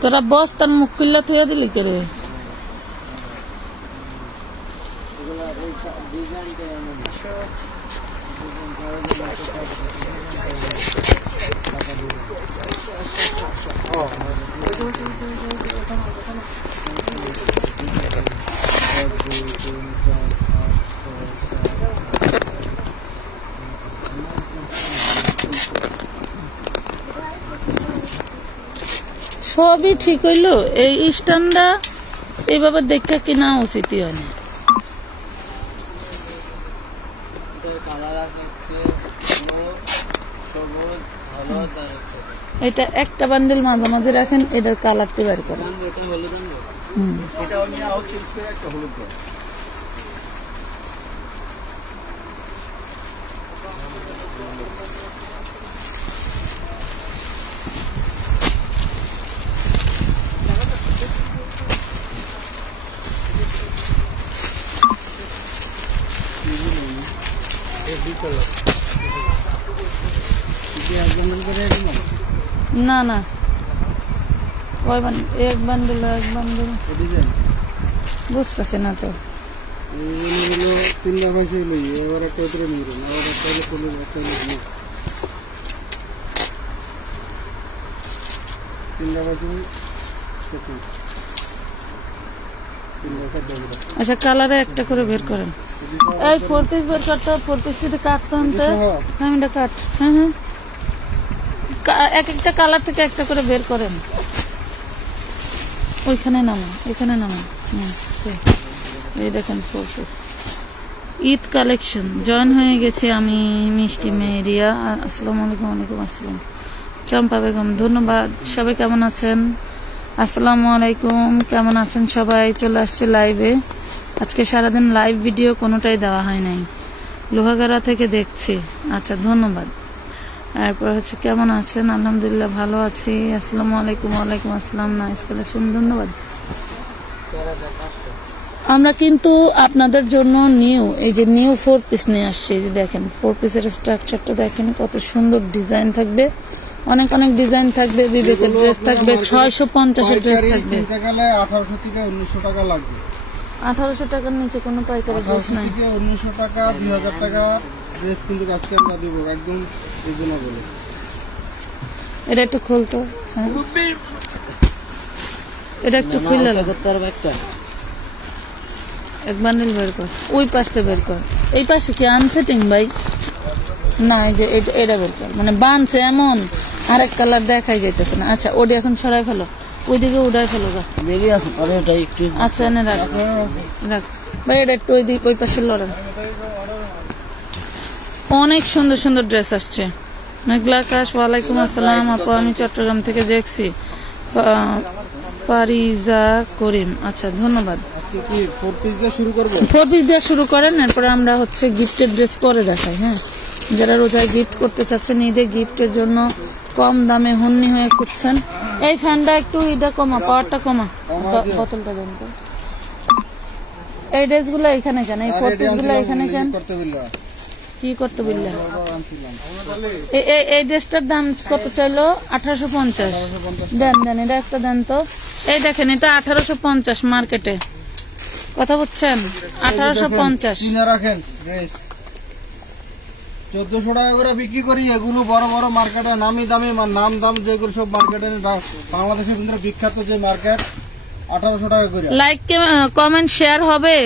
তোরা বস তার মুখ খুললে থুয়ে দিলি কে রে? সবই ঠিক হইলো, এই স্ট্যান্ডটা এইভাবে দেখে কিনা উচিত হয়নি। এটা একটা বান্ডেল মাঝামাঝি রাখেন, এটার কালারটি বের করেন। না না, কয় বান্ডেল? এক বান্ডেল বুঝতেছে না তো। আচ্ছা, কালারে একটা করে বের করেন। এই 4 পিস বের করতে, 4 পিস যদি কাটতে আনতে, হ্যাঁ এটা কাট। হ্যাঁ হ্যাঁ, এক একটা কালার থেকে একটা করে বের করেন। ওইখানে নামান, এখানে নামান। এই দেখেন 4 পিস ঈদ কালেকশন। জয়েন হয়ে গেছে আমি মিষ্টি মেরিয়া। আসসালামু আলাইকুম। ওয়ালাইকুম আসসালাম। চম্পা বেগম, ধন্যবাদ। সবাই কেমন আছেন? আসসালামু আলাইকুম, কেমন আছেন সবাই? চলে আসছে লাইভে। আজকে সারাদিন লাইভ ভিডিও কোনোটাই দেওয়া হয় নাই, লোহাগাড়া থেকে দেখছি। আচ্ছা, ধন্যবাদ। এরপর হচ্ছে কেমন আছেন? আলহামদুলিল্লাহ ভালো আছি। আসসালামু আলাইকুম। ওয়ালাইকুম আসসালাম। নাইস কালেকশন, ধন্যবাদ। আমরা কিন্তু আপনাদের জন্য এই যে নিউ 4 পিস নিয়ে আসছি। যে দেখেন 4 পিসের স্ট্রাকচারটা দেখেন, কত সুন্দর ডিজাইন থাকবে, অনেক অনেক ডিজাইন থাকবে, বিবেকের ড্রেস থাকবে, 650 এর ড্রেস থাকবে। 1800 থেকে 1900 টাকা লাগবে। 1800 টাকার নিচে কোনো পাইকারি ড্রেস নাই। 1900 টাকা 2000 টাকা ড্রেস কিন্তু আজকে আমরা দেবো একদম রিজনেবল। এটা একটু খুলতো। হ্যাঁ, এটা একটু খুললে এক বান্ডেল বের কর, ওই পাশটা বের কর। এই পাশে কি আনসেটিং ভাই? না, এই যে এটা বের কর, মানে বানছে এমন আরেক কালার দেখাই যাইতেছে না। আচ্ছা, ওটা এখন সরাই ফেলো, ওইদিকে উড়াই ফেলো। আচ্ছা, এনে রাখ ভাই, এটা একটু ওই পাশে লড়েন। অনেক সুন্দর সুন্দর ড্রেস আসছে। মেঘলা আকাশ, ওয়ালাইকুম আসসালাম আপু, আমি চট্টগ্রাম থেকে দেখছি। ফারিজা করিম, আচ্ছা ধন্যবাদ। 4 পিস দিয়ে শুরু করব। 4 পিস দিয়ে শুরু করেন, এরপরে আমরা হচ্ছে গিফটের ড্রেস পরে দেখাই। হ্যাঁ, যারা রোজায় গিফট করতে চাচ্ছেন, ঈদে গিফটের জন্য কম দামে হন্নি হয়ে খুঁজছেন, এই ফ্যানটা একটু এটা কমা, পাওয়ারটা কমা, বোতলটা দেন তো। এই ড্রেসগুলো এখানে কেন? এই 4 পিসগুলো এখানে কেন? কি করতে বললে? এই ড্রেসটার দাম কত চাইলো? 1850। দেন এটা একটা দেন তো। এই দেখেন, এটা 1850 মার্কেটে, কথা বুঝছেন? 1850 রাখেন। ড্রেস 1400 টাকা করে বিক্রি করি। এগুলো বড় বড় মার্কেটে নামি দামি নাম দাম যেগুলো সব মার্কেটে, বাংলাদেশের ভিতরে বিখ্যাত যে মার্কেট, 1800 টাকা করে। লাইক কমেন্ট শেয়ার হবে?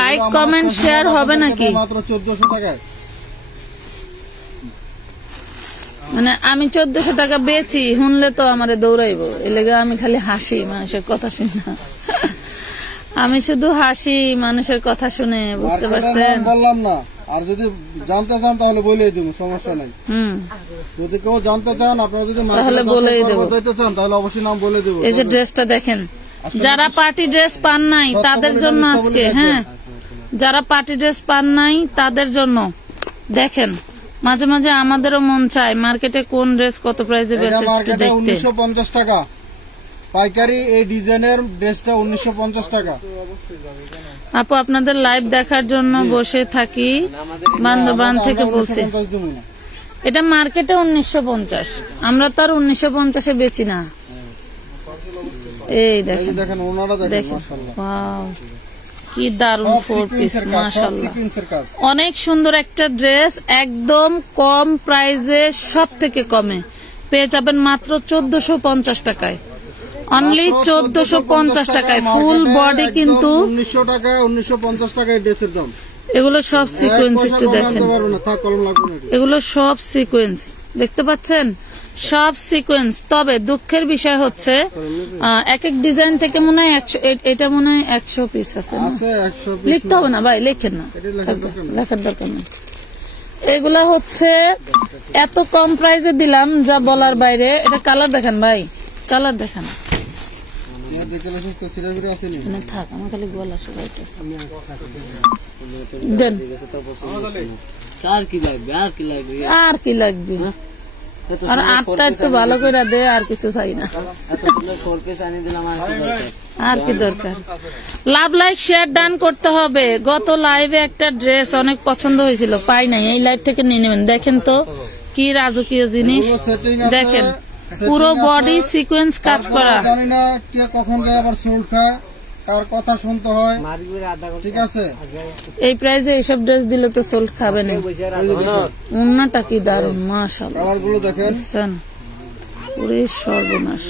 লাইক কমেন্ট শেয়ার হবে নাকি? মাত্র 1400 টাকা। মানে আমি 1400 টাকা বেচি, শুনলে তো আমারে দৌড়াইবো। এই লেগে আমি খালি হাসি মানুষের কথা শুনে। আমি শুধু হাসি মানুষের কথা শুনে, বুঝতে পারছেন? বললাম না, আর যদি জানতে চান তাহলে বলে দিব, সমস্যা নাই। যদি কেউ জানতে চান, আপনারা যদি তাহলে বলে দেবো, চান তাহলে অবশ্যই নাম বলে দেবো। এই যে ড্রেসটা দেখেন, যারা পার্টি ড্রেস পান নাই তাদের জন্য আজকে। হ্যাঁ, যারা পার্টি ড্রেস পান নাই তাদের জন্য দেখেন। মাঝে মাঝে আমাদেরও মন চায় মার্কেটে কোন ড্রেস কত প্রাইসে বেচে একটু দেখতে। 1950 টাকা পাইকারি এই ডিজাইনের ড্রেসটা 1950 টাকা। আপু আপনাদের লাইভ দেখার জন্য বসে থাকি, বান্দরবান থেকে বলছি। এটা মার্কেটে 1950, আমরা তো আর 1950-এ বেচি না। এই দেখেন ওনারা দেখেন মাশাআল্লাহ, ওয়াও কি দারুণ 4 পিস মাশাআল্লাহ, অনেক সুন্দর একটা ড্রেস, একদম কম প্রাইসে, সব থেকে কমে পেয়ে যাবেন মাত্র 1450 টাকায়, অনলি 1450 টাকায়। ফুল বডি কিন্তু 1900 টাকা, 1950 টাকা এই ড্রেসের দাম। এগুলো সব সিকোয়েন্স, একটু দেখেন, এগুলো সব সিকোয়েন্স দেখতে পাচ্ছেন, সব সিকোয়েন্স। তবে দুঃখের বিষয় হচ্ছে এক এক ডিজাইন থেকে মনে হয় 100, এটা মনে হয় 100 পিস আছে। লিখতে হবে না ভাই, লেখেন না, লেখার দরকার নেই। এগুলা হচ্ছে এত কম প্রাইসে দিলাম যা বলার বাইরে। এটা কালার দেখেন ভাই, কালার দেখেন, থাক আমার খালি গলা শুকাইতেছে। দেন আর কি লাগবে, আর আটটা একটু ভালো করে দে, আর কিছু চাই না, আর কি দরকার। লাভ লাইক শেয়ার ডান করতে হবে। গত লাইভে একটা ড্রেস অনেক পছন্দ হয়েছিল, পাই নাই, এই লাইভ থেকে নিয়ে নেবেন। দেখেন তো কি রাজকীয় জিনিস, দেখেন পুরো বডি সিকোয়েন্স কাজ করা। জানি না কে কখন যায় আবার সোল্ড খায়, তার কথা শুনতে হয়, ঠিক আছে। এই প্রাইসে এইসব ড্রেস দিলে তো সোল্ড খাবে না। উন্নাটা কি দারুন মাশাআল্লাহ, কালারগুলো দেখেন, পুরো সর্বনাশ।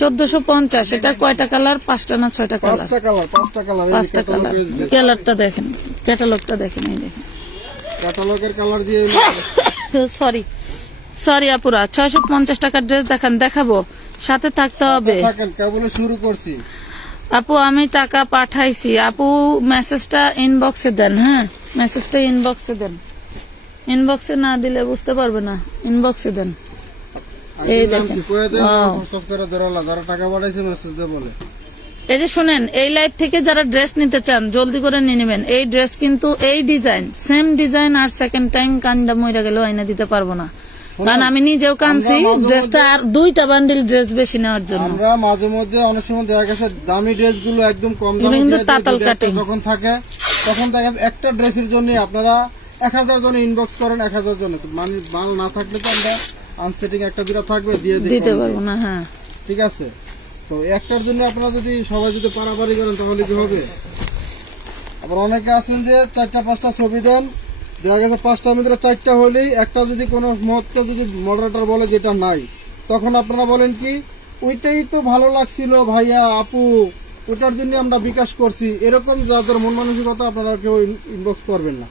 1450, এটা কয়টা কালার? 5টা না 6টা কালার? 5টা কালার। কালারটা দেখেন, ক্যাটালগটা দেখেন, এই দেখেন ক্যাটালগের কালার দিয়ে। সরি আপুরা, 650 টাকার ড্রেস দেখান, দেখাবো, সাথে থাকতে হবে। কেবল শুরু করছি আপু, আমি টাকা পাঠাইছি। আপু মেসেজটা ইনবক্সে দেন, হ্যাঁ মেসেজটা ইনবক্সে দেন, ইনবক্সে না দিলে বুঝতে পারবে না, ইনবক্সে দেন। এই দেখেন, এই যে শুনেন, এই লাইভ থেকে যারা ড্রেস নিতে চান জলদি করে নিয়ে নেবেন। এই ড্রেস কিন্তু এই ডিজাইন, সেম ডিজাইন, আর সেকেন্ড টাইম কান্দা মইরা গেলেও আইনা দিতে পারবো না, কারণ আমি নিজেও কানছি ড্রেসটা আর 2টা বান্ডিল ড্রেস বেশি নেওয়ার জন্য। আমরা মাঝে মধ্যে অনেক সময় দেখা গেছে দামি ড্রেস গুলো একদম কম দামে কিন্তু তাতাল কাটিং যখন থাকে, তখন দেখা গেছে একটা ড্রেসের জন্য আপনারা 1000 জন ইনবক্স করেন, 1000 জন, মানে মাল না থাকলে তো আমরা আনসেটিং একটা দুটো থাকবে দিয়ে দিতে পারবো না, হ্যাঁ ঠিক আছে। তো একটার জন্য আপনারা যদি সবাই যদি পারাপারি করেন তাহলে কি হবে? আবার অনেকে আছেন যে 4টা-5টা ছবি দেন, দেখা গেছে 5টার ভিতরে 4টা হলেই একটা যদি কোনো মতটা যদি মডারেটর বলে যেটা নাই, তখন আপনারা বলেন কি ওইটাই তো ভালো লাগছিল ভাইয়া আপু, ওটার জন্য আমরা বিকাশ করছি। এরকম যাদের মন মানসিকতা, আপনারা কেউ ইনবক্স করবেন না।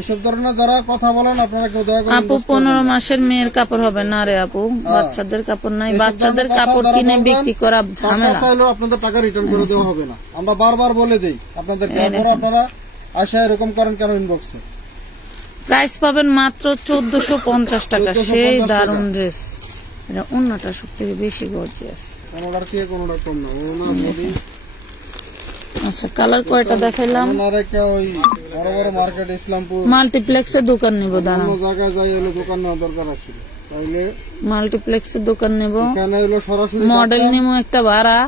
এসব ধরনের যারা কথা বলেন আপনারা কেউ দয়া করে। আপু 15 মাসের মেয়ের কাপড় হবে না রে আপু, বাচ্চাদের কাপড় নাই, বাচ্চাদের কাপড় কিনে বিক্রি করা ঝামেলা। চাইলেও আপনাদের টাকা রিটার্ন করে দেওয়া হবে না, আমরা বারবার বলে দেই আপনাদের। আপনারা আশা এরকম করেন কেন ইনবক্সে? প্রাইস পাবেন মাত্র 1450 টাকা, সেই দারুন ড্রেস। এটা অন্যটা সব থেকে বেশি গর্জিয়াস, কোনটার থেকে কোনটা কম না। ওনা আচ্ছা, কালার কয়টা দেখাইলাম? আরেকটা ওই বড় বড় মার্কেট ইসলামপুর মাল্টিপ্লেক্সের দোকান নেব, দাঁড়ান অন্য জায়গায় যাই, হলো দোকান নেওয়া দরকার আছে, তাইলে মাল্টিপ্লেক্সের দোকান নেব। এখানে হলো সরাসরি মডেল নিমো একটা ভাড়া,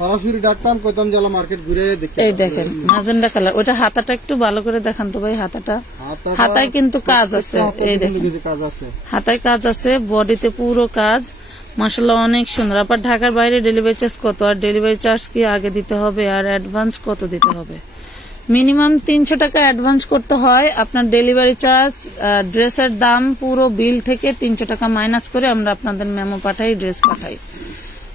সরাসরি ডাকতাম, কইতাম জেলা মার্কেট ঘুরে দেখি। এই দেখেন ম্যাজেন্ডা কালার, ওটা হাতাটা একটু ভালো করে দেখান তো ভাই, হাতাটা, হাতায় কিন্তু কাজ আছে, এই দেখেন হাতায় কাজ আছে, বডিতে পুরো কাজ মাশাআল্লাহ, অনেক সুন্দর। আবার ঢাকার বাইরে ডেলিভারি চার্জ কত, আর ডেলিভারি চার্জ কি আগে দিতে হবে, আর অ্যাডভান্স কত দিতে হবে? মিনিমাম 300 টাকা অ্যাডভান্স করতে হয়। আপনার ডেলিভারি চার্জ, ড্রেসের দাম পুরো বিল থেকে 300 টাকা মাইনাস করে আমরা আপনাদের মেমো পাঠাই, ড্রেস পাঠাই।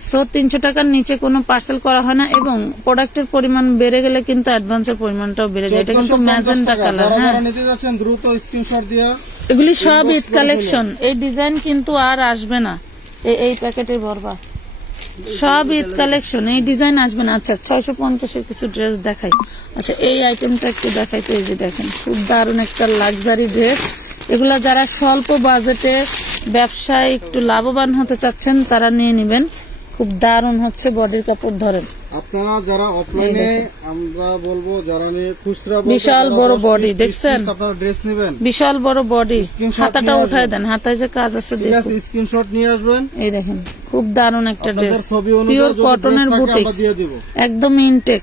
সো 300 টাকার নিচে কোনো পার্সেল করা হয় না, এবং প্রোডাক্টের পরিমাণ বেড়ে গেলে কিন্তু অ্যাডভান্সের পরিমাণটাও বেড়ে যায়। এটা কিন্তু ম্যাজেন্টা কালার, হ্যাঁ দ্রুত স্ক্রিনশট দিয়ে। এগুলি সব ঈদ কালেকশন, এই ডিজাইন কিন্তু আর আসবে না, এই প্যাকেটে ভরবা, সব ঈদ কালেকশন, এই ডিজাইন আসবে না। আচ্ছা 650-এর কিছু ড্রেস দেখাই। আচ্ছা এই আইটেমটা একটু দেখাই তো, এই যে দেখেন খুব দারুণ একটা লাক্সারি ড্রেস। এগুলা যারা স্বল্প বাজেটে ব্যবসায় একটু লাভবান হতে চাচ্ছেন তারা নিয়ে নেবেন, খুব দারুণ হচ্ছে, বডির কাপড় ধরেন। আপনারা যারা অফলাইনে আমরা বলবো যারা নিয়ে খুচরা বিশাল বড় বডি দেখছেন, আপনারা ড্রেস নেবেন, বিশাল বড় বডি। হাতাটা উঠায় দেন, হাতায় যে কাজ আছে ঠিক আছে, স্ক্রিনশট নিয়ে আসবেন। এই দেখেন খুব দারুণ একটা ড্রেস, ছবি অনুযায়ী পিওর কটনের আমরা বুটিক্স, দিয়ে দিব একদম ইনটেক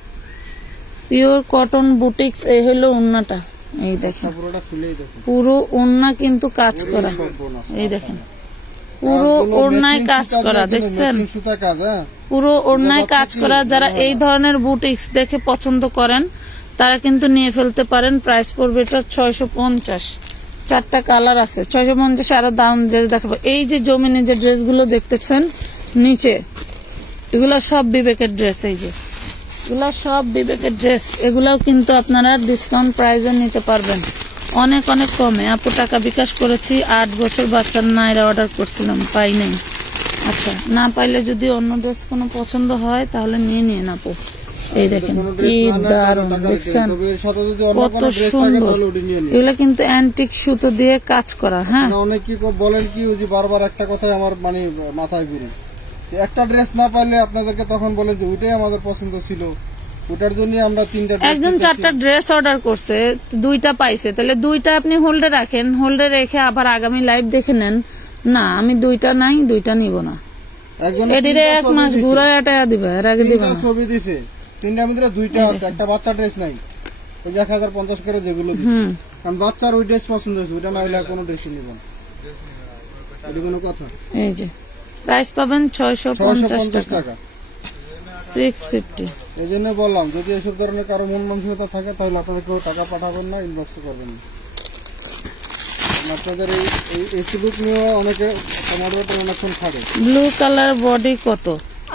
পিওর কটন বুটিক্স। এই হলো ওন্নাটা, এই দেখেন পুরোটা খুলেই দেখুন, পুরো ওন্না কিন্তু কাজ করা। এই দেখেন পুরো ওড়নায় কাজ করা, দেখছেন সুতা কাজ, হ্যাঁ পুরো ওড়নায় কাজ করা। যারা এই ধরনের বুটিক্স দেখে পছন্দ করেন তারা কিন্তু নিয়ে ফেলতে পারেন। প্রাইস পড়বে এটা 650, 4টা কালার আছে। 650 আরো দাম ড্রেস দেখাবো। এই যে জমিনে যে ড্রেসগুলো দেখতেছেন নিচে, এগুলা সব বিবেকের ড্রেস। এই যে এগুলা সব বিবেকের ড্রেস, এগুলাও কিন্তু আপনারা ডিসকাউন্ট প্রাইসে নিতে পারবেন অনেক অনেক কমে। আপু টাকা বিকাশ করেছি, 8 বছর বাচ্চার নাইরা অর্ডার করছিলাম, পাই নাই। আচ্ছা না পাইলে যদি অন্য ড্রেস কোনো পছন্দ হয় তাহলে নিয়ে নিন আপু। এই দেখেন কি দারুণ, দেখছেন কত সুন্দর। এগুলা কিন্তু অ্যান্টিক সুতো দিয়ে কাজ করা। হ্যাঁ অনেক কি বলেন কি ওই যে বারবার একটা কথাই আমার মানে মাথায় ঘুরে, একটা ড্রেস না পাইলে আপনাদেরকে তখন বলেন যে ওইটাই আমাদের পছন্দ ছিল, ওটার জন্য আমরা 3টা একজন 4টা ড্রেস অর্ডার করছে, 2টা পাইছে, তাহলে 2টা আপনি হোল্ডে রাখেন, হোল্ডে রেখে আবার আগামী লাইভ দেখে নেন। না আমি 2টা নাই, 2টা নিব না, এদিকে 1 মাস ঘুরায় টাকা দিবে, এর আগে দিবে না। ছবি দিছে 3টার মধ্যে 2টা আছে, একটা বাচ্চা ড্রেস নাই, ওই 1050 করে যেগুলো দিছে, কারণ বাচ্চার ওই ড্রেস পছন্দ হয়েছে, ওইটা না হলে কোনো ড্রেস নিব না, এটা কোনো কথা। এই যে প্রাইস পাবেন 650 টাকা, 650। এই জন্য বললাম যদি এসব ধরনের কারো মন মানসিকতা থাকে তাহলে আপনারা কেউ টাকা পাঠাবেন না, ইনবক্স করবেন না। আপনাদের এই এসি বুক নিয়ে অনেকে অনেকক্ষণ থাকে। ব্লু কালার বডি কত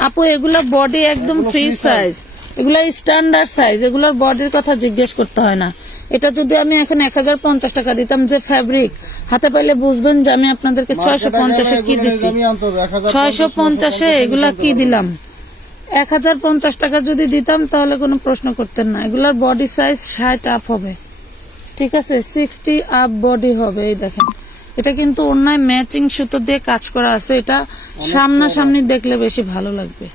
আপু? এগুলা বডি একদম ফ্রি সাইজ, এগুলা স্ট্যান্ডার্ড সাইজ, এগুলার বডির কথা জিজ্ঞেস করতে হয় না। এটা যদি আমি এখন 1050 টাকা দিতাম, যে ফ্যাব্রিক হাতে পাইলে বুঝবেন যে আমি আপনাদেরকে 650-এ কি দিচ্ছি। 650-এ এগুলা কি দিলাম, 1050 টাকা যদি দিতাম তাহলে কোনো প্রশ্ন করতেন না। এগুলার বডি সাইজ 60 আপ হবে, ঠিক আছে, 60 আপ বডি হবে। এই দেখেন এটা কিন্তু ওড়নায় ম্যাচিং সুতো দিয়ে কাজ করা আছে, এটা সামনাসামনি দেখলে বেশি ভালো লাগবে,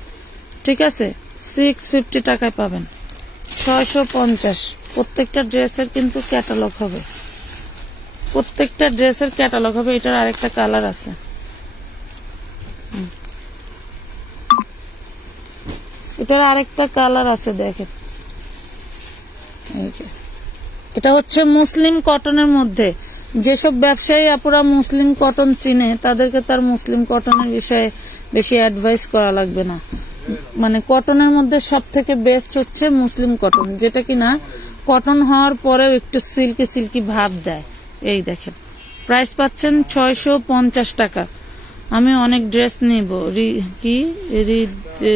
ঠিক আছে। 650 টাকায় পাবেন, 650। প্রত্যেকটা ড্রেসের কিন্তু ক্যাটালগ হবে, প্রত্যেকটা ড্রেসের ক্যাটালগ হবে। এটার আরেকটা কালার আছে, এটার আরেকটা কালার আছে, দেখেন এই যে এটা হচ্ছে মুসলিম কটনের মধ্যে। যেসব ব্যবসায়ী আপুরা মুসলিম কটন চিনে তাদেরকে তার মুসলিম কটনের বিষয়ে বেশি অ্যাডভাইস করা লাগবে না। মানে কটনের মধ্যে সব থেকে বেস্ট হচ্ছে মুসলিম কটন, যেটা কিনা কটন হওয়ার পরেও একটু সিল্কি সিল্কি ভাব দেয়। এই দেখেন প্রাইস পাচ্ছেন 650 টাকা। আমি অনেক ড্রেস নিব, কি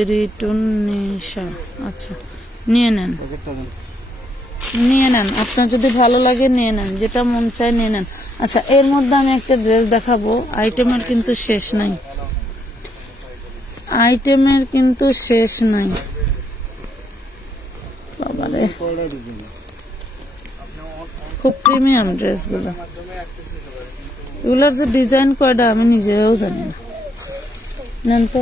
রিটুন নিশা, আচ্ছা নিয়ে নেন, নিয়ে নেন, আপনার যদি ভালো লাগে নিয়ে নেন, যেটা মন চায় নিয়ে নেন। আচ্ছা এর মধ্যে আমি একটা ড্রেস দেখাবো, আইটেমের কিন্তু শেষ নাই, আইটেমের কিন্তু শেষ নাই বাবারে, খুব প্রিমিয়াম ড্রেসগুলো। এগুলোর যে ডিজাইন কয়টা আমি নিজেও জানি না। নেন তো,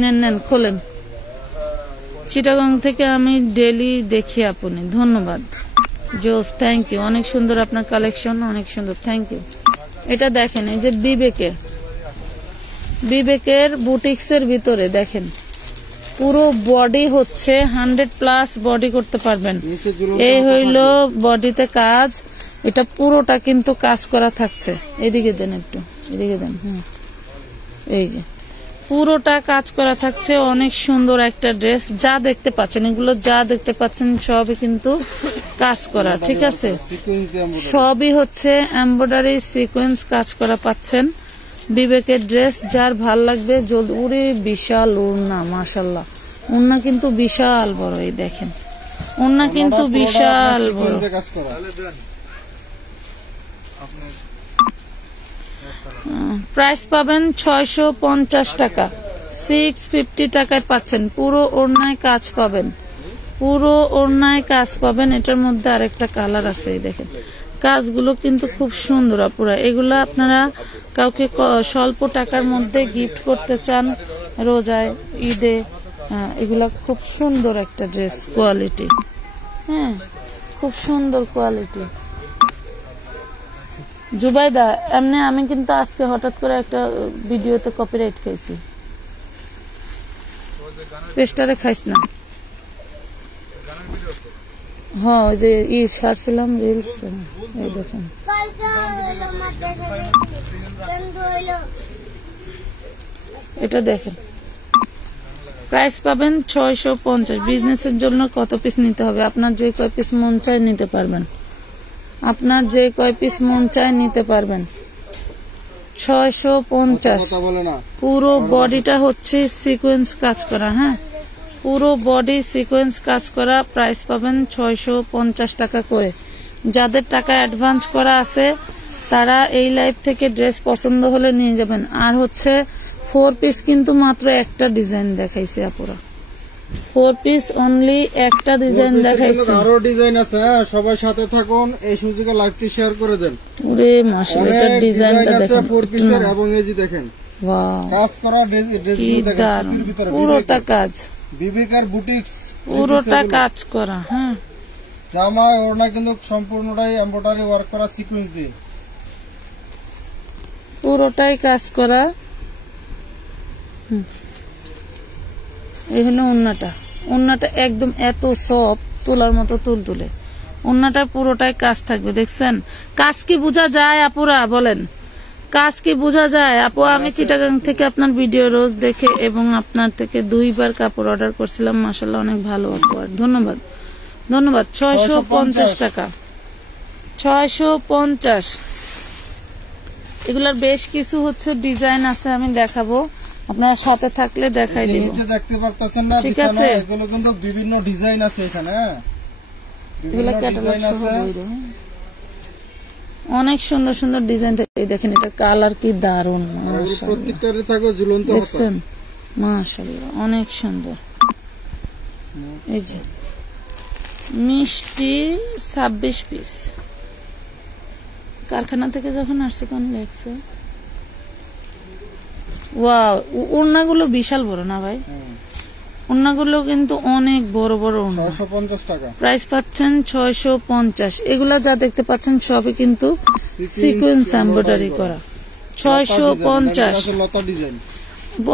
নেন নেন খোলেন। চিটাগং থেকে আমি ডেলি দেখি আপনি, ধন্যবাদ জোস, থ্যাংক ইউ, অনেক সুন্দর আপনার কালেকশন, অনেক সুন্দর, থ্যাংক ইউ। এটা দেখেন এই যে বিবেকের বুটিক্সের ভিতরে দেখেন পুরো বডি হচ্ছে 100+ বডি করতে পারবেন। এই হইল বডিতে কাজ, এটা পুরোটা কিন্তু কাজ করা থাকছে। এদিকে দেন একটু, এদিকে দেন, এই যে পুরোটা কাজ করা থাকছে। অনেক সুন্দর একটা ড্রেস, যা দেখতে পাচ্ছেন এগুলো যা দেখতে পাচ্ছেন সবই কিন্তু কাজ করা, ঠিক আছে, সবই হচ্ছে এমব্রয়ডারি সিকোয়েন্স কাজ করা পাচ্ছেন। বিবেকের ড্রেস যার ভাল লাগবে জলদি। উরে বিশাল ওড়না, মাশাল্লাহ, ওড়না কিন্তু বিশাল বড়, এই দেখেন ওড়না কিন্তু বিশাল বড়। প্রাইস পাবেন 650 টাকা, 650 টাকায় পাচ্ছেন। পুরো ওড়নায় কাজ পাবেন, পুরো ওড়নায় কাজ পাবেন। এটার মধ্যে আরেকটা কালার আছে, এই দেখেন কাজগুলো কিন্তু খুব সুন্দর আপুরা। এগুলা আপনারা কাউকে স্বল্প টাকার মধ্যে গিফট করতে চান রোজায়, ঈদে, এগুলা খুব সুন্দর একটা ড্রেস কোয়ালিটি। হ্যাঁ, খুব সুন্দর কোয়ালিটি। জুবাইদা, এমনি আমি কিন্তু আজকে হঠাৎ করে একটা ভিডিওতে কপিরাইট খাইছি। পেস্টারে খাইস না। হ্যাঁ, ওই যে ছাড়ছিলাম রিলস, এই দেখেন। এটা দেখেন, প্রাইস পাবেন 650। বিজনেসের জন্য কত পিস নিতে হবে? আপনার যে কয় পিস মন চায় নিতে পারবেন, আপনার যে কয় পিস মন চায় নিতে পারবেন। 650। পুরো বডিটা হচ্ছে সিকোয়েন্স কাজ করা। হ্যাঁ, পুরো বডি সিকোয়েন্স কাজ করা। প্রাইস পাবেন 650 টাকা করে। যাদের টাকা অ্যাডভান্স করা আছে তারা এই লাইভ থেকে ড্রেস পছন্দ হলে নিয়ে যাবেন। আর হচ্ছে 4 পিস কিন্তু মাত্র একটা ডিজাইন দেখাইছে আপুরা, 4 পিস অনলি একটা ডিজাইন দেখাইছে। আরো ডিজাইন আছে, সবাই সাথে থাকুন, এই সুযোগে লাইভটি শেয়ার করে দেন। ওরে মাশাআল্লাহ, এটা ডিজাইনটা দেখেন 4 পিসের, এবং এই যে দেখেন ওয়াও, কাজ করা ড্রেসগুলো দেখেন, সুতির ভিতরে পুরোটা কাজ, বিবেকার বুটিক্স পুরোটা কাজ করা। হ্যাঁ, জামা ওড়না কিন্তু সম্পূর্ণটাই এমব্রয়ডারি ওয়ার্ক করা সিকোয়েন্স দিয়ে, পুরোটাই কাজ করা। এই হলো ওড়নাটা। ওড়নাটা একদম এত সফট, তোলার মতো তুলতুলে। ওড়নাটা পুরোটাই কাজ থাকবে, দেখছেন? কাজ কি বোঝা যায় আপুরা? বলেন, কাজ কি বোঝা যায়? আপু, আমি চিটাগাং থেকে আপনার ভিডিও রোজ দেখে এবং আপনার থেকে 2বার কাপড় অর্ডার করছিলাম। মাশাআল্লাহ, অনেক ভালো আপু, আর ধন্যবাদ, ধন্যবাদ। 650 টাকা, 650। এগুলার বেশ কিছু হচ্ছে ডিজাইন আছে, আমি দেখাবো, আপনারা সাথে থাকলে দেখাই দিব। নিচে দেখতে পারতেছেন না, ঠিক আছে? এগুলো কিন্তু বিভিন্ন ডিজাইন আছে এখানে। এগুলা ক্যাটালগ সহ বইরে অনেক সুন্দর সুন্দর ডিজাইন। এই দেখেন, এটা কালার কি দারুন, মাশাআল্লাহ। প্রত্যেকটারে থাকে ঝুলন্ত, দেখছেন? মাশাআল্লাহ, অনেক সুন্দর। এই যে মিষ্টি 26 পিস, কারখানা থেকে যখন আসছে তখন লেখছে। ওয়াও, ওড়নাগুলো বিশাল বড় না ভাই? ওড়নাগুলো কিন্তু অনেক বড় বড় ওড়না। 650 টাকা প্রাইস পাচ্ছেন 650। এগুলা যা দেখতে পাচ্ছেন সবই কিন্তু সিকোয়েন্স এমব্রয়ডারি করা। 650। লতা ডিজাইন,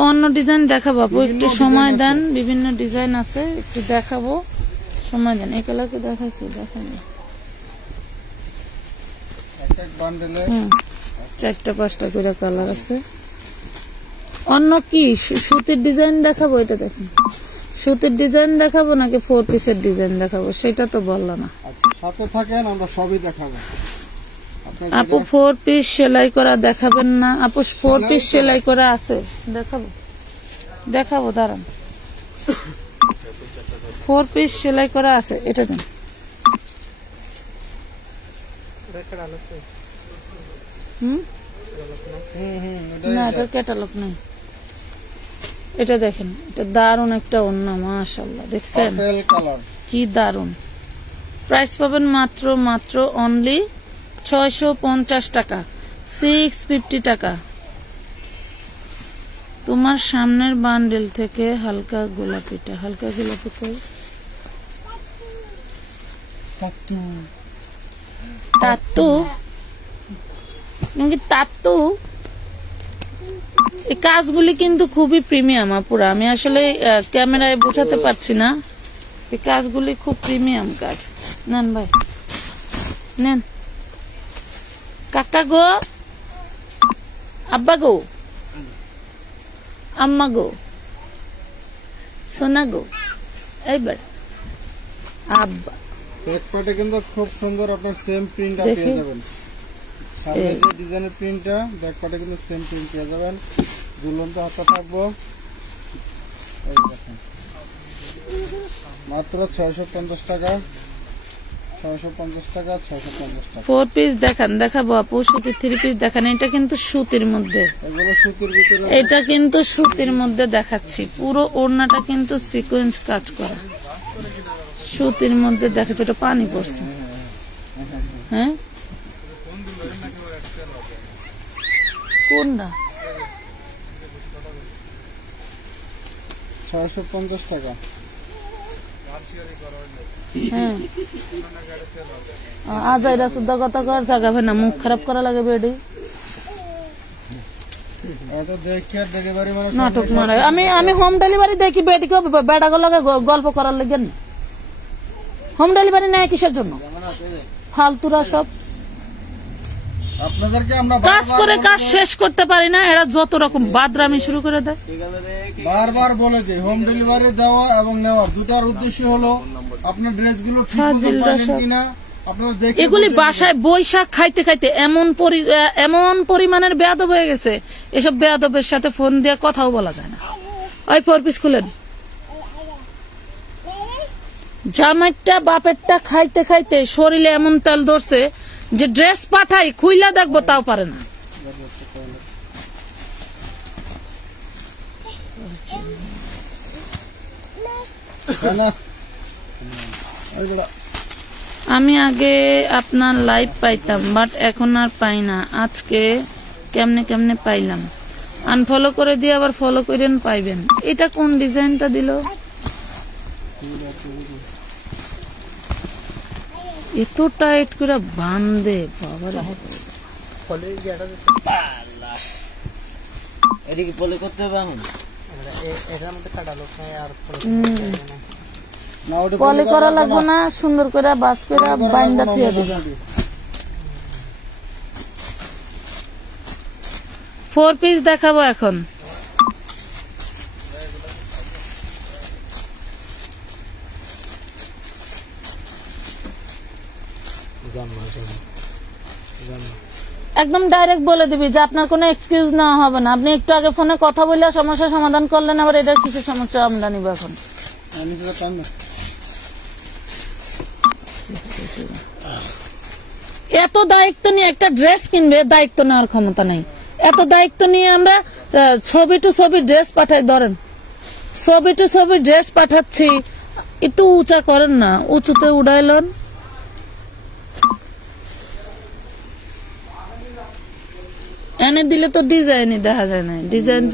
অন্য ডিজাইন দেখাবো আপু, একটু সময় দেন। বিভিন্ন ডিজাইন আছে, একটু দেখাবো, সময় দেন। এই কালারকে দেখাইছি, দেখাবো। এক বান্ডেলে 4টা-5টা করে কালার আছে। অন্য কি সুতির ডিজাইন দেখাবো? এটা দেখেন, সুতির ডিজাইন দেখাবো নাকি 4 পিসের ডিজাইন দেখাবো সেটা তো বললা না। আচ্ছা, সাথে থাকেন, আমরা সবই দেখাবো। আপু 4 পিস সেলাই করা দেখাবেন না? আপু 4 পিস সেলাই করা আছে, দেখাবো, দেখাবো, দাঁড়ান। 4 পিস সেলাই করা আছে, এটা দেন। না, এটা ক্যাটালগ নেই। এটা দেখেন, এটা দারুন একটা ওড়না, মাশাআল্লাহ, দেখছেন কি দারুন। প্রাইস পাবেন মাত্র মাত্র অনলি 650 টাকা, 650 টাকা। তোমার সামনের বান্ডেল থেকে হালকা গোলাপিটা, হালকা গোলাপি কই? তাতু নাকি তাতু? এই কাজগুলি কিন্তু খুবই প্রিমিয়াম আপুরা, আমি আসলে ক্যামেরায় বোঝাতে পারছি না। এই কাজগুলি খুব প্রিমিয়াম কাজ। নেন ভাই, নেন। কাকা গো, আব্বা গো, আম্মা গো, সোনা গো, এইবার আব্বা। ব্যাক পার্টে কিন্তু খুব সুন্দর আপনার সেম প্রিন্টটা পেয়ে যাবেন। সামনে যে ডিজাইনের প্রিন্টটা, ব্যাক পার্টে কিন্তু সেম প্রিন্ট পেয়ে যাবেন। ঝুলন্ত হাতা থাকবো। এই দেখেন, মাত্র 650 টাকা, 650 টাকা, 650 টাকা। 4 পিস দেখান, দেখাবো আপু। সুতির 3 পিস দেখান। এটা কিন্তু সুতির মধ্যে, এগুলো সুতির ভিতরে, এটা কিন্তু সুতির মধ্যে দেখাচ্ছি। পুরো ওড়নাটা কিন্তু সিকোয়েন্স কাজ করা, সুতির মধ্যে দেখাচ্ছি। এটা পানি পড়ছে, হ্যাঁ কোনটা? 650 টাকা। হ্যাঁ আজ এরা শুদ্ধ কথা কর জাগাবে না, মুখ খারাপ করা লাগে বেডি নাটক মারা। আমি হোম ডেলিভারি দেখি বেডিকে বেড়াগো লাগে গল্প করার লাগে না। হোম ডেলিভারি নেয় কিসের জন্য? ফালতুরা সব আপনাদেরকে আমরা কাজ করে কাজ শেষ করতে পারি না, এরা যত রকম বাদরামি শুরু করে দেয়। বারবার বলে দিই হোম ডেলিভারি দেওয়া এবং নেওয়ার দুটার উদ্দেশ্য হলো আপনার ড্রেসগুলো ঠিক মতো পাইলেন কিনা আপনারা দেখে। এগুলি বাসায় বৈশাখ খাইতে খাইতে এমন পরিমাণের বেয়াদব হয়ে গেছে, এসব বেয়াদবের সাথে ফোন দিয়ে কথাও বলা যায় না। ওই 4 পিস খুলেন। জামাইটা বাপেরটা খাইতে খাইতে শরীরে এমন তেল ধরছে যে ড্রেস পাঠাই খুইলা দেখবো তাও পারে না। আমি আগে আপনার লাইভ পাইতাম, বাট এখন আর পাই না। আজকে কেমনে পাইলাম। আনফলো করে দিয়ে আবার ফলো করেন পাইবেন। এটা কোন ডিজাইনটা দিল? এত টাইট করে বান্ধে বাবার। পলি করা লাগবে না, সুন্দর করে বাস করে বাইন্দা দিয়ে দেবে। 4 পিস দেখাবো এখন। একদম ডাইরেক্ট বলে দিবি যে আপনার কোনো এক্সকিউজ নেওয়া হবে না। আপনি একটু আগে ফোনে কথা বললে সমস্যার সমাধান করলেন, আবার এটার কিছু সমস্যা আমরা নিব এখন। এত দায়িত্ব নিয়ে একটা ড্রেস কিনবে, দায়িত্ব নেওয়ার ক্ষমতা নাই। এত দায়িত্ব নিয়ে আমরা ছবি টু ছবি ড্রেস পাঠাই। ধরেন ছবি টু ছবি ড্রেস পাঠাচ্ছি, একটু উঁচা করেন না, উঁচুতে উড়াইলেন। এনে দিলে তো ডিজাইনই দেখা যায় না, ডিজাইন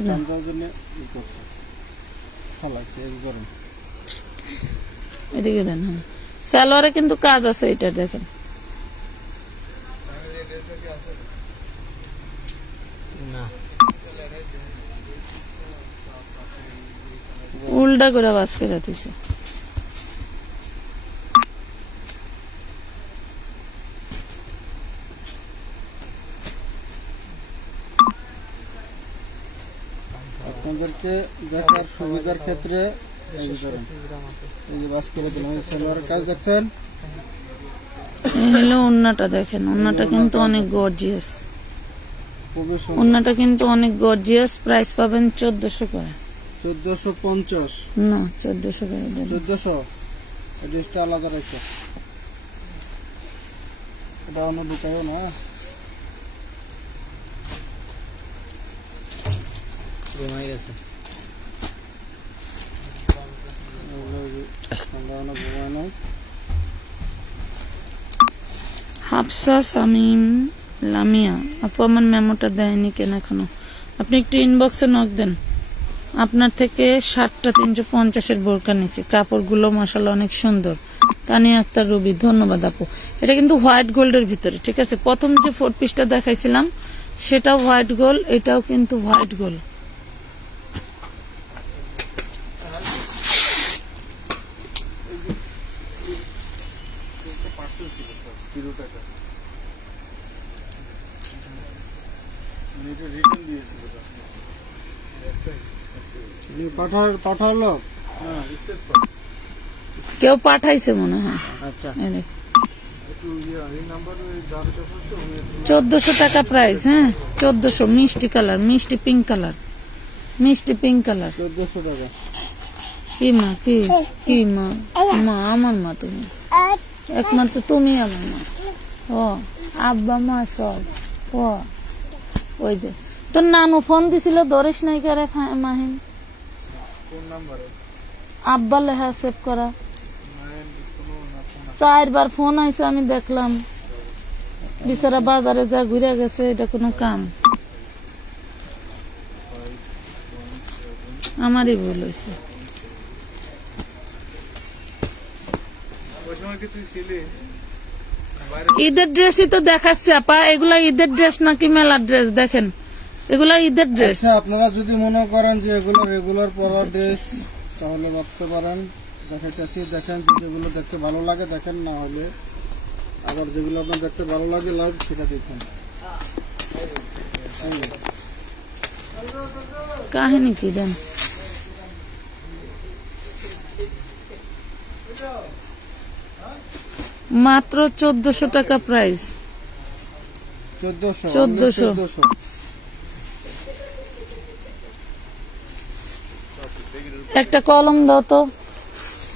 এদিকে দেন। হ্যাঁ সালোয়ারে কিন্তু কাজ আছে, এটা দেখেন। উল্টা করে বাস করে দিছে। আপনাদেরকে দেখার সুবিধার ক্ষেত্রে এই যে বাস করে দিলাম। সালোয়ারের কাজ দেখছেন, হলো ওন্নাটা দেখেন। ওন্নাটা কিন্তু অনেক গর্জিয়াস, ওন্নাটা কিন্তু অনেক গর্জিয়াস। প্রাইস পাবেন 1400 করে। 1450 না 1400 করে দেন। 1400 ড্রেসটা আলাদা রেখে এটা অন্য ঢুকাবো না। হাফসা শামীম লামিয়া আপু আমার মেমোটা দেয়নি কেন এখনো? আপনি একটু ইনবক্সে নক দেন। আপনার থেকে 60টা 350-এর বোরকা নিছি, কাপড়গুলো মাশাআল্লাহ অনেক সুন্দর। তানিয়া আক্তার রবি, ধন্যবাদ আপু। এটা কিন্তু হোয়াইট গোল্ডের ভিতরে, ঠিক আছে। প্রথম যে 4 পিসটা দেখাইছিলাম সেটাও হোয়াইট গোল্ড, এটাও কিন্তু হোয়াইট গোল্ড। পাঠালো কেউ পাঠাইছে মনে হয়। আচ্ছা 1400 টাকা প্রাইস। হ্যাঁ 1400। মিষ্টি কালার, মিষ্টি পিঙ্ক কালার, মিষ্টি পিঙ্ক কালার। 1400 টাকা। কি মা? কি মা? মা আমার মা, তুমি একমাত্র তুমি আমার মা। ও আব্বা মা সব। ও ওই যে তোর নানু ফোন দিছিল, ধরিস নাই কে রে মাহিন? আব্বা লেখা সেভ করা 4 বার ফোন আইছে, আমি দেখলাম। বিচারা বাজারে যা ঘুরে গেছে, এটা কোনো কাম? আমারই ভুল হয়েছে। ঈদের ড্রেসই তো দেখাচ্ছে আপা, এগুলা ঈদের ড্রেস নাকি মেলার ড্রেস? দেখেন এগুলা ঈদের ড্রেস। আপনারা যদি মনে করেন যে এগুলো রেগুলার পরা ড্রেস তাহলে ভাবতে পারেন। দেখাইতেছি, দেখেন যেগুলো দেখতে ভালো লাগে দেখেন, না হলে আবার যেগুলো আপনার দেখতে ভালো লাগে লাভ সেটা দেখেন। কাহিনী কি দেন? মাত্র 1400 টাকা প্রাইস। 1400। একটা কলম দাও তো,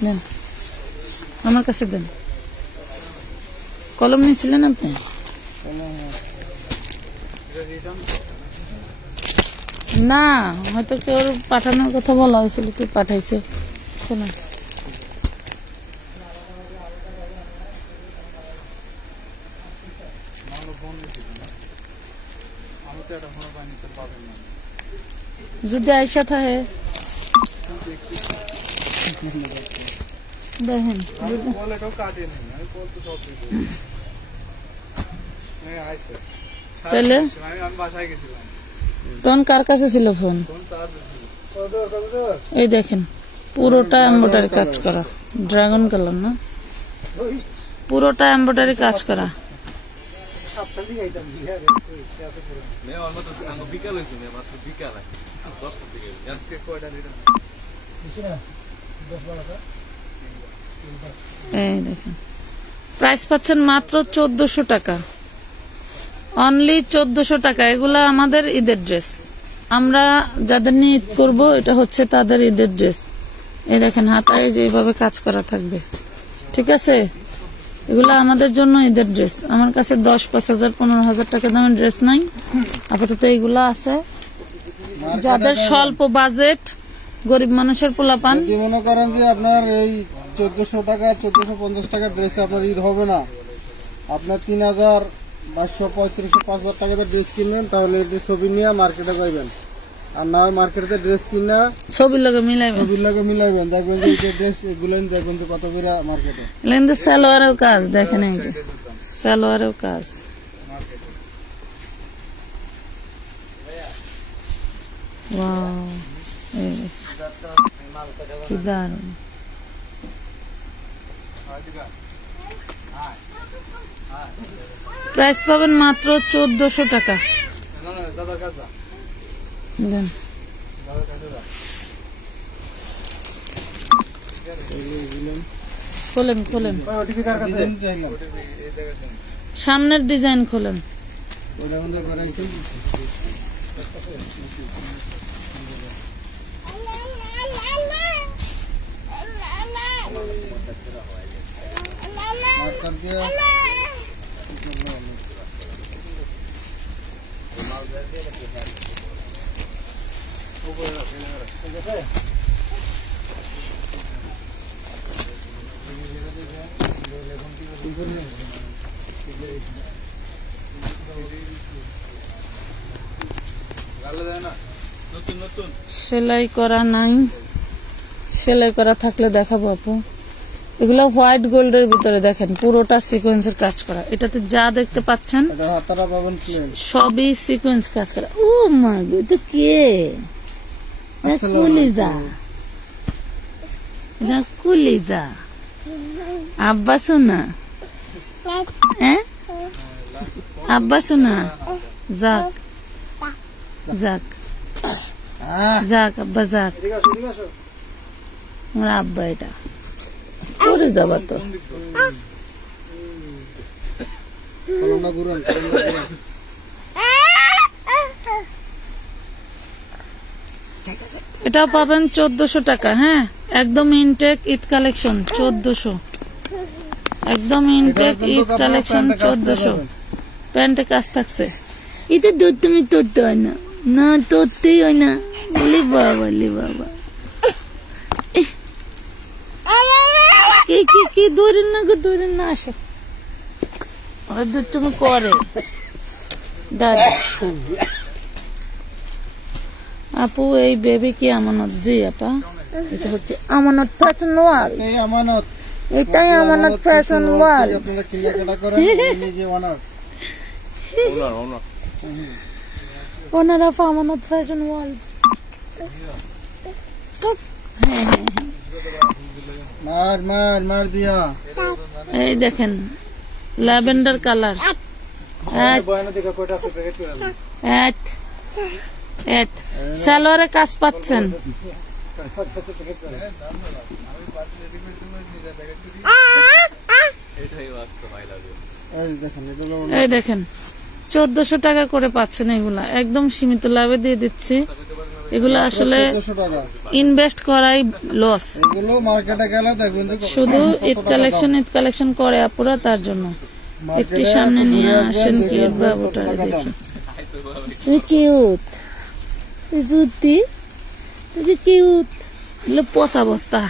দেন আমার কাছে দেন। কলম নিয়েছিলেন আপনি? না, হয়তো কেউ পাঠানোর কথা বলা হয়েছিল, কি পাঠাইছে শোনা। যদি আইসা থাকে দেখেন, তাহলে তখন কার কাছে ছিল ফোন? এই দেখেন পুরোটা এমব্রয়ডারি কাজ করা, ড্রাগন কালার না, পুরোটা এমব্রয়ডারি কাজ করা। এই দেখেন প্রাইস পাচ্ছেন মাত্র 1400 টাকা, অনলি 1400 টাকা। এগুলা আমাদের ঈদের ড্রেস, আমরা যাদের নিয়ে ঈদ করবো এটা হচ্ছে তাদের ঈদের ড্রেস। এই দেখেন হাতায় যেভাবে কাজ করা থাকবে, ঠিক আছে? এগুলা আমাদের জন্য ঈদের ড্রেস। আমার কাছে 10, 5,000, 15,000 টাকা দামের ড্রেস নাই আপাতত, এইগুলা আছে। যাদের স্বল্প বাজেট, গরিব মানুষের পোলাপান, যদি মনে করেন যে আপনার এই 1400 টাকা 1450 টাকা ড্রেসে আপনার ঈদ হবে না, আপনার 3,200, 3,500, 5,000 টাকাতে ড্রেস কিনবেন, তাহলে এই ছবি নিয়ে মার্কেটে যাইবেন। আর না মার্কেটে ড্রেস কিনা ছবির লগে মিলাইবেন, দেখবেন যে এই ড্রেস এগুলো দেখবেন তো কত করে মার্কেটে। কিন্তু সালোয়ারেও কাজ দেখেন, এই যে সালোয়ারেও কাজ। ওয়াও, কি দারুণ। প্রাইস পাবেন মাত্র 1400 টাকা। দেন খোলেন, সামনের ডিজাইন খোলেন। সেলাই করা নাই, সেলাই করা থাকলে দেখাবো আপু। এগুলা হোয়াইট গোল্ডের ভিতরে দেখেন পুরোটা সিকোয়েন্সের কাজ করা। এটাতে যা দেখতে পাচ্ছেন সবই সিকোয়েন্স কাজ করা। ও মা গো, এটা কে? কুলিদা আব্বা সোনা, আব্বা সোনা, যাক যাক যাক আব্বা যাক, আমার আব্বা এটা করে যাবা তো। এটাও পাবেন 1400 টাকা। হ্যাঁ, একদম ইনটেক ঈদ কালেকশন 1400, একদম ইনটেক ঈদ কালেকশন 1400। প্যান্টে কাজ থাকছে। এটা দুধ তুমি তুলতে হয় না, না তুলতেই হয় না। বলি বাবা, বাবা কি দৌড়েন না গো, দৌড়েন না, আসো। দুধ তুমি করে আপু এই বেবি কি আমানত? জি আপা, এটা হচ্ছে আমানত ফ্যাশন ওয়ার্ল্ড। এই আমানত, এটাই আমানত ফ্যাশন ওয়ার্ল্ড। আপনারা কেনাকাটা করেন, নিজে ওনার ওনার অফ আমানত ফ্যাশন ওয়ার্ল্ড। হ্যাঁ হ্যাঁ মার মার মার দিয়া। এই দেখেন ল্যাভেন্ডার কালার। সালোয়ারে কাজ পাচ্ছেন। এই দেখেন 1400 টাকা করে পাচ্ছেন। এগুলা একদম সীমিত লাভে দিয়ে দিচ্ছি। এগুলো আসলে ইনভেস্ট করাই লস। শুধু ঈদ কালেকশন করে আপুরা, তার জন্য একটি সামনে নিয়ে আসেন। কিউট বাবুটা দেখি, তুমি কিউট জুতি, তুমি কিউট। হলো পচা বস্তা,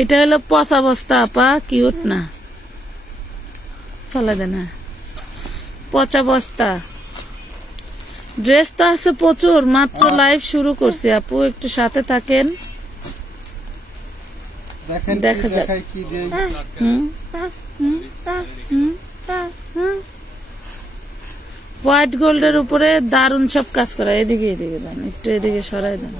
এটা হলো পচা বস্তা আপা, কিউট না, ফেলে দেন। পচা বস্তা। ড্রেস তো আছে প্রচুর, মাত্র লাইভ শুরু করছি আপু, একটু সাথে থাকেন, দেখা যাক। হোয়াইট গোল্ডের উপরে দারুণ সব কাজ করা। এদিকে এদিকে দেন, একটু এদিকে সরাই দেন।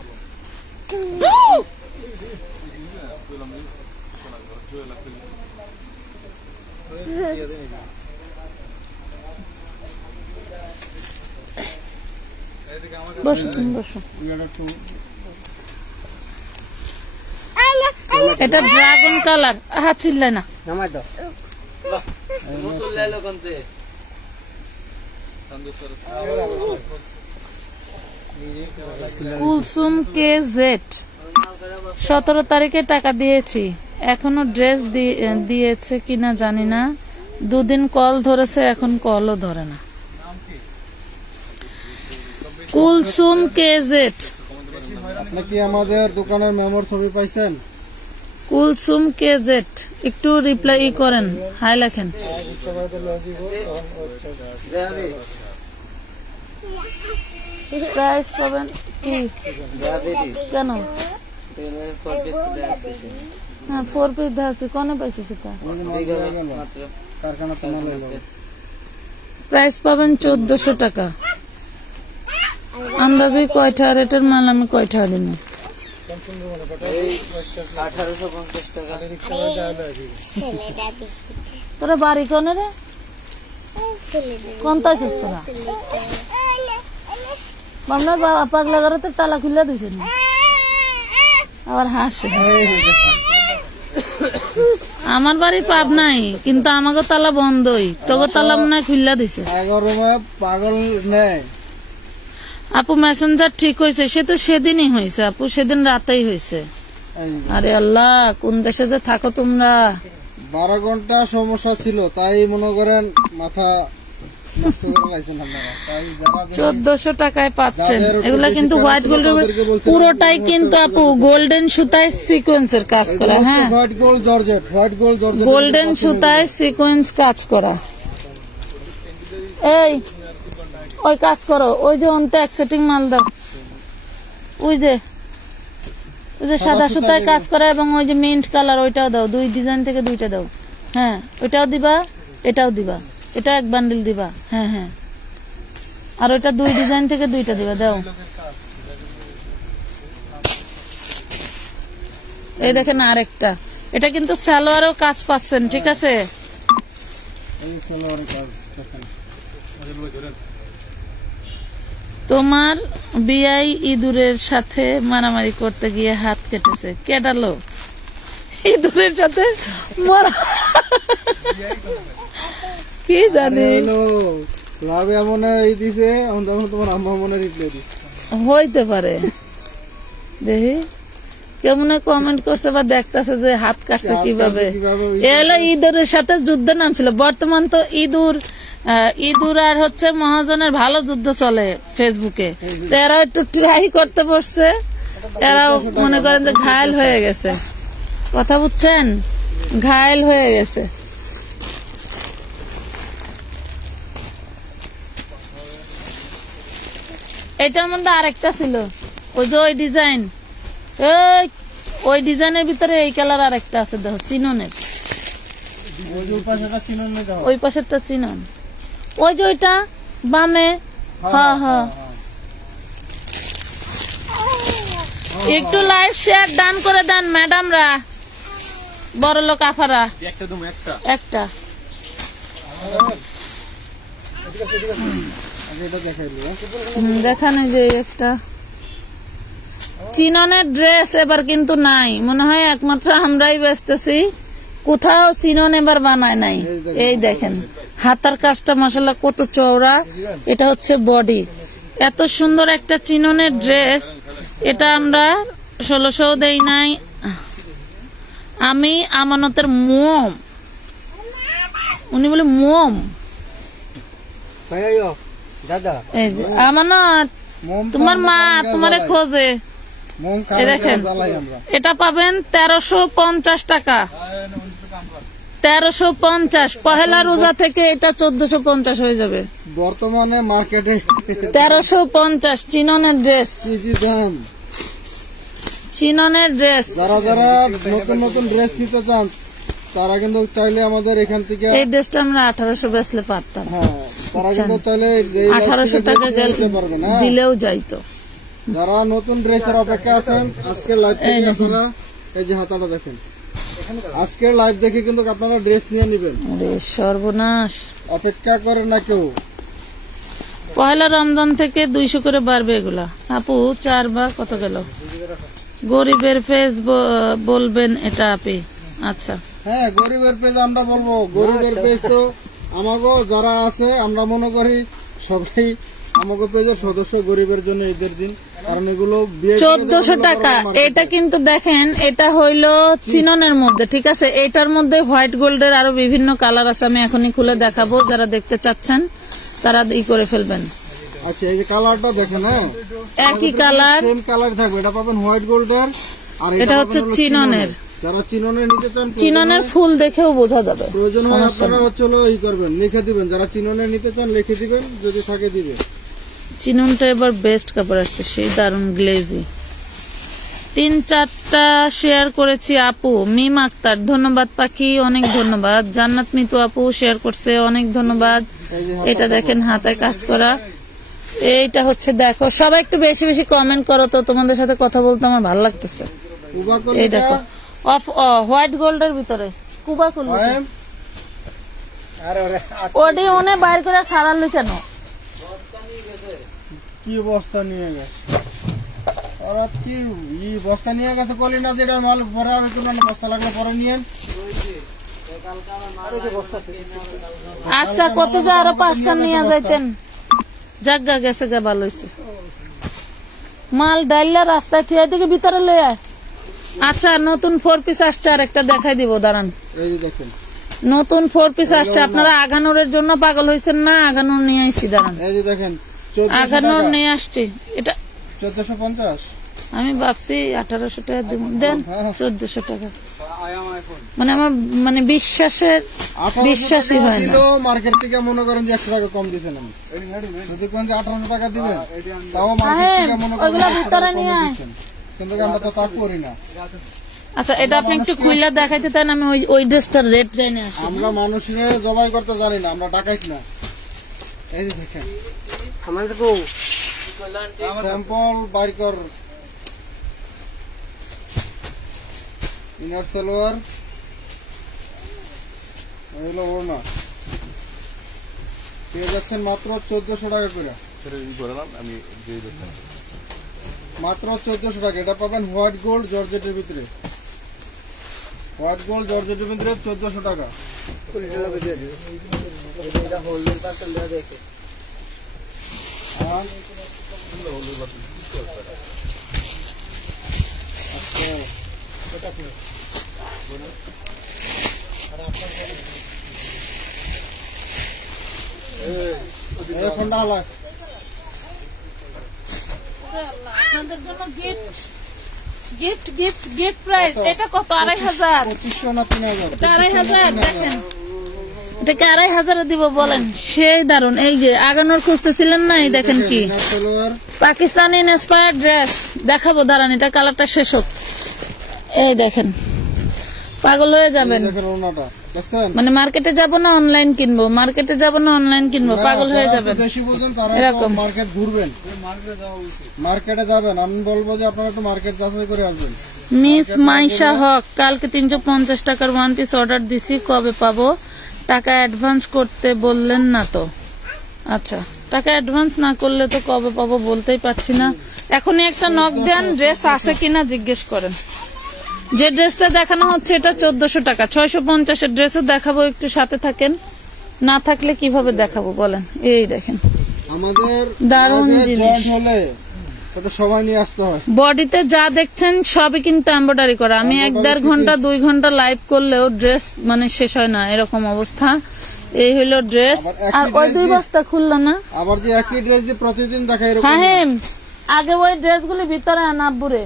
এটা ড্রাগন কালার। হাত চিল্লায় না। কুলসুম KZ 17 তারিখে টাকা দিয়েছি, এখনো ড্রেস দিয়েছে কিনা জানি না। 2 দিন কল ধরেছে, এখন কলও ধরে না। কুলসুম KZ, আপনি কি আমাদের দোকানের মেমোর ছবি পাইছেন? কুলসুম KZ একটু রিপ্লাই করেন, হাই লেখেন। প্রাইস পাবেন কি কেন? হ্যাঁ 4 পিস আছে, কোনে পাইছে সেটা? প্রাইস পাবেন 1400 টাকা। আন্দাজে কয়টা রেটের মাল আমি কয়টা দিব? 1850 টাকা। তোরা বাড়ি কোনে রে? কোনটা আছিস তোরা? আপনার বাবা পাগলা ঘরেতে তালা খুলে দিছে না, আবার হাসে। আমার বাড়ি পাবনাই, কিন্তু আমাকে তালা বন্ধই, তোকে তালা মনে হয় খুলে দিছে। পাগল নেই আপু মেসেঞ্জার ঠিক হয়েছে, সে তো সেদিনই হয়েছে আপু, সেদিন রাতেই হয়েছে। আরে আল্লাহ, কোন দেশে যে থাকো তোমরা। 12 ঘন্টা সমস্যা ছিল, তাই মনে করেন মাথা 1400 টাকায় পাচ্ছেন। এগুলা কিন্তু হোয়াইট গোল্ডের পুরোটাই কিন্তু আপু গোল্ডেন সুতায় সিকোয়েন্সের কাজ করা। হ্যাঁ গোল্ডেন সুতায় সিকোয়েন্স কাজ করা। এই ওই কাজ করো, ওই যে অন্তে একসেটিং মাল দাও, ওই যে সাদা সুতায় কাজ করা, এবং ওই যে মিন্ট কালার ওইটাও দাও। 2 ডিজাইন থেকে 2টা দাও। হ্যাঁ ওইটাও দিবা, এটাও দিবা, এটা 1 বান্ডিল দিবা। হ্যাঁ হ্যাঁ, আর ওইটা 2 ডিজাইন থেকে 2টা দিবা, দাও। এই দেখেন আরেকটা, এটা কিন্তু সালোয়ারও কাজ পাচ্ছেন, ঠিক আছে? তোমার বিয়াই ইঁদুরের সাথে মারামারি করতে গিয়ে হাত কেটেছে, কেটালো? ইঁদুরের সাথে কি জানি হইতে পারে। দেখি কেমন কমেন্ট করছে বা দেখতেছে যে হাত কাটছে কিভাবে। এলো ইঁদুরের সাথে যুদ্ধে নামছিল। বর্তমান তো ইঁদুর আর হচ্ছে মহাজনের ভালো যুদ্ধ চলে ফেসবুকে। তো এরা একটু ট্রাই করতে পারছে, এরাও মনে করেন যে ঘায়েল হয়ে গেছে। কথা বুঝছেন? ঘায়েল হয়ে গেছে। এটার মধ্যে আরেকটা ছিল, ওই যে ওই ডিজাইন, ওই ডিজাইনের ভিতরে এই কালার আরেকটা আছে, দেখো চিননের, ওই পাশেরটা চিনন, ওই যে ওইটা বামে। হ্যাঁ হ্যাঁ, একটু লাইভ শেয়ার ডান করে দেন ম্যাডামরা, বড় লোক আফারা। একটা দেখান, যে একটা চিননের ড্রেস এবার কিন্তু নাই, মনে হয় একমাত্র আমরাই বেচতেছি, কোথাও চিনন এবার বানায় নাই। এই দেখেন হাতার কাজটা মাশাআল্লাহ কত চওড়া, এটা হচ্ছে বডি। এত সুন্দর একটা চিননের ড্রেস, এটা আমরা 1600 দেই নাই। আমি আমানতের মোম, উনি বলে মোম, এই যে আমানত তোমার মা তোমারে খোঁজে। দেখেন এটা পাবেন 1350 টাকা, 1350। পহেলা রোজা থেকে এটা 1450 হয়ে যাবে বর্তমানে মার্কেটে। 1350 চিননের ড্রেস, চিননের ড্রেস। যারা যারা নতুন নতুন ড্রেস নিতে চান তারা কিন্তু চাইলে আমাদের এখান থেকে, এই ড্রেসটা আমরা 1800 বেচলে পারতাম। হ্যাঁ, তারা কিন্তু চাইলে 1800 টাকা দিলেও যাইতো। যারা নতুন ড্রেসের অপেক্ষা আছেন, আজকের লাইভ থেকে আপনারা এই যে হাতাটা দেখেন, আজকের লাইভ দেখে কিন্তু আপনারা ড্রেস নিয়ে নেবেন। সর্বনাশ, অপেক্ষা করেন না কেউ। পয়লা রমজান থেকে 200 করে বাড়বে এগুলা। আপু 4 বা কত গেল? গরিবের পেজ বলবেন এটা আপনি? আচ্ছা হ্যাঁ, গরিবের পেজ আমরা বলবো। গরিবের পেজ তো আমাগো যারা আছে, আমরা মনে করি সবাই আমাগো পেজের সদস্য গরিবের জন্য ঈদের দিন, কারণ এগুলো 1400 টাকা। এটা কিন্তু দেখেন, এটা হইলো চিননের মধ্যে, ঠিক আছে। এটার মধ্যে হোয়াইট গোল্ডের আরো বিভিন্ন কালার আছে, আমি এখনই খুলে দেখাবো, যারা দেখতে চাচ্ছেন তারা ই করে ফেলবেন। আচ্ছা, এই যে কালারটা দেখেন, হ্যাঁ একই কালার, সেম কালার থাকবে। এটা পাবেন হোয়াইট গোল্ডের, আর এটা হচ্ছে চিননের। যারা চিননের নিতে চান, চিননের ফুল দেখেও বোঝা যাবে। প্রয়োজন হয় আপনারা হলো ই করবেন, লিখে দিবেন। যারা চিননের নিতে চান লিখে দিবেন, যদি থাকে দিবে। চিননটা এবার বেস্ট কাপড় আসছে, সেই দারুন গ্লেজি। 3-4টা শেয়ার করেছি আপু। মিম আক্তার ধন্যবাদ পাখি, অনেক ধন্যবাদ। জান্নাত মিতু আপু শেয়ার করছে, অনেক ধন্যবাদ। এটা দেখেন হাতে কাজ করা, এইটা হচ্ছে দেখো। সবাই একটু বেশি বেশি কমেন্ট করো তো, তোমাদের সাথে কথা বলতে আমার ভালো লাগতেছে। এই দেখো অফ হোয়াইট গোল্ডের ভিতরে কুবা করলো, ওডি ওনে বাইর করে সারালি কেন? কি বস্তা নিয়ে গেছে ওরা? কি বস্তা নিয়ে গেছে? কলি না, যেটা মাল ভরে হবে, বস্তা লাগলে পরে নিয়েন। আচ্ছা, কত যে আরো 5টা নিয়ে যাইতেন, জাগা গেছে গা, ভালো হয়েছে। মাল ডাইলা রাস্তায় থিয়া দিকে ভিতরে লয়ে আয়। আচ্ছা, নতুন 4 পিস আসছে, আর একটা দেখাই দিব, দাঁড়ান। এই যে দেখেন নতুন 4 পিস আসছে। আপনারা আগানোরের জন্য পাগল হয়েছেন না? আগানোর নিয়ে আসছি, দাঁড়ান। এই যে দেখেন, আগানোর নিয়ে আসছি। এটা 1450। আমি ভাবছি 1800 টাকা দিব, দেন 1400 টাকা। মানে আমার মানে বিশ্বাসই হয় না। মার্কেট থেকে মনে করেন যে 100 টাকা কম দিচ্ছেন। আমি যদি কোন যে 1800 টাকা দিবেন, তাও মার্কেট থেকে মনে করেন ওইগুলা ভিতরে নিয়ে আয়, কিন্তু আমরা তো তা করি না। আচ্ছা, এটা আপনি একটু খুইলা দেখাইতে চান? আমি ওই ড্রেসটার রেট জানি না। আমরা মানুষের জবাই করতে জানি না, আমরা ডাকাইত না। এই যে দেখেন, আমাদের তো স্যাম্পল বাইর কর। ইনার সালোয়ার হলো ওড়না, পেয়ে যাচ্ছেন মাত্র 1400 টাকা করে। মাত্র 1400 টাকা। এটা পাবেন হোয়াইট গোল্ড জর্জেটের ভিতরে, হোয়াইট গোল্ড জর্জেটের ভিতরে 1400 টাকা। আপনাদের জন্য গিফট প্রাইস। এটা কত? 2500। 2500 না 3000? এটা 2500। দেখেন এটাকে 2500 দিব বলেন, সেই দারুন। এই যে আগানোর খুঁজতেছিলেন না, এই দেখেন কি পাকিস্তানি ইন্সপায়ার্ড ড্রেস দেখাবো, দাঁড়ান এটা কালারটা শেষ হোক। এই দেখেন, পাগল হয়ে যাবেন। মানে মার্কেটে যাব না অনলাইন কিনবো, মার্কেটে যাব না অনলাইন কিনবো, পাগল হয়ে যাবেন এরকম। মার্কেট ঘুরবেন, মার্কেটে যাবেন, আমি বলবো যে আপনারা একটু মার্কেট যাচাই করে আসবেন। মিস মাইশা হক, কালকে 350 টাকার ওয়ান পিস অর্ডার দিছি, কবে পাবো? টাকা অ্যাডভান্স করতে বললেন না তো? আচ্ছা, টাকা অ্যাডভান্স না করলে তো কবে পাবো বলতেই পারছি না। এখনই একটা নক দেন, ড্রেস আছে কিনা জিজ্ঞেস করেন। যে ড্রেসটা দেখানো হচ্ছে এটা 1400 টাকা, 650 এর ড্রেসও দেখাবো, একটু সাথে থাকেন। না থাকলে কিভাবে দেখাবো বলেন? এই দেখেন আমাদের দারুণ জিনিস। হলে সময় নিয়ে আসতে হয়। বডিতে যা দেখছেন সবই কিন্তু এমব্রয়ডারি করা। আমি 1-1.5 ঘন্টা 2 ঘন্টা লাইভ করলেও ড্রেস মানে শেষ হয় না, এরকম অবস্থা। এই হলো ড্রেস। আর ওই 2 বস্তা খুললো না, আবার যে একই ড্রেস দিয়ে প্রতিদিন দেখায় এরকম। হ্যাঁ, আগে ওই ড্রেসগুলি ভিতরে আন আব্বুরে,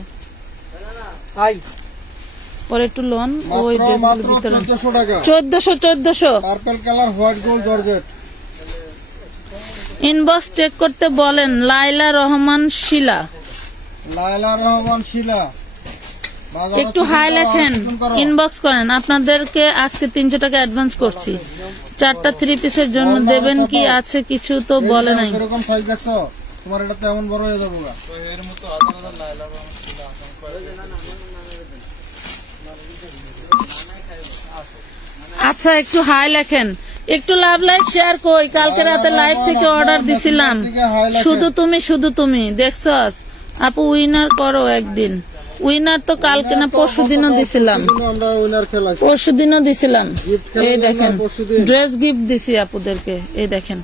পরে একটু লোন। ওই ড্রেসগুলি ভিতরে 1400 টাকা, 1400 purple colour white gold georgette. Inbox check করতে বলেন। লাইলা রহমান শিলা, লায়লা রহমান শিলা, একটু হাই লেখেন, ইনবক্স করেন। আপনাদেরকে আজকে 300 টাকা অ্যাডভান্স করছি। 4টা 3 পিসের জন্য দেবেন কি? আছে কিছু তো বলে নাই। এরকম সাইজ দেখছো তোমার, এটা তো এমন বড় হয়ে যাবে গা। এর মতো আলাদা লায়লা রহমান শিলা আচ্ছা, একটু হাই লেখেন, একটু লাভ লাইক শেয়ার। কই কালকে রাতে লাইভ থেকে অর্ডার দিছিলাম, শুধু তুমি দেখছস আপু? উইনার করো একদিন। উইনার তো কালকে না পরশুদিনও দিছিলাম, পরশুদিনও দিছিলাম। এই দেখেন ড্রেস গিফট দিছি আপুদেরকে। এই দেখেন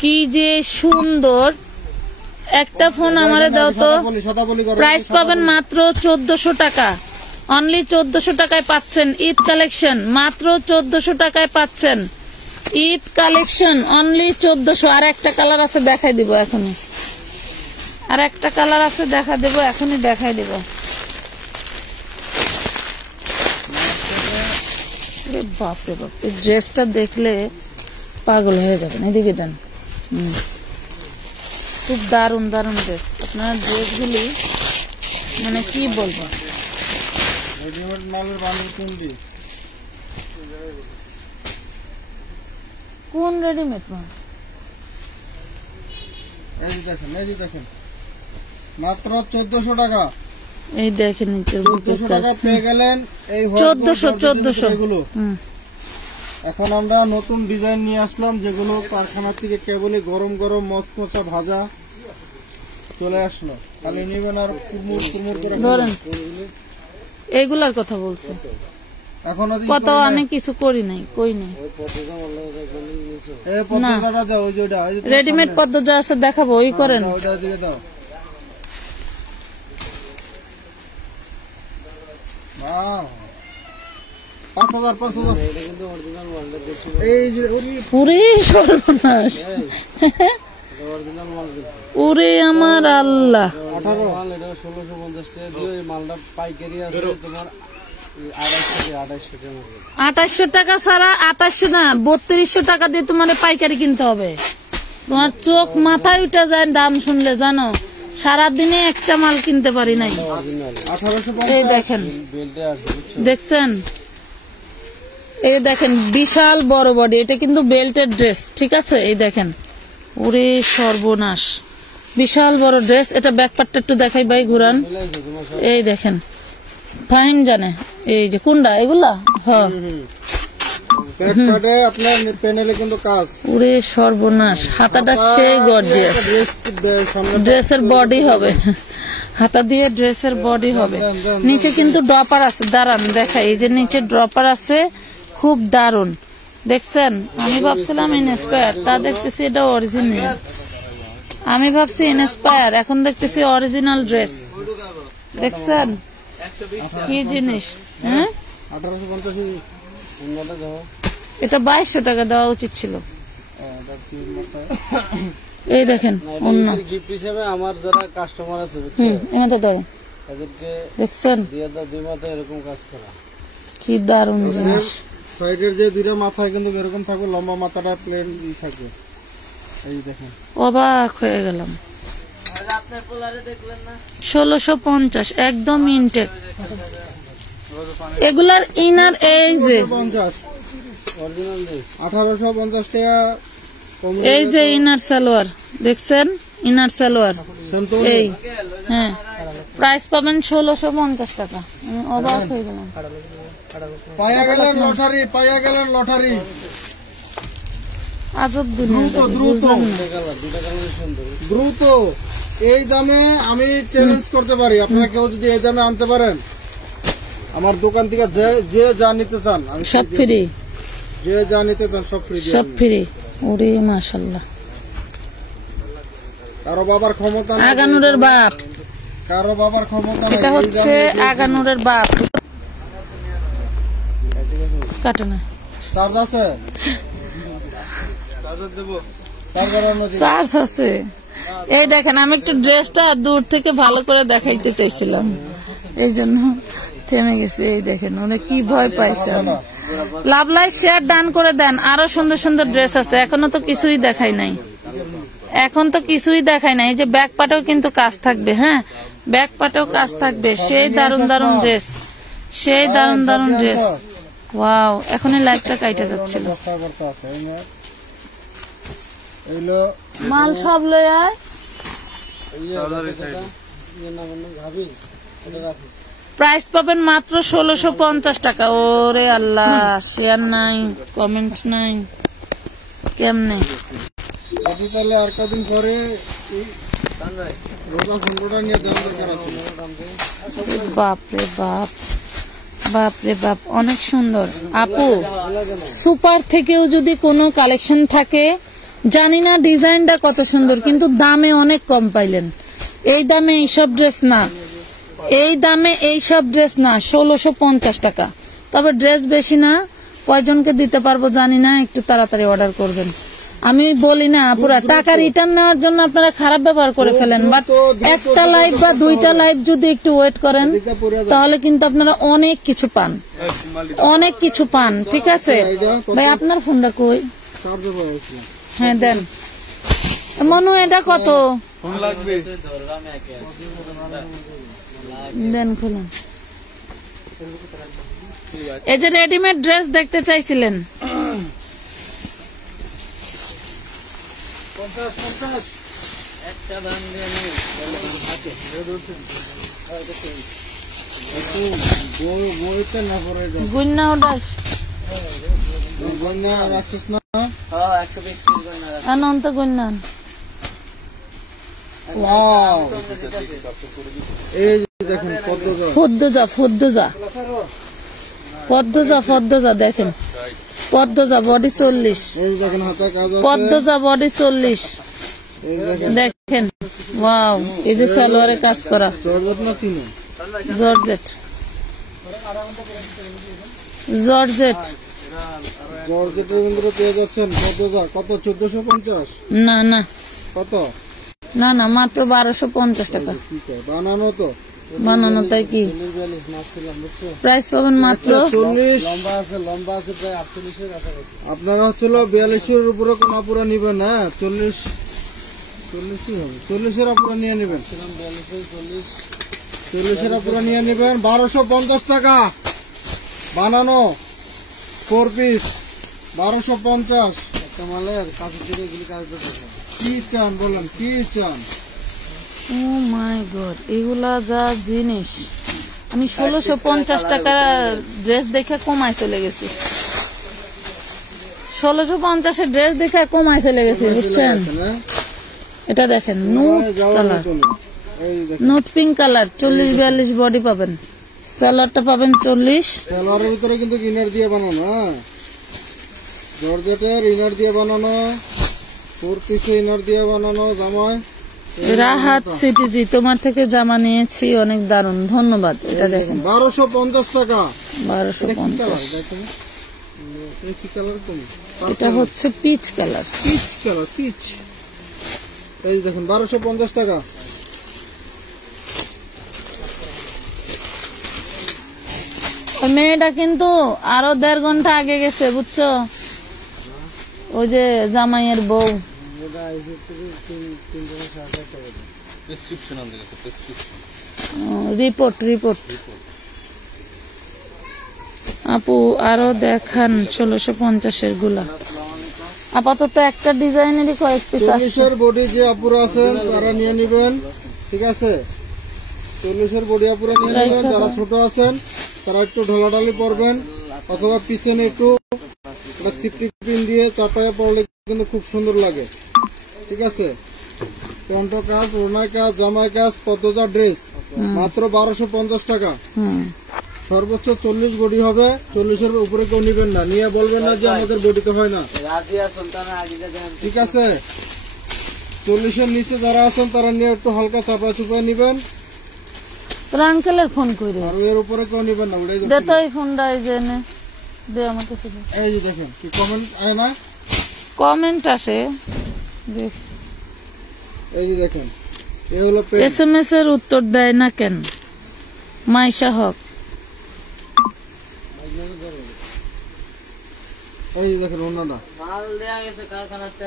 কি যে সুন্দর। একটা ফোন আমারে দাও তো। প্রাইস পাবেন মাত্র 1400 টাকা, অনলি 1400 টাকায় পাচ্ছেন ঈদ কালেকশন। মাত্র 1400 টাকায় পাচ্ছেন ঈদ কালেকশন, অনলি 1400। আর একটা কালার আছে দেখাই দিব এখনই, আর একটা কালার আছে দেখা দেব এখনই, দেখাই দেব। বাপরে বাপ, এই ড্রেসটা দেখলে পাগল হয়ে যাবেন। এদিকে দেন, খুব দারুন দারুন ড্রেস। আপনার ড্রেসগুলি মানে কি বলবো, রেডিমেড মালের বান্ডেল কিনবি। কোন রেডিমেড মাল? এই দেখেন, এই দেখেন মাত্র 1400 টাকা। এই দেখেন 1400 টাকা পেয়ে গেলেন এই 1400 এগুলো। এখন আমরা নতুন ডিজাইন নিয়ে আসলাম, যেগুলো কারখানা থেকে কেবলই গরম গরম মচমচা ভাজা চলে আসলো। খালি নিবেন আর কুমুর কুমুর করে ধরেন। এইগুলার কথা বলছে। এখন কত আমি কিছু করি নাই, কই নাই। রেডিমেড পদ্ম যা আছে দেখাবো, ওই করেন। পুরে সর্বনাশ, ওরে আমার আল্লাহ। 1650 টাকা দিয়ে মালটা পাইকারি আছে তোমার 2800 টাকা ছাড়া, 2800 না 3200 টাকা দিয়ে তোমার পাইকারি কিনতে হবে। তোমার চোখ মাথায় উঠে যায় দাম শুনলে, জানো সারাদিনে একটা মাল কিনতে পারি নাই। এই দেখেন, দেখছেন, এই দেখেন বিশাল বড় বডি, এটা কিন্তু বেল্টের ড্রেস, ঠিক আছে? এই দেখেন, ওরে সর্বনাশ, বিশাল বড় ড্রেস। এটা ব্যাকপার্টটা একটু দেখাই ভাই, ঘুরান। এই দেখেন ফাইন জানে। এই যে কোনটা এগুলা, হ্যাঁ ওরে সর্বনাশ, হাতাটা সেই গর্জিয়াস। ড্রেসের বডি হবে, হাতা দিয়ে ড্রেসের বডি হবে। নিচে কিন্তু ড্রপার আছে, দাঁড়ান দেখাই। এই যে নিচে ড্রপার আছে, খুব দারুন। দেখছেন? আমি ভাবছিলাম ইনস্পায়ার, তা দেখতেছি এটা অরিজিনাল। আমি ভাবছি ইনস্পায়ার, এখন দেখতেছি অরিজিনাল ড্রেস। দেখছেন কি জিনিস? হ্যাঁ, এটা 2200 টাকা দেওয়া উচিত ছিল। এই দেখেন অন্য গিফট হিসেবে আমার যারা কাস্টমার আছে, দেখছেন এরকম কাজ করা, কি দারুণ জিনিস। সাইডের যে দুইটা মাথায় কিন্তু এরকম থাকবে, লম্বা মাথাটা প্লেন থাকবে। এই দেখেন, অবাক হয়ে গেলাম। আপনার পোলারে দেখলেন না? 1650 একদম ইনটেক। এগুলার ইনার এই যে 1850 টাকা। এই যে ইনার সালোয়ার দেখছেন, ইনার সালোয়ার এই, হ্যাঁ প্রাইস পাবেন 1650 টাকা। আমি অবাক হয়ে গেলাম। পায়া গেলেন লটারি, পায়া গেলেন লটারি। আজব দুনিয়া, দ্রুত দ্রুত এই দামে আমি চ্যালেঞ্জ করতে পারি। আপনারা কেউ যদি এই দামে আনতে পারেন, আমার দোকান থেকে যে যা নিতে চান আমি সব ফ্রি, যে যা নিতে চান সব ফ্রি। সব ফ্রি। ওরে মাশাআল্লাহ, কারো বাবার ক্ষমতা নেই, আগানুরের বাপ। কারো বাবার ক্ষমতা নেই। এটা হচ্ছে আগানুরের বাপ। কাটে না, চার্জ আছে, চার্জার দেবো, চার্জারের মধ্যে চার্জ আছে। এই দেখেন, আমি একটু ড্রেসটা দূর থেকে ভালো করে দেখাইতে চাইছিলাম, এই জন্য থেমে গেছে। এই দেখেন, ওরা কি ভয় পাইছে। লাভ লাইক শেয়ার ডান করে দেন। আরো সুন্দর সুন্দর ড্রেস আছে, এখনো তো কিছুই দেখাই নাই, এখন তো কিছুই দেখাই নাই। এই যে ব্যাক পাটেও কিন্তু কাজ থাকবে, হ্যাঁ ব্যাক পাটেও কাজ থাকবে। সেই দারুন দারুন ড্রেস, সেই দারুন দারুন ড্রেস। ওয়াও, এখনই লাইভটা কাইটা যাচ্ছিল। মাল সব লয় আয়। প্রাইস পাবেন মাত্র 1650 টাকা। ওরে আল্লাহ, শেয়ার নাই, কমেন্ট নাই, কেমনে? তাহলে আর কদিন পরে রোজা ফোনটা নিয়ে দাম দরকার আছে। বাপরে বাপ, বাপরে বাপ, অনেক সুন্দর। আপু, সুপার থেকেও যদি কোনো কালেকশন থাকে, জানি না ডিজাইনটা কত সুন্দর, কিন্তু দামে অনেক কম পাইলেন। এই দামে এইসব ড্রেস না, এই দামে এইসব ড্রেস না। 1650 টাকা। তবে ড্রেস বেশি না, কয়জনকে দিতে পারবো জানি না, একটু তাড়াতাড়ি অর্ডার করবেন। আমি বলি না পুরা টাকা রিটার্ন নেওয়ার জন্য আপনারা খারাপ ব্যবহার করে ফেলেন, বাট একটা লাইভ বা দুইটা লাইভ যদি একটু ওয়েট করেন, তাহলে কিন্তু আপনারা অনেক কিছু পান, অনেক কিছু পান। ঠিক আছে ভাই, আপনার ফোনটা কই? হ্যাঁ দেন। মনু, এটা কত দেন, খুলুন। এই যে রেডিমেড ড্রেস দেখতে চাইছিলেন, গুন্না ওটাস অনন্ত গুন্নান। ফদ্দজা, ফদ্দজা, পদ্মজা, পদ্মজা দেখেন, পদ্মজা বডি 40, পদ্মজা বডি 40 দেখেন। ওয়াও, এই যে সালোয়ারে কাজ করা, জর্জেট, জর্জেট, জর্জেটের ভিতরে পেয়ে যাচ্ছেন পদ্মজা। কত? 1450? না না, কত? না না, মাত্র 1250 টাকা। বানানো তো, বানানো, তাই কি? প্রাইস পাবেন মাত্র 40। লম্বা আছে, লম্বা আছে প্রায় 48 এর কাছাকাছি। আপনারা হচ্ছিল 42 এর উপরে কোন পুরা নিবেন না, 40 হবে, 40 এর পুরা নিয়ে নেবেন, 40 এর পুরা নিয়ে নেবেন। 1250 টাকা বানানো 4 পিস, 1250 একটা মালের কাছে থেকে এগুলি কাজ করতে। কি চান বলেন, কি চান? ও মাই গড, এগুলা যা জিনিস। আমি 1650 টাকা ড্রেস দেখে কমায় চলে গেছি, 1650 এর ড্রেস দেখে কমায় চলে গেছি, বুঝছেন? এটা দেখেন, note colour, note pink colour, 40-42 body পাবেন। সালোয়ারটা পাবেন 40। সালোয়ারের ভিতরে কিন্তু ইনার দিয়ে বানানো, হ্যাঁ জর্জেটের ইনার দিয়ে বানানো, 4 পিসে ইনার দিয়ে বানানো জামাই। রাহাত সিটিজি, তোমার থেকে জামা নিয়েছি, অনেক দারুন, ধন্যবাদ। এটা দেখেন 1250 টাকা, 1250। কি কালার? এটা হচ্ছে peach colour, peach colour, peach. এই দেখেন 1250 টাকা। ওই মেয়েটা কিন্তু আরো 1.5 ঘন্টা আগে গেছে বুঝছো, ওই যে জামাইয়ের বউ। রিপোর্ট আপু আরো দেখান 1650 গুলা। আপাতত একটা ডিজাইনেরই কয়েক পিস আছে। 40 বডি যে আপুরা আছেন তারা নিয়ে নেবেন, ঠিক আছে? 40 বডি আপুরা নিয়ে নেবেন। যারা ছোট আছেন তারা একটু ঢলাঢালি পরবেন, অথবা পিছনে একটু সিফটি পিন দিয়ে চাপায়া পরলে কিন্তু খুব সুন্দর লাগে, ঠিক আছে? কণ্ঠ কাজ, ওড়নায় কাজ, জামায় কাজ, পদ্মজা ড্রেস মাত্র 1250 টাকা। সর্বোচ্চ 40 বডি হবে, 40-এর উপরে কেউ নিবেন না, নিয়ে বলবেন না যে আমাদের বডিতে হয় না, ঠিক আছে? 40-এর নিচে যারা আছেন তারা নিয়ে একটু হালকা চাপা চুপা নিবেন। আঙ্কেলের ফোন করে, আর এর উপরে কেউ নিবেন না। ওটাই দে তো এই ফোনটা, এই যে নে দে আমাকে। এই যে দেখেন কি কমেন্ট আয় না, কমেন্ট আসে দেখ। এই যে দেখেন এই হলো SMS এর উত্তর দেয় না কেন? মাইশা হক। এই যে দেখেন ওনাটা মাল দেয়া গেছে কারখানাতে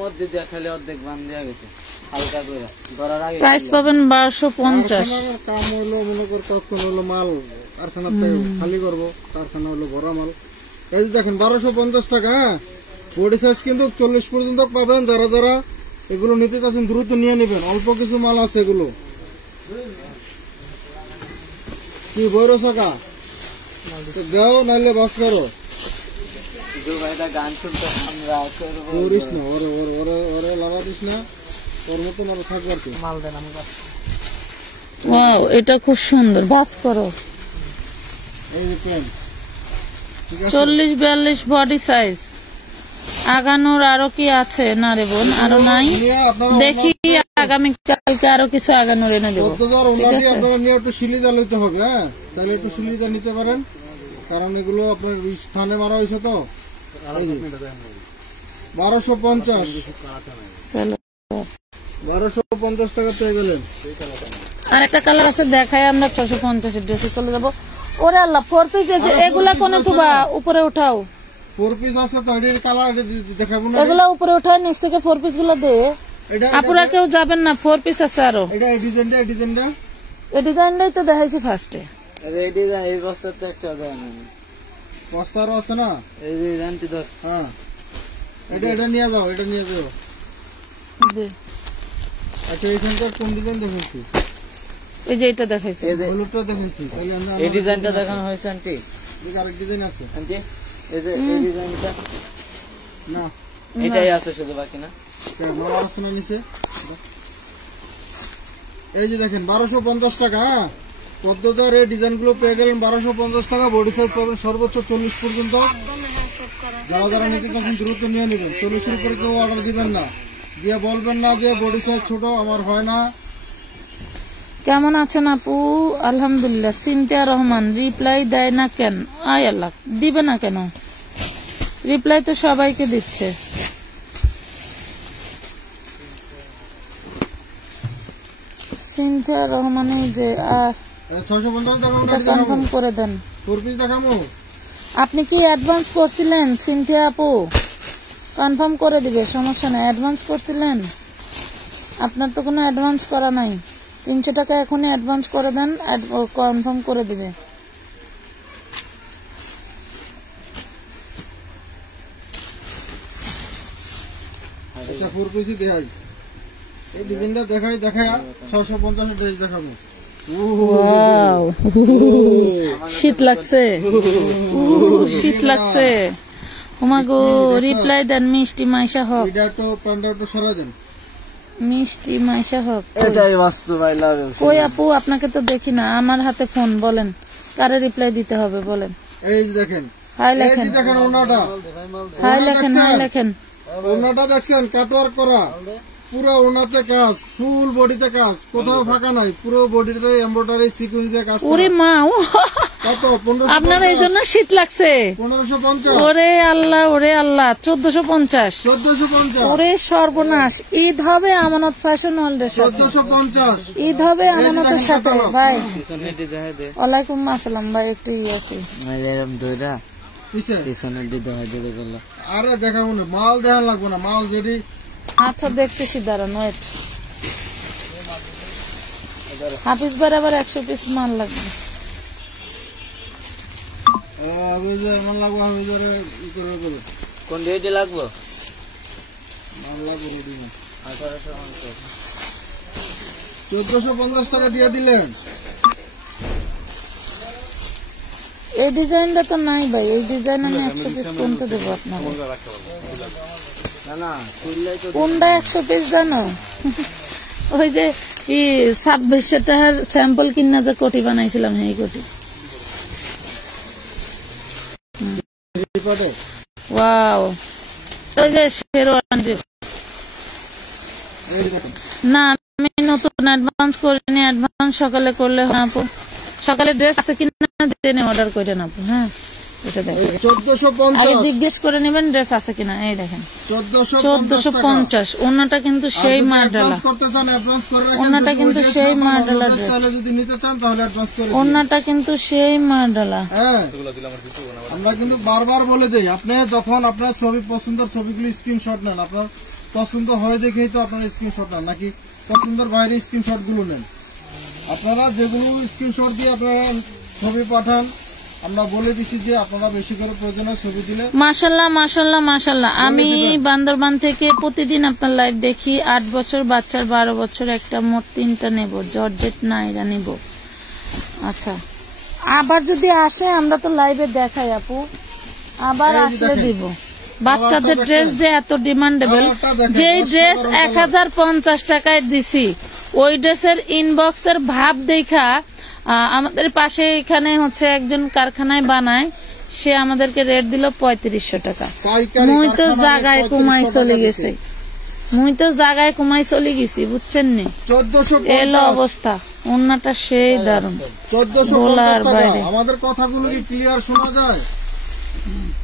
মধ্যে দিয়া খালি অর্ধেক বান দেয়া গেছে হালকা করে ধরার আগে। প্রাইস পাবেন 1250। কাম হইলো মনে কর কখন হলো মাল কারখানা থেকে খালি করবো, কারখানা হলো ভরা মাল। এই যে দেখেন 1250 টাকা। বডি সাইজ কিন্তু 40 পর্যন্ত পাবেন। যারা যারা এগুলো নিতে চাচ্ছেন দ্রুত নিয়ে নেবেন, অল্প কিছু মাল আছে এগুলো। কি বইরো টাকা দাও, নাইলে বাস করো। গান শুনতে আমরা করিস না, ওরে ওরে ওরে ওরে লাগা দিস না, ওর মতো মাল থাকবে আর কি। মাল দেন আমাকে। ওয়াও, এটা খুব সুন্দর, বাস করো। এই যে পেন, ঠিক আছে? 40-42 বডি সাইজ। আগানোর আরো কি আছে? না রে বোন, আরো নাই। দেখি আগামী কালকে আরো কিছু আগানোর এনে দেবো। আপনারা নিয়ে একটু সিলিজা লইতে হবে। হ্যাঁ, তাহলে একটু সিলিজা নিতে পারেন, কারণ এগুলো আপনার স্থানে মারা হয়েছে তো। 1250 1250 টাকা পেয়ে গেলেন। আর একটা কালার আছে, দেখায় আমরা 650 ড্রেসে চলে যাবো। ওরে আল্লাহ, 4 পিস এগুলা কোনে তুবা উপরে উঠাও। 4 পিস আছে তো, এর কালার দেখাবো না। এগুলা উপরে উঠায়, নিচ থেকে 4 পিস গুলা দে। আপুরা কেউ যাবেন না, 4 পিস আছে আরো। এটা এই ডিজাইনটা, এই ডিজাইনটা, এই ডিজাইনটাই তো দেখাইছি ফার্স্টে। এই ডিজাইন এই বস্তাতে একটা দেন, বস্তারও আছে না? এই যে ডিজাইনটি ধর। হ্যাঁ, এটা নিয়ে যাও, এটা নিয়ে যাও। আচ্ছা, এইখানকার কোন ডিজাইন দেখাইছি? এই যে এটা দেখাইছি, হলুদটা দেখাইছি। তাহলে আমরা এই ডিজাইনটা দেখানো হয়েছে আন্টি। আরেক ডিজাইন আছে আন্টি, এই যে এই ডিজাইনটা না, এটাই আছে শুধু, বাকি না। কেন আমার শোনা নিচে? এই যে দেখেন 1250 টাকা। পদ্মজার এই ডিজাইন গুলো পেয়ে গেলেন 1250 টাকা। বডি সাইজ পাবেন সর্বোচ্চ 40 পর্যন্ত। যারা যারা নিতে চাচ্ছেন দ্রুত নিয়ে নেবেন। 40-এর উপরে কেউ অর্ডার দিবেন না, দিয়ে বলবেন না যে বডি সাইজ ছোট, আমার হয় না। কেমন আছেন আপু? আলহামদুলিল্লাহ। সিনথিয়া রহমান রিপ্লাই দেয় না কেন? আয় আল্লাহ, দিবে না কেন? রিপ্লাই তো সবাইকে দিচ্ছে। সিনথিয়া রহমান, এই যে 650 টাকা কনফার্ম করে দেন। 4 পিস দেখাবো। আপনি কি অ্যাডভান্স করছিলেন সিনথিয়া আপু? কনফার্ম করে দিবে, সমস্যা নেই। অ্যাডভান্স করছিলেন? আপনার তো কোনো অ্যাডভান্স করা নাই। 300 টাকা এখনই অ্যাডভান্স করে দেন, কনফার্ম করে দিবে। আচ্ছা, 4 পিসই দেখাই। এই ডিজাইনটা দেখাই 650 ড্রেস দেখাবো। ওয়াও, শীত লাগছে, শীত লাগছে। ওমাগো, রিপ্লাই দেন মিষ্টি মাইশা হক। এটা তো প্যান্টটা একটু সরাই দেন। মিষ্টি মাইশা হক এটাই বাস্তু ভাই লাগে। কই আপু, আপনাকে তো দেখি না। আমার হাতে ফোন, বলেন কারে রিপ্লাই দিতে হবে বলেন। এই যে দেখেন, হাই এই লেখেন, যে দেখেন ওনাটা, হাই লেখেন, হাই লেখেন। ওনাটা দেখছেন কাটওয়ার্ক করা, পুরো ওনাতে কাজ, ফুল বডিতে কাজ, কোথাও ফাঁকা নাই, পুরো বডিতে এমব্রয়ডারি সিকোয়েন্স দিয়ে কাজ করা। ওরে মা, কত 1550 আপনার এই জন্য শীত লাগছে। 1550 ওরে আল্লাহ, ওরে আল্লাহ, 1450। 1450 ওরে সর্বনাশ, ঈদ হবে আমানত ফ্যাশন ওয়ার্ল্ডের সাথে, 1450 ঈদ হবে আমানতের সাথে ভাই। পিছনে দেখা দে ওয়ালাইকুম আসসালাম ভাই, একটু আছে এরকম দইরা পিছে। পিছনে দেখা দে গেল। আরে দেখাবো না, মাল দেখান লাগবো না, মাল যদি আচ্ছা দেখতেছি, দাঁড়ান ওয়েট। হাফিজ ভাই আবার 100 পিস মাল লাগবে। এমন লাগবো আমি ধরে ই করে কোন রেডি লাগবো? মাল লাগবো রেডি না। 1850 1450 টাকা দিয়ে দিলেন। এই ডিজাইনটা তো নাই ভাই, এই ডিজাইন আমি 100 পিস কোনটা দেবো আপনাকে? না না খুললাই তো কোনটা 100 পিস জানো? ওই যে 2600 টাকার স্যাম্পল কিনা যে কোটি বানাইছিলাম, এই কোটি। ওয়াও, ওই যে শেরওয়ানি ড্রেস। না আমি নতুন অ্যাডভান্স করিনি, অ্যাডভান্স সকালে করলে হয় আপু। সকালে ড্রেস আছে কিনা জেনে অর্ডার করে নেন আপু। হ্যাঁ এটা দেখেন, 1450 আগে জিজ্ঞেস করে নেবেন ড্রেস আছে কিনা। এই দেখেন 1450 ওনাটা কিন্তু সেই মার্ডালা, করতে চান অ্যাডভান্স করে রাখেন। ওনাটা কিন্তু সেই মার্ডালা ড্রেস, তাহলে যদি নিতে চান তাহলে অ্যাডভান্স করে দিন। ওনাটা কিন্তু সেই মার্ডালা। হ্যাঁ, আমরা কিন্তু বারবার বলে দেই, আপনি যখন আপনার ছবি পছন্দের ছবিগুলি স্ক্রিনশট নেন, আপনার পছন্দ হয় দেখেই তো আপনার স্ক্রিনশট নেন, নাকি পছন্দের বাইরে স্ক্রিনশট গুলো নেন। আপনারা যেগুলো স্ক্রিনশট দিয়ে আপনারা ছবি পাঠান, আমরা বলে দিছি যে আপনারা বেশি করে প্রয়োজনীয় ছবি দিলে। মাশাল্লাহ মাশাল্লাহ মাশাল্লাহ, আমি বান্দরবান থেকে প্রতিদিন আপনার লাইভ দেখি। 8 বছর বাচ্চার, 12 বছর একটা, মোট 3টা নেব, জর্জেট নাইরা নেব। আচ্ছা, আবার যদি আসে আমরা তো লাইভে দেখাই আপু, আবার আসলে দিব। বাচ্চাদের ড্রেস যে এত ডিমান্ডেবল, যেই ড্রেস 1050 টাকায় দিছি, ওই ড্রেসের ইনবক্সের ভাব দেখা আমাদের পাশে এখানে হচ্ছে একজন কারখানায় বানায়, সে আমাদেরকে রেট দিল 3500 টাকা। মুই তো জায়গায় কমাই চলে গেছে, বুঝছেন নি? 1450 এলো অবস্থা। ওন্নাটা সেই দারুন, বলার বাইরে। আমাদের কথাগুলো কি ক্লিয়ার শোনা যায়?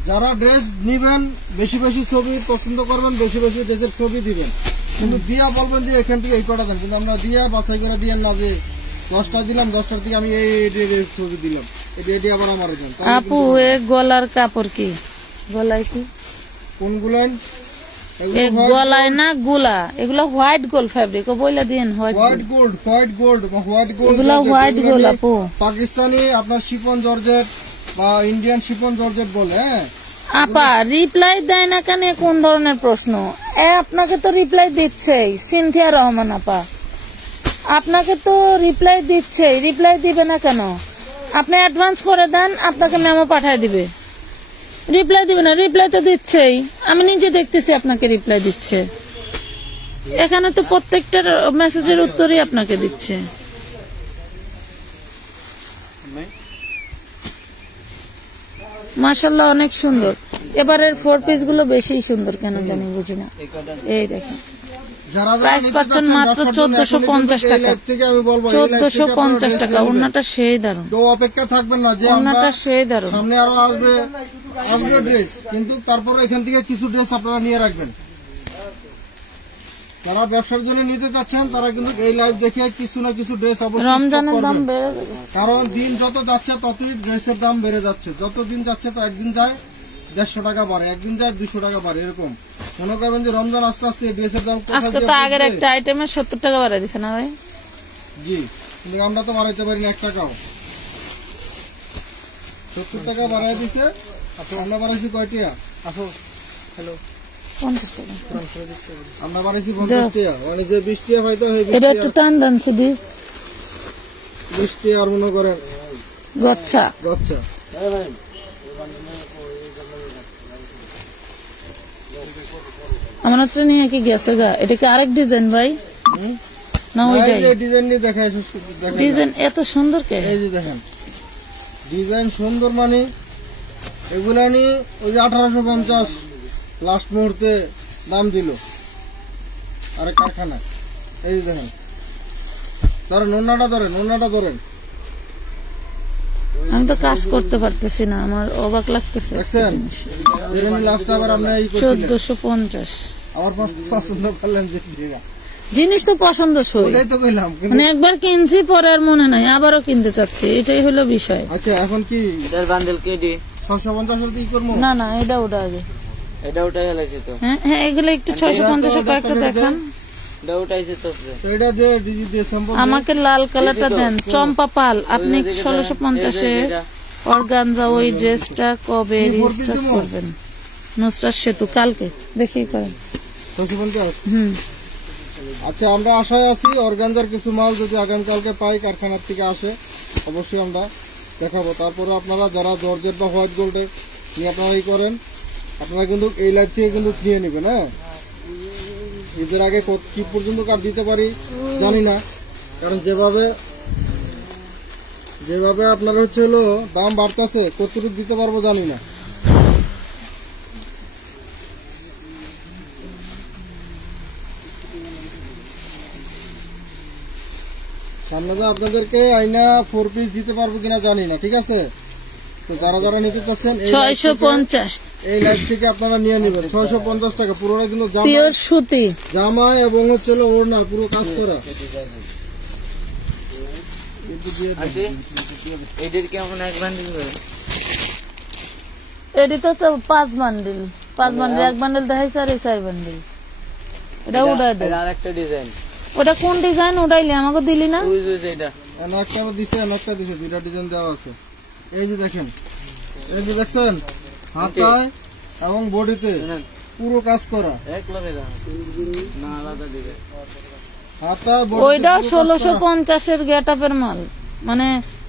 যারা ড্রেস নিবেন বেশি বেশি ছবি পছন্দ করবেন, বেশি বেশি ড্রেসের ছবি দিবেন, কিন্তু দিয়া বলবেন যে এখান থেকে এই কটা দেন, কিন্তু আমরা দিয়া বাছাই করে দিয়েন না যে 10টা দিলাম, 10টার থেকে আমি এই ছবি দিলাম, এটি আবার আমার দেন। আপু এ গলার কাপড় কি, গলায় কি কোনগুলেন? গলায় না গুলা, এগুলো হোয়াইট গোল্ড ফ্যাব্রিক, ও বইলা দিন হোয়াইট গোল্ড, এগুলো হোয়াইট গোল্ড আপু। পাকিস্তানি আপনার শিফন জর্জেট বা ইন্ডিয়ান শিফন জর্জেট বলে। হ্যাঁ আপা রিপ্লাই দেয় না কেন? কোন ধরনের প্রশ্ন? আপনাকে তো রিপ্লাই দিচ্ছেই সিনথিয়া রহমান আপা, আপনাকে তো রিপ্লাই দিচ্ছেই, রিপ্লাই দিবে না কেন? আপনি অ্যাডভান্স করে দেন, আপনাকে মেমো পাঠায় দিবে। রিপ্লাই দিবে না? রিপ্লাই তো দিচ্ছেই, আমি নিজে দেখতেছি আপনাকে রিপ্লাই দিচ্ছে। এখানে তো প্রত্যেকটার মেসেজের উত্তরই আপনাকে দিচ্ছে। মাশাআল্লাহ অনেক সুন্দর। এবারের 4 পিস গুলো বেশি সুন্দর, কেন জানি বুঝি না। এই দেখেন প্রাইস পাচ্ছেন মাত্র 1450 টাকা, 1450 টাকা। ওন্নাটা সেই দারুন, তো অপেক্ষা থাকবেন না যে ওন্নাটা সেই দারুন। সামনে আরো আসবে ড্রেস, কিন্তু তারপরে এখান থেকে কিছু ড্রেস আপনারা নিয়ে রাখবেন। যারা ব্যবসার জন্য নিতে চাচ্ছেন তারা কিন্তু এই লাইভ দেখে কিছু না কিছু ড্রেস অবশ্যই রমজানের দাম বেড়ে যাবে, কারণ দিন যত যাচ্ছে ততই ড্রেসের দাম বেড়ে যাচ্ছে। যত দিন যাচ্ছে তো একদিন যায় 150 টাকা বাড়ে, একদিন যায় 200 টাকা বাড়ে, এরকম। মনে করবেন যে রমজান আস্তে আস্তে ড্রেসের দাম আজকে তো আগের একটা আইটেমের 70 টাকা বাড়াই দিছে না ভাই? জি, কিন্তু আমরা তো বাড়াইতে পারি না 1 টাকাও। 70 টাকা বাড়াই দিছে। আমরা বাড়াইছি কয়টিয়া? আসো, হ্যালো, 50 টাকা আমরা বাড়াইছি 50 টাকা, মানে যে 20 টাকা হয়তো এটা একটু টান দান সিদি 20 টাকা আর মনে করেন গচ্ছা। আমার তো নিয়ে কি গেছে গা? এটা কি আরেক ডিজাইন ভাই? না ওইটাই ডিজাইন নিয়ে দেখাই। ডিজাইন এত সুন্দর কে? এই যে দেখেন ডিজাইন সুন্দর, মানে এগুলা নি ওই যে 1850 লাস্ট মুহূর্তে দাম দিল আরে কারখানা। এই যে দেখেন, ধরেন ওন্নাটা ধরেন, আমি তো কাজ করতে পারতেছি না, আমার অবাক লাগতেছে। দেখছেন এর লাস্ট আবার আপনি এই করছিলেন 1450। আমার পছন্দ করলেন যে ঠিক আছে। জিনিস তো পছন্দ সই, ওটাই তো কইলাম কিন্তু মানে একবার কিনছি পরে আর মনে নাই, আবারও কিনতে চাচ্ছি, এটাই হলো বিষয়। আচ্ছা এখন কি এটার বান্ডেল কেডি 650 হলে কি করব? না না, এটা ওটা আগে। এটা উঠাই ফেলেছে তো, হ্যাঁ হ্যাঁ, এগুলো একটু 650 কয়েকটা দেখান। এটা উঠাইছে তো। তো এটা যে ডিসেম্বর আমাকে লাল কালারটা দেন, চম্পা পাল। আপনি 1650-এ অর্গানজা ওই ড্রেসটা কবে রিস্টার্ট করবেন? নুসরাত সেতু কালকে দেখি করেন। 650। আচ্ছা আমরা আশায় আছি অর্গানজার কিছু মাল যদি আগামীকালকে পাই কারখানার থেকে আসে অবশ্যই আমরা দেখাবো। তারপরে আপনারা যারা জর্জেট বা হোয়াইট গোল্ডে নিয়ে আপনারা এই করেন, আপনারা কিন্তু এই লাইফ থেকে কিন্তু নিয়ে নেবেন। হ্যাঁ, ঈদের আগে কি পর্যন্ত কার দিতে পারি জানি না, কারণ যেভাবে আপনার হচ্ছে হলো দাম বাড়তেছে, কতটুকু দিতে পারবো জানি না। সামনে যে আপনাদেরকে আইনা 4 পিস দিতে পারবো কিনা জানি না, ঠিক আছে? তো যারা যারা নিতে চাচ্ছেন 650 এই লাইফ থেকে আপনারা নিয়ে নেবেন। 650 টাকা পুরোটা কিন্তু পিওর সুতি জামা এবং হচ্ছে ওড়না পুরো কাজ করা। এটার কি এখন এক বান্ডেল করে? এটি তো 5 বান্ডিল, 5 বান্ডিল, এক বান্ডিল দেখাইছে আর এই 4 বান্ডিল। এটা উড়াই দেন। আরেকটা ডিজাইন, ওটা কোন ডিজাইন উড়াইলে আমাকে দিলি না? এটা একটা দিছে, একটা দিছে, দুইটা ডিজাইন দেওয়া আছে। এই যে দেখেন, এই যে দেখছেন হাতায় এবং বডিতে পুরো কাজ করা। না আলাদা দিবে। ওইটা 1650-এর গেটআপের মাল, মানে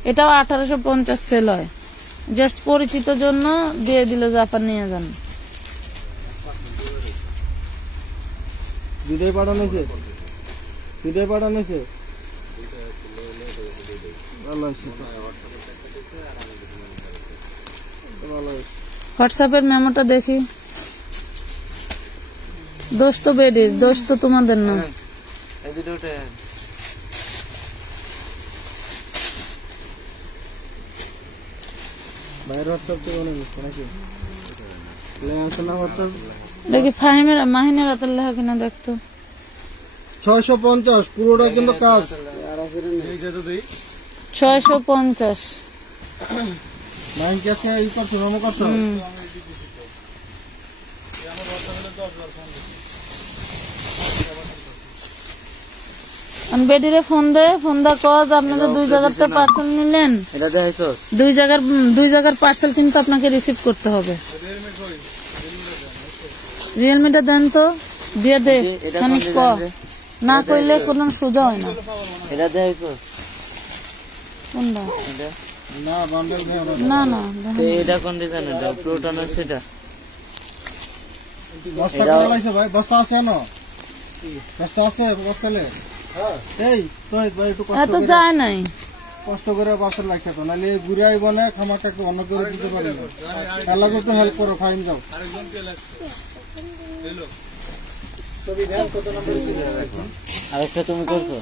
এটাও 1850 সেল হয়। জাস্ট পরিচিত জন্য দিয়ে দিল যে আপনার নিয়ে যান। দুটাই পাঠানো হয়েছে, দুটাই পাঠানো হয়েছে। ভালো হয়েছে, ভালো হয়েছে। হোয়াটসঅ্যাপের মেমোটা দেখি। দোষ তো বেডির, দোষ তো তোমাদের না। এই দুটো উঠে বাইরের হোয়াটসঅ্যাপ থেকে অনেক বুঝছে নাকি লেগেছে না হোয়াটসঅ্যাপ? দেখি ফাহিমের মাহিনের হাতের লেখা কিনা দেখতো। 650 পুরোটা কিন্তু কাজ। 650 নাইন ক্যাশে এই করছো নম করছো। বেডিরে ফোন দে কজ আপনাদের 2 জায়গাতে পার্সেল নিলেন। এটা দেখাইছো? 2 জায়গার পার্সেল কিন্তু আপনাকে রিসিভ করতে হবে। রিয়েলমিটা দেন তো, দিয়ে দে। খানিক ক না কইলে কোনো সোজা হয় না। এটা দেখাইছো? কোনটা? এটা না বান্ডেল নেই আমার। না না, এটা কোন ডিজাইন? এটা প্লুটন আছে। এটা বস্তা করে লাইছে ভাই, বস্তা আছে না? বস্তা আছে বস্তালে। হ্যাঁ এই তো ভাই একটু এত যায় নাই, কষ্ট করে পার্সেল লাগছে তো, নাহলে ঘুরাই বনে খামাকা একটু অন্য করে দিতে পারি না। আল্লাহ করতে হেল্প করো, ফাইন যাও। আরেকটা তুমি করছো?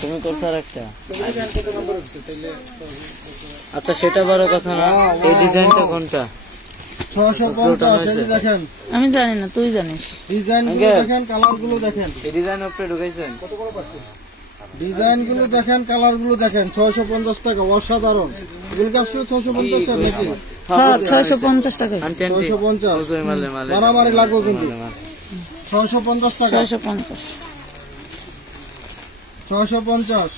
তুমি করছো আরেকটা? আচ্ছা সেটা বড় কথা না, এই ডিজাইনটা কোনটা? 650 দেখেন। আমি জানি না, তুই জানিস। ডিজাইন গুলো দেখেন, কালার গুলো দেখেন। এই ডিজাইন উপরে ঢুকাইছেন? ডিজাইন গুলো দেখেন, কালার গুলো দেখেন। 650 টাকা, অসাধারণ। এগুলো কি আসলে 650 টাকা নাকি? হ্যাঁ 650 টাকা। 650 মারামারি লাগবে কিন্তু। 650 টাকা, 650 650।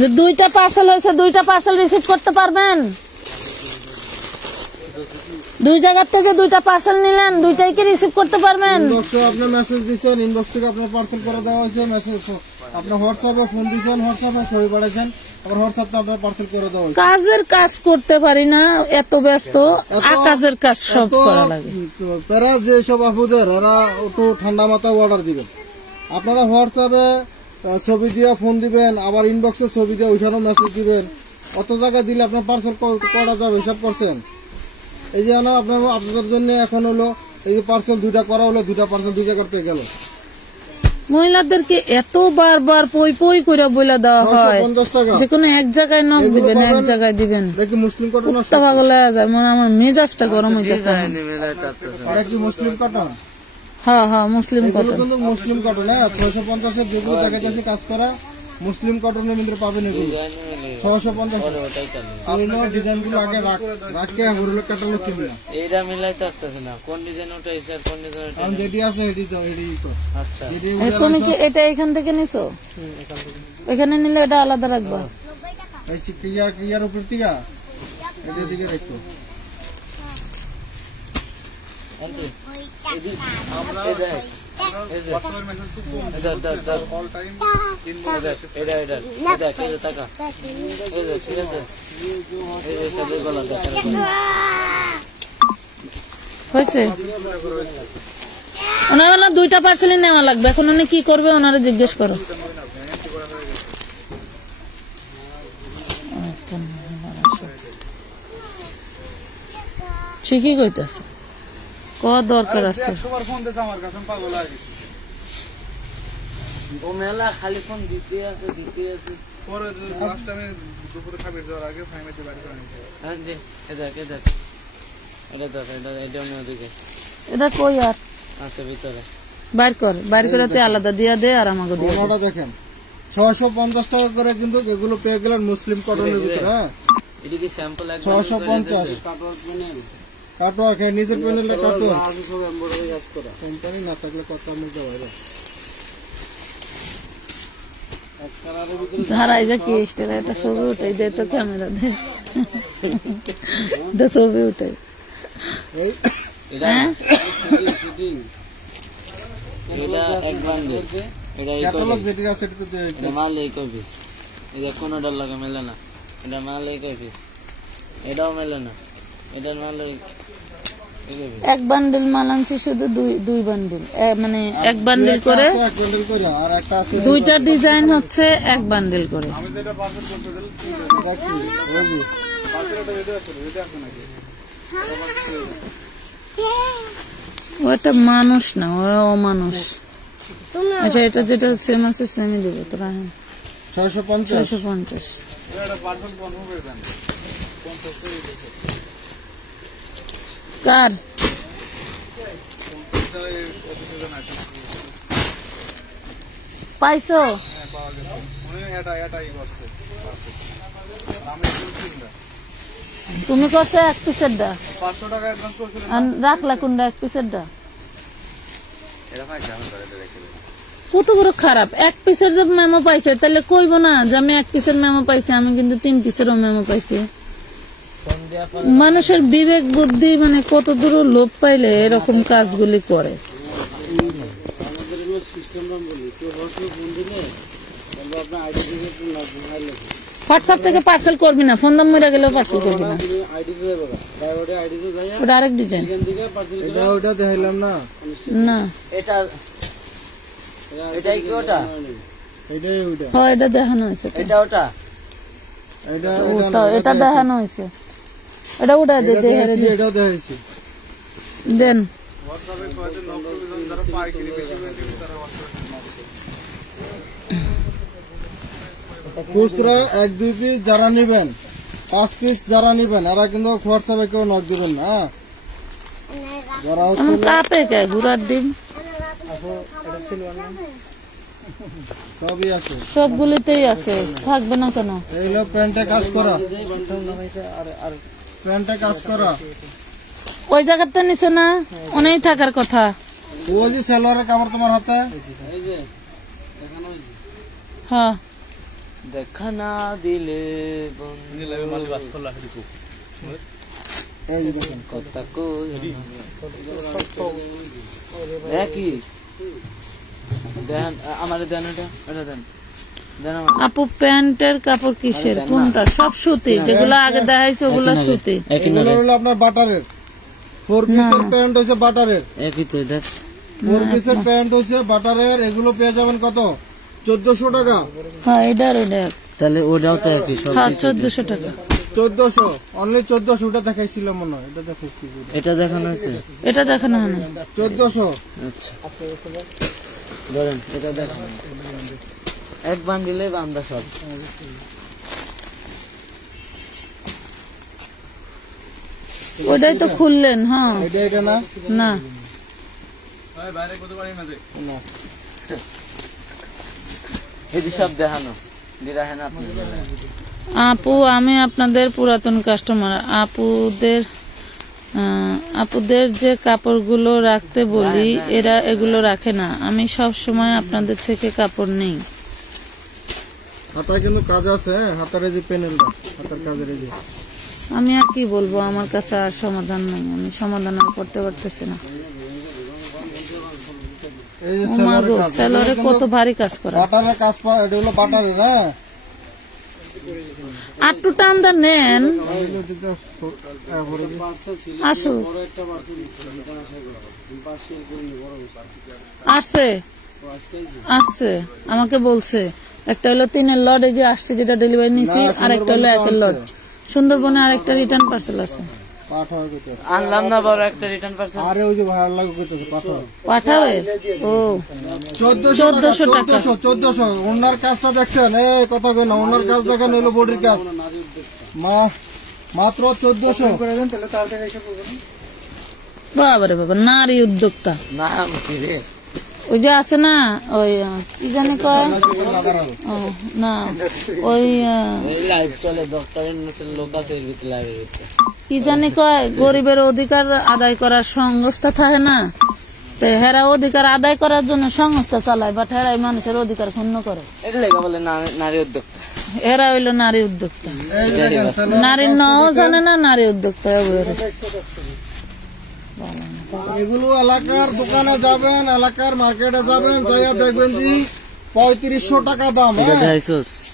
যে 2টা পার্সেল হয়েছে, 2টা পার্সেল রিসিভ করতে পারবেন? 2 জায়গার থেকে 2টা পার্সেল নিলেন, 2টাই কি রিসিভ করতে পারবেন? ইনবক্সে আপনি মেসেজ দিয়েছেন, ইনবক্স থেকে আপনার পার্সেল করে দেওয়া হয়েছে। মেসেজ আপনার হোয়াটসঅ্যাপে ফোন দিয়েছেন, হোয়াটসঅ্যাপে ছবি পাঠাচ্ছেন, আবার হোয়াটসঅ্যাপে আপনার পার্সেল করে দেওয়া হয়েছে। কাজের কাজ করতে পারি না, এত ব্যস্ত। কাজের কাজ সব করা লাগে। তারা যেসব আপুদের এরা একটু ঠান্ডা মাথায় অর্ডার দিবেন। আপনারা হোয়াটসঅ্যাপে ছবি দিয়ে ফোন দিবেন, আবার ইনবক্সে ছবি দিয়ে ওইখানেও মেসেজ দিবেন। অত জায়গা দিলে আপনার পার্সেল করা যাবে, হিসাব করছেন? এই যে আপনাদের জন্য এখন হলো এই যে পার্সেল 2টা করা হলো, 2টা পার্সেল 2 জায়গাতে গেল। মহিলাদেরকে এত বারবার পই পই করে বলে দেওয়া হয় 650 টাকা। যে কোনো এক জায়গায় নখ দিবেন, এক জায়গায় দিবেন, দেখি মুসলিম কটন না কুত্তা পাগল হয়ে যায়। মানে আমার মেজাজটা গরম হইতেছে। এটা কি মুসলিম কটন? হ্যাঁ হ্যাঁ, মুসলিম এগুলো কটন। কিন্তু মুসলিম কটন, হ্যাঁ 650 এর যেগুলো দেখাচ্ছে কাজ করা মুসলিম কটনের মধ্যে পাবেন এগুলো 650। ডিজাইন গুলো আগে রাখকে হরুল কাটালো কিনবে এইটা মিলাইতে আসতেছে না, কোন ডিজাইন উঠাইছে আর কোন ডিজাইন উঠাইছে। আমি যেটি আছে এটি তো এটি তো আচ্ছা, তুমি কি এটা এখান থেকে নিছো? এখানে নিলে এটা আলাদা রাখবা। এই ক্লিয়ার উপর থেকে এদের দিকে রাখো। আন্টি এই দেখ, এই যে এটা এই যে টাকা এই যে, ঠিক আছে, এই যে সাদের গলা দেখা হয়েছে। ওনারা না 2টা পার্সেলই নেওয়া লাগবে। এখন উনি কি করবে ওনারা জিজ্ঞেস করো। ঠিকই কইতেছে, ক দরকার আছে। ও মেলা খালি ফোন দিতে আছে। পরে লাস্ট টাইমে দুপুরে খাবার দেওয়ার আগে ফাইনালি বাড়ি করে নিতে। হ্যাঁ দে, এটা ওদিকে এটা কই আর আছে ভিতরে, বাইর করে আলাদা দিয়া দে আর আমাকে দিয়ে দে। ওনাটা দেখেন 650 টাকা করে কিন্তু এগুলো পেয়ে গেলেন মুসলিম কটনের ভিতরে। হ্যাঁ এটা কি স্যাম্পল একদম 650 কাটওয়ার্ক নিজের প্যানেলটা কাটওয়ার্ক কোম্পানি না থাকলে কত আমি দেবো। ধারাই যা কি স্টাইল, এটা ছবি উঠাই দে তো, ক্যামেরা দে, এটা ছবি উঠাই। এটা এক বান্ডেল, এটা এই ক্যাটালগ যেটি আছে সেটা তো এটা মাল এই কয় পিস, এটা কোনটার লাগে মেলে না, এটা মাল এই কয় পিস, এটাও মেলে না, এটার মাল এক বান্ডেল মাল আনছি শুধু, দুই বান্ডেল, মানে এক বান্ডেল করে, এক বান্ডেল করে আর একটা আছে 2টা ডিজাইন হচ্ছে এক বান্ডেল করে। আমি যেটা পার্সেল করতে দিলাম ওই পার্সেলটা এটা আছে নাকি? ও একটা মানুষ না, ও অমানুষ। আচ্ছা, এটা যেটা সেম আছে সেমই দেবো তোরা। 650 650 এটা পার্সেল কনফার্ম করে দেন। কার পাইছো? তুমি কত এক পিসের দা 500 টাকা অ্যাডভান্স করছিলেন, রাখলা কোনটা এক পিসের দা? কত বড় খারাপ, এক পিসের যে মেমো পাইছে তাহলে কইব না যে আমি এক পিসের মেমো পাইছি, আমি কিন্তু 3 পিসেরও মেমো পাইছি। মানুষের বিবেক বুদ্ধি মানে কত দূর লোভ পাইলে এরকম কাজগুলি করে। হোয়াটসঅ্যাপ থেকে পার্সেল করবি না, ফোন দাম মরে গেলেও পার্সেল করবি না। ওটা আরেক ডিজাইন, এটা ওটা দেখাইলাম না, না এটাই কি ওটা? এটাই ওটা, হ্যাঁ এটা দেখানো হয়েছে, এটা ওটা, এটা দেখানো হয়েছে, এটা ওটা এটাও দেখাইছি। দেন খুচরা 1-2 পিস যারা নিবেন, 5 পিস যারা নিবেন, এরা কিন্তু হোয়াটসঅ্যাপে কেউ নক দিবেন না। যারা এমন কাপে কে ঘুরার ডিম সবই আছে, সবগুলিতেই আছে, থাকবে না কেন? এইগুলো প্যান্টে কাজ করা, প্যান্টে কাজ করা, ওই জায়গাতে নিচে না অনেক থাকার কথা। ওই যে সালোয়ারের কাপড় তোমার হাতে, হ্যাঁ দেখা না দিলে এই যে দেখেন কথা কই একই দেন, আমার দেন, এটা দেন দেন আমার। আপু প্যান্টের কাপড় কিসের, কোনটা? সব সুতি, যেগুলো আগে দেখাইছে ওগুলা সুতি। এগুলো হলো আপনার বাটারের 4 পিসের প্যান্ট হইছে বাটারের, একই তো দেখ, 4 পিসের প্যান্ট হইছে বাটারের। এগুলো পেয়ে যাবেন কত? 1400 টাকা। হ্যাঁ এটার ওটা, তাহলে ওটাও তো একই সব। হ্যাঁ 1400 টাকা, 1400 অনলি 1400। ওটা দেখাইছিলাম মনে হয়, এটা দেখাইছি, এটা দেখানো হয়েছে, এটা দেখানো হয় না। 1400। আচ্ছা ধরেন এটা দেখেন, এক বান্ডিলে বান্দা সব। ওটাই তো খুললেন। হ্যাঁ, এটা না না না এই যে সব দেখানো দেখেন আপনি। আপু, আমি আপনাদের পুরাতন কাস্টমার। আপুদের যে কাপড়গুলো রাখতে বলি এরা এগুলো রাখে না। আমি সব সময় আপনাদের থেকে কাপড় নেই। হাতায় কিন্তু কাজ আছে, হ্যাঁ, হাতার এই যে প্যানেলটা, হাতার কাজের এই যে। আমি আর কি বলবো, আমার কাছে আর সমাধান নেই, আমি সমাধান আর করতে পারতেছি না। এই যে সেলোয়ারের কাজ, সেলোয়ারে কত ভারী কাজ করা। বাটারের কাজ পা, এটা হলো বাটারের, হ্যাঁ। আটটু টান্দা নেন, আসো। আসছে আসছে, আমাকে বলছে। একটা হলো 3-এর লট, এই যে আসছে যেটা ডেলিভারি নিয়েছি, আর একটা হলো 1-এর লট। সুন্দরবনে আরেকটা রিটার্ন পার্সেল আছে। আনলাম না বড় একটা রিটার্ন পার্সেল। আরে ওই যে ভালো লাগে কইতেছে পাঠাও। পাঠাবে? ও 1400 টাকা। 1400 ওনার কাজটা দেখছেন? এই কথা কই না, ওনার কাজ দেখেন, হলো বডির কাজ। মাত্র 1400 করে দেন, তাহলে তাড়াতাড়ি এসে পড়বেন। বাবারে বাবা, নারী উদ্যোক্তা। না রে, ওই যে আছে না, ওই কি জানি কয়, ও না, ওই লাইভ চলে, ডক্টরের লোক আছে এর ভিতরে, লাইভের ভিতরে কি জানি কয়, গরিবের অধিকার আদায় করার সংস্থা থাকে না, তো হেরা অধিকার আদায় করার জন্য সংস্থা চালায়, বাট হেরাই মানুষের অধিকার ক্ষুণ্ণ করে। এটা লেখা বলে নারী উদ্যোক্তা। এরা হইলো নারী উদ্যোক্তা। নারীর নাও জানে না, নারী উদ্যোক্তা। এগুলো এলাকার দোকানে যাবেন, এলাকার মার্কেটে যাবেন, যাইয়া দেখবেন যে 3500 টাকা দাম, হ্যাঁ।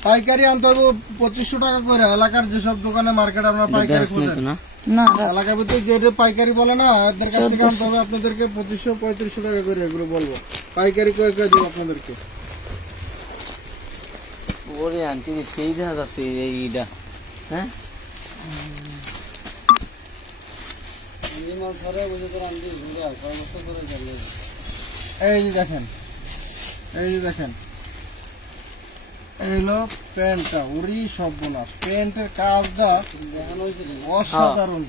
পাইকারি আনতে হবে 2500 টাকা করে। এলাকার যেসব দোকানে মার্কেট আপনার পাইকারি খোঁজেন না, এলাকার ভিতরে যে পাইকারি বলে না, এদের কাছ থেকে আনতে হবে আপনাদেরকে 2500-3500 টাকা করে। এগুলো বলবো পাইকারি করে করে দিব আপনাদেরকে। ওরে আন্টি সেই দেখা যাচ্ছে এইটা, হ্যাঁ। এই যে দেখেন, এই যে দেখেন, এই হলো প্যান্টটা। ওরি সর্বনাশ, প্যান্টের কাজটা অসাধারণ।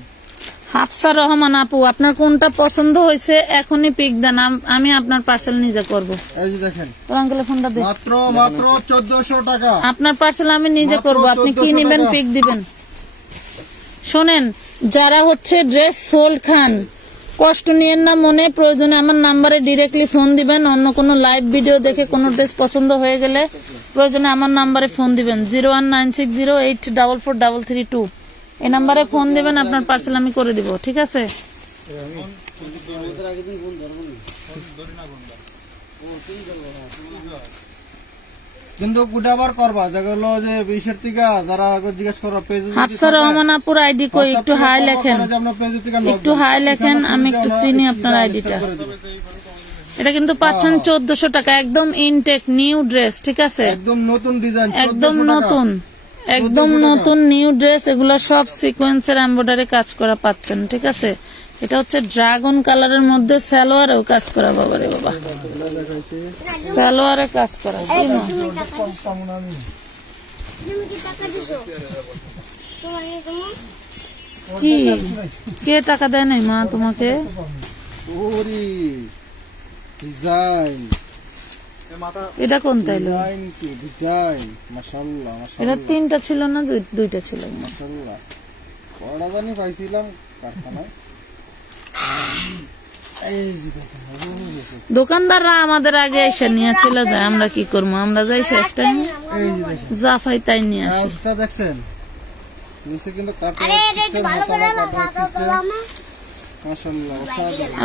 হাফসা রহমান আপু, আপনার কোনটা পছন্দ হয়েছে এখনই পিক দেন, আমি আপনার পার্সেল নিজে করব। এই যে দেখেন, তোর আঙ্কেলের ফোনটা দে। মাত্র 1400 টাকা আপনার পার্সেল আমি নিজে করব, আপনি কি নেবেন পিক দিবেন। শোনেন, যারা হচ্ছে ড্রেস সোল্ড খান, কষ্ট নিয়েন না মনে, প্রয়োজনে আমার নাম্বারে ডিরেক্টলি ফোন দিবেন। অন্য কোনো লাইভ ভিডিও দেখে কোনো ড্রেস পছন্দ হয়ে গেলে প্রয়োজনে আমার নাম্বারে ফোন দিবেন, 01960844332। এই নাম্বারে ফোন দিবেন, আপনার পার্সেল আমি করে দিব, ঠিক আছে। কিন্তু গুটাবার করবা, যেগুলো যে 20-এর থেকে যারা জিজ্ঞেস করো পেজ। হাফসা রহমান আপুর আইডি কই, একটু হাই লেখেন, একটু হাই লেখেন, আমি একটু চিনি আপনার আইডিটা। এটা কিন্তু পাচ্ছেন 1400 টাকা, একদম ইনটেক নিউ ড্রেস, ঠিক আছে, একদম নতুন ডিজাইন, একদম নতুন, একদম নতুন নিউ ড্রেস। এগুলো সব সিকোয়েন্সের এমব্রয়ডারি কাজ করা পাচ্ছেন, ঠিক আছে। এটা হচ্ছে ড্রাগন কালারের মধ্যে সালোয়ারেও কাজ করা। বাবারে বাবা, সালোয়ারে কাজ করা। কি কে টাকা দেয় নাই মা তোমাকে? এটা কোন তাইলো? এটা 3টা ছিল না 2টা ছিল? পাইছিলাম কারখানায়। দোকানদাররা আমাদের আগে এসে নিয়ে চলে যায়, আমরা কি করবো, আমরা যাই শেষ টাইম যা পাই তাই নিয়ে আসি। দেখছেন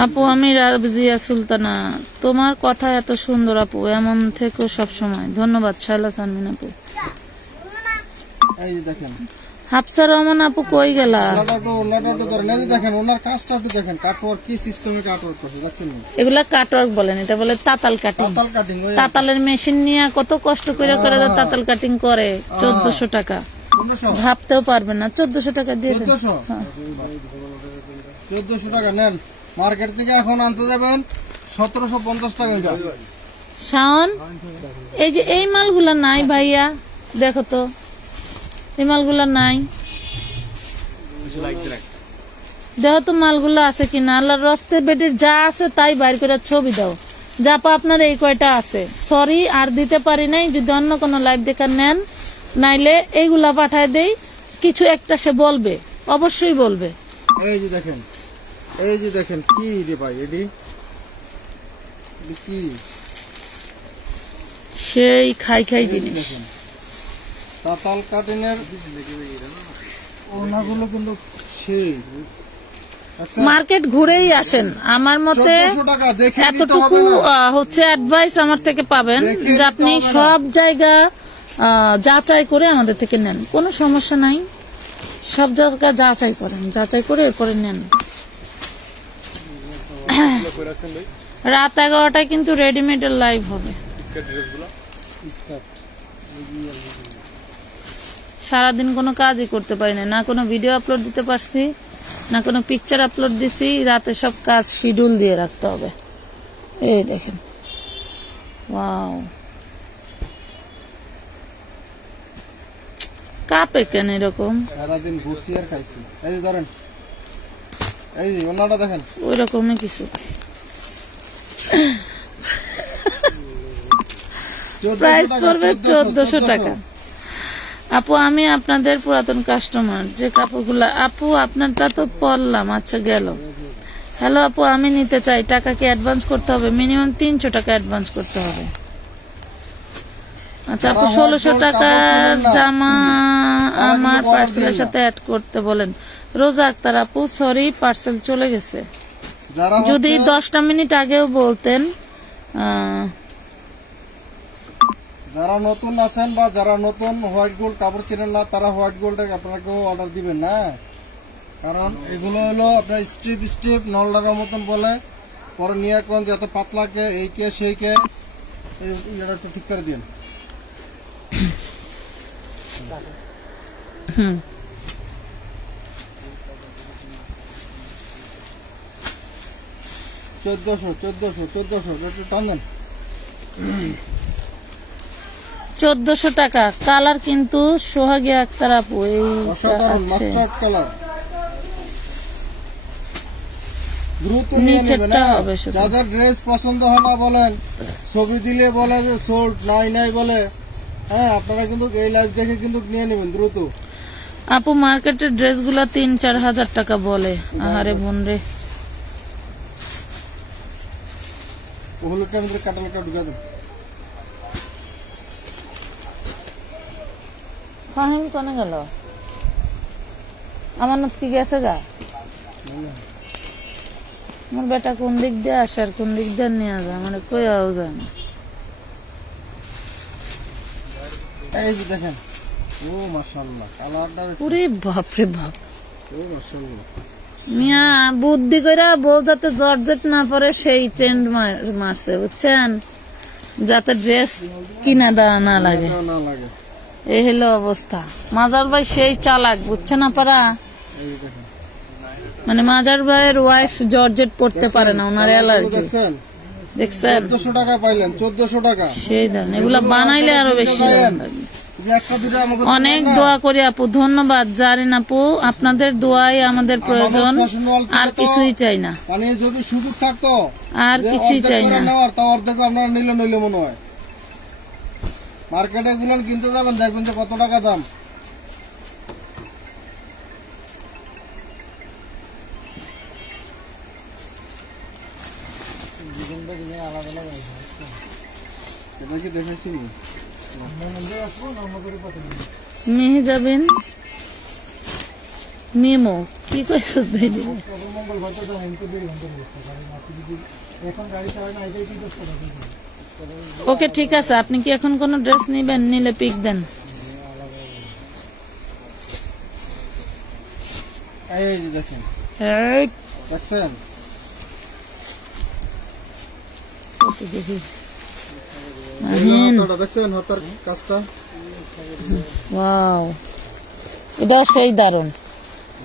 আপু, আমি রাজিয়া সুলতানা, তোমার কথা এত সুন্দর আপু, এমন থেকো সব সময়। ধন্যবাদ শায়লা সানমিন আপু। হাফসা রহমান আপু কই গেলা? এগুলা কাটওয়ার্ক বলেন, এটা বলে তাতাল কাটিং। তাতালের মেশিন নিয়ে কত কষ্ট করে করে তাতাল কাটিং করে। 1400 টাকা, ভাবতেও পারবেন না। 1400 টাকা দিয়ে 1400 টাকা নেন। মার্কেট থেকে এখন আনতে যাবেন 1750 টাকা। শাওন, এই যে এই মালগুলা নাই ভাইয়া, দেখো তো এই মালগুলা নাই, দেখো তো মালগুলা আছে কিনা। আল্লাহর রাস্তে বেটির যা আছে তাই বাইর করে ছবি দাও। জাপা আপনার এই কয়টা আছে, সরি আর দিতে পারি নাই, যদি অন্য কোনো লাইভ দেখার নেন, নাইলে এইগুলা পাঠায় দেই। কিছু একটা সে বলবে, অবশ্যই বলবে। এই যে দেখেন, এই যে দেখেন কি রে ভাই, এডি কি সেই খাই খাই জিনিস। দেখেন তাতাল কাটিনের ওনাগুলো কিন্তু সেই মার্কেট ঘুরেই আসেন, আমার মতে 1400 টাকা দেখে নিতে এতটুকু হবে না। হচ্ছে অ্যাডভাইস আমার থেকে পাবেন দেখে যে আপনি নিতে হবে না। সব জায়গা যাচাই করে আমাদের থেকে নেন, কোনো সমস্যা নাই। সব জায়গা যাচাই করেন, যাচাই করে এরপরে নেন। রাত 11টায় কিন্তু রেডিমেডের লাইভ হবে। সারাদিন কোনো কাজই করতে পারি না, না কোনো ভিডিও আপলোড দিতে পারছি, না কোনো পিকচার আপলোড দিছি। রাতে সব কাজ শিডিউল দিয়ে রাখতে হবে। এই দেখেন, ওয়াও, কাপে কেন এরকম? সারাদিন ঘুরছি আর খাইছি। এই যে ধরেন, এই যে ওনাটা দেখেন, ওই রকমই কিছু। প্রাইস পড়বে 1400 টাকা। আপু আমি আপনাদের পুরাতন কাস্টমার, যে কাপড়গুলা আপু আপনারটা তো পরলাম, আচ্ছা গেল। হ্যালো আপু, আমি নিতে চাই, টাকা কি অ্যাডভান্স করতে হবে? মিনিমাম 300 টাকা অ্যাডভান্স করতে হবে। আচ্ছা আপু 1600 টাকা জামা আমার পার্সেলের সাথে অ্যাড করতে বলেন। রোজা আক্তার আপু, সরি পার্সেল চলে গেছে। যদি 10টা মিনিট আগেও বলতেন। যারা নতুন আছেন বা যারা নতুন হোয়াইট গোল্ড কাপড় চেনেন না, তারা হোয়াইট গোল্ডের আপনাকেও অর্ডার দিবেন না, কারণ এগুলো হলো আপনার স্ট্রিপ স্ট্রিপ নলডারের মতন বলে, পরে নিয়ে কোন যে এত পাতলা কে এই কে সেই কে, এটা একটু ঠিক করে দিন। হুম, 1400 একটু টান দেন। 1400 টাকা। কালার কিন্তু সোহাগী আক্তার আপু এই অসাধারণ মাস্টার্ড কালার। দ্রুত নিয়ে নেবেন। যাদের ড্রেস পছন্দ হয় না বলেন, ছবি দিলে বলে যে সোল্ড নাই নাই বলে, হ্যাঁ আপনারা কিন্তু এই লাইভ দেখে কিন্তু নিয়ে নেবেন দ্রুত। আপু মার্কেটের ড্রেসগুলা 3-4 হাজার টাকা বলে। আহারে বোন রে, হলুদটার ভিতরে কাটালটা ঢুকা দেন। ফাহিম কোনে গেল? আমার নত কি গেছে গা? আমার বেটা কোন দিক দিয়ে আসে আর কোন দিক দিয়ে নিয়ে যায়, মানে কইয়াও যায় না। এই যে দেখেন, ও মাশাআল্লাহ কালারটা, ওরে বাপ রে বাপ, ও মাশাআল্লাহ। মিয়া বুদ্ধি কইরা বউ যাতে জর্জেট না পরে সেই ট্রেন্ড মারছে, বুঝছেন, যাতে ড্রেস কিনা দেওয়া না লাগে। না লাগে, এই হলো অবস্থা। মাজার ভাই সেই চালাক, বুঝছেন আপনারা, এই দেখেন মানে মাজার ভাইয়ের ওয়াইফ জর্জেট পড়তে পারে না, ওনার অ্যালার্জি। দেখছেন, দেখছেন 1400 টাকা পাইলেন, 1400 টাকা। সেই দাম, এগুলা বানাইলে আরো বেশি দাম লাগবে। যে একটা দুটো আমাকে অনেক দোয়া করি আপু, ধন্যবাদ জারিন আপু, আপনাদের দোয়াই আমাদের প্রয়োজন, আর কিছুই চাই না, মানে যদি সুযোগ থাকতো আর কিছুই চাই না। নেওয়ার, তা অর্ধেক আপনারা নইলে মনে হয়। মার্কেটে এগুলো কিনতে যাবেন, দেখবেন যে কত টাকা দাম। এটা কি দেখাইছি? মেহে যাবেন মেমো কি কইছ ভাই? ওকে ঠিক আছে, আপনি কি এখন কোন ড্রেস নিবেন? নিলে পিক দেন। এই যে দেখেন, এই দেখছেন কত দেখি আহিন, দেখছেন হাতার কাজটা, ওয়াও, এটা সেই দারুন।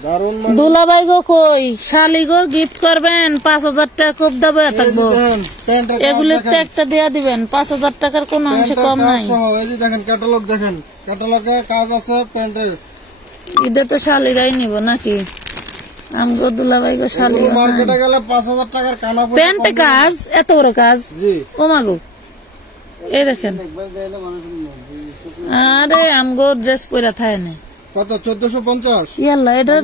দারুন দুলাভাই গো কই শালি গো গিফট করবেন 5000 টাকা খুব দাবে থাকবো এগুলো তো একটা দেয়া দিবেন 5000 টাকার কোনো অংশ কম নাই এই যে দেখেন ক্যাটালগ দেখেন ক্যাটালগে কাজ আছে প্যান্টের ঈদে তো শালিরাই নিব নাকি আমগো দুলাভাই গো শালি মার্কেটে গেলে 5000 টাকার কানা প্যান্টে কাজ এত বড় কাজ জি ও মাগো এই দেখেন আরে আমগো ড্রেস পরা থাকে না কত 1450 ইয়াল্লা এটার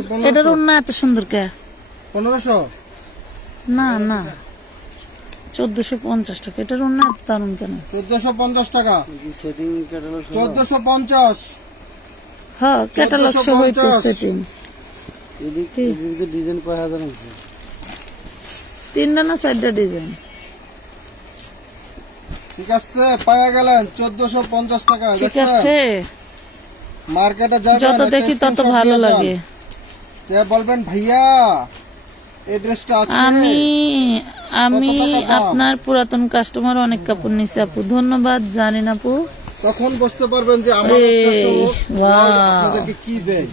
না এত সুন্দর কে 1500 না না 1450 টাকা এটার না দারুন কেন 1450 টাকা সেটিং ক্যাটালগ 1450 হ্যাঁ ক্যাটালগ সহ হইতো সেটিং এদিকে ডিজাইন কয় হাজার আছে 3টা না 4টা ডিজাইন ঠিক আছে পায়া গেলেন 1450 টাকা ঠিক আছে মার্কেটে যাবেন যত দেখি তত ভালো লাগে যে বলবেন ভাইয়া এই ড্রেসটা আছে আমি আপনার পুরাতন কাস্টমার অনেক কাপড় নিছি আপু ধন্যবাদ জানেন আপু তখন বুঝতে পারবেন যে আমার আপনাদেরকে কি দেয়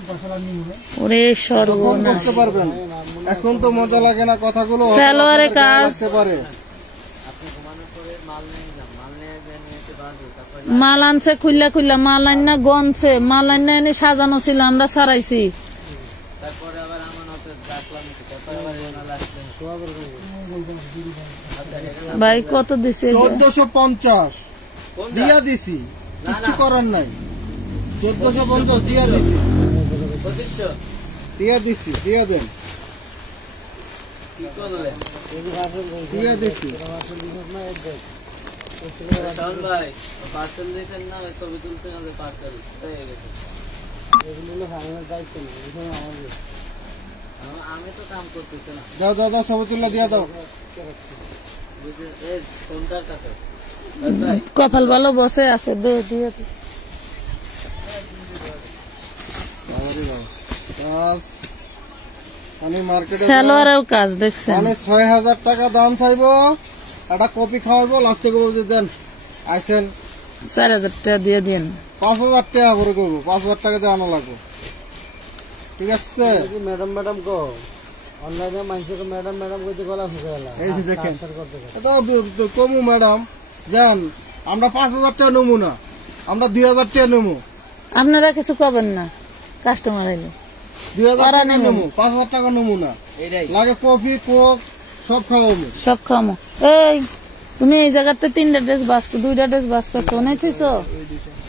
ওরে তখন সর্বনাশ বুঝতে পারবেন এখন তো মজা লাগে না কথাগুলো সালোয়ারে কাজ লাগতে পারে মাল আনছে খুললা খুললা মাল আন না গনছে মাল আন না এনে সাজানো ছিল আমরা সারাইছি তারপরে আবার আমানতের রাখলাম তারপরে আবার জোনাল আসলেন ভাই কত দিছে 1450 দিয়া দিছি কিছু করার নাই 1450 দিয়া দিছি 2500 দিয়া দিছি দিয়া দেন কি করলেন দিয়া দিছি শাওন ভাই পার্সেল দিয়েছেন না ওই ছবি তুলতে গেলে পার্সেল হয়ে গেছে এগুলো হলো ফাইনাল দায়িত্ব না এটা আমাদের আমি তো কাম করতেছি না দাও দাও দাও ছবি তুলে দিয়া দাও বুঝে এই ফোনটার কাছে কপাল ভালো বসে আছে দে দিয়ে দে। কাজ আমি মার্কেটে সালোয়ারেও কাজ দেখছেন মানে 6000 টাকা দাম চাইবো একটা কপি খাওয়াবো লাস্টে করবো যে দেন আইসেন 4000 টাকা দিয়ে দিন 5000 টাকা ভরে করবো 5000 টাকা দিয়ে আনা লাগবো ঠিক আছে ম্যাডাম ম্যাডাম কো অনলাইনে মানুষকে ম্যাডাম ম্যাডাম কইতে গলা ফুকে গেল এই যে দেখেন এটা কমু ম্যাডাম জান আমরা 5000 টাকা নেবো না আমরা 2000 টাকা নেবো আপনারা কিছু করবেন না কাস্টমার আইলে 2000 টাকা নেবো 5000 টাকা নেবো না এইটাই লাগে কফি কোক সব খাওয়াবো সব খামো এই তুমি এই জায়গাতে 3টা ড্রেস বাস 2টা ড্রেস বাস করছো নাই থইছো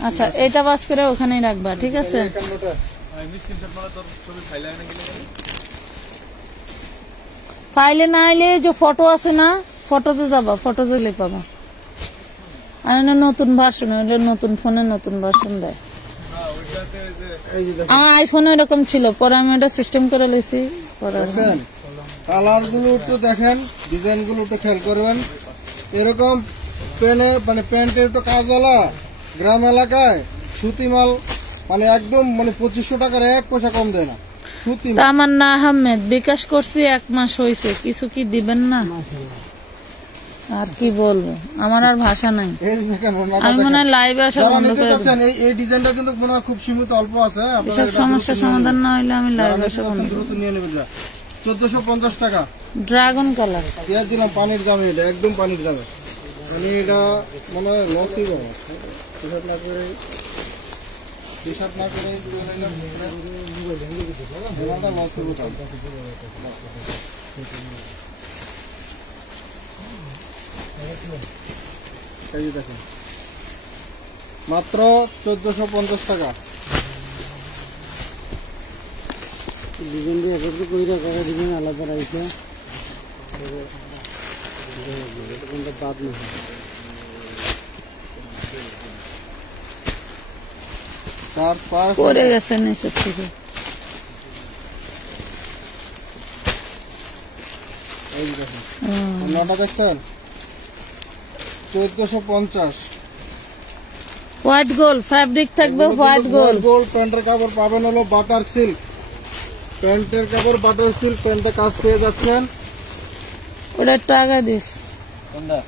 আচ্ছা এটা বাস করে ওখানেই রাখবা ঠিক আছে ফাইলে না আইলে যে ফটো আছে না ফটোতে যাবা ফটোতে পাবা আর না নতুন ভার্সন ওটা নতুন ফোনে নতুন ভার্সন দেয় এই যে দেখেন আমার আইফোনে এরকম ছিল পরে আমি এটা সিস্টেম করে লইছি পরে দেখেন কালার গুলো একটু দেখেন ডিজাইন গুলো একটু খেয়াল করবেন এরকম পেনে মানে প্যান্টের একটু কাজওয়ালা গ্রাম এলাকায় সুতি মাল মানে একদম মানে 2500 টাকার 1 পয়সা কম দেয় না সুতি মাল। তামান্না আহমেদ বিকাশ করছি 1 মাস হয়েছে কিছু কি দিবেন না আর কি বলবো আমার আর ভাষা নাই এই যে দেখেন ওনাটা আমি মনে দেখেন। হয় লাইভে আসা যারা বন্ধ নিতে করে দেব চাচ্ছেন এই ডিজাইনটা কিন্তু মনে হয় খুব সীমিত অল্প আছে আপনারা এসব এটা সমস্যার সমাধান না হইলে আমি লাইভে আসা বন্ধ করব দ্রুত নিয়ে নেবেন 1450 টাকা ড্রাগন কালার দিয়ে দিলাম পানির দামে এটা একদম পানির দামে মানে এটা মনে হয় লসই বাবা টি-শার্ট না করে লসই বোঝাম এই যে দেখেন মাত্র 1450 টাকা ডিজাইন দিয়ে একটু কইরা করে ডিজাইন আলাদা রাখছে কোনটা বাদ না তার পাশ পড়ে গেছে নিচে থেকে এই যে দেখেন নটা দেখছেন 1450 হোয়াইট গোল্ড ফ্যাব্রিক থাকবে হোয়াইট গোল্ড গোল্ড প্যান্টের কাপড় পাবেন হলো বাটার সিল্ক প্যান্টের কাপড় বাটার সিল্ক প্যান্টে কাজ পেয়ে যাচ্ছেন ওটা একটু আগে দিস কোনটা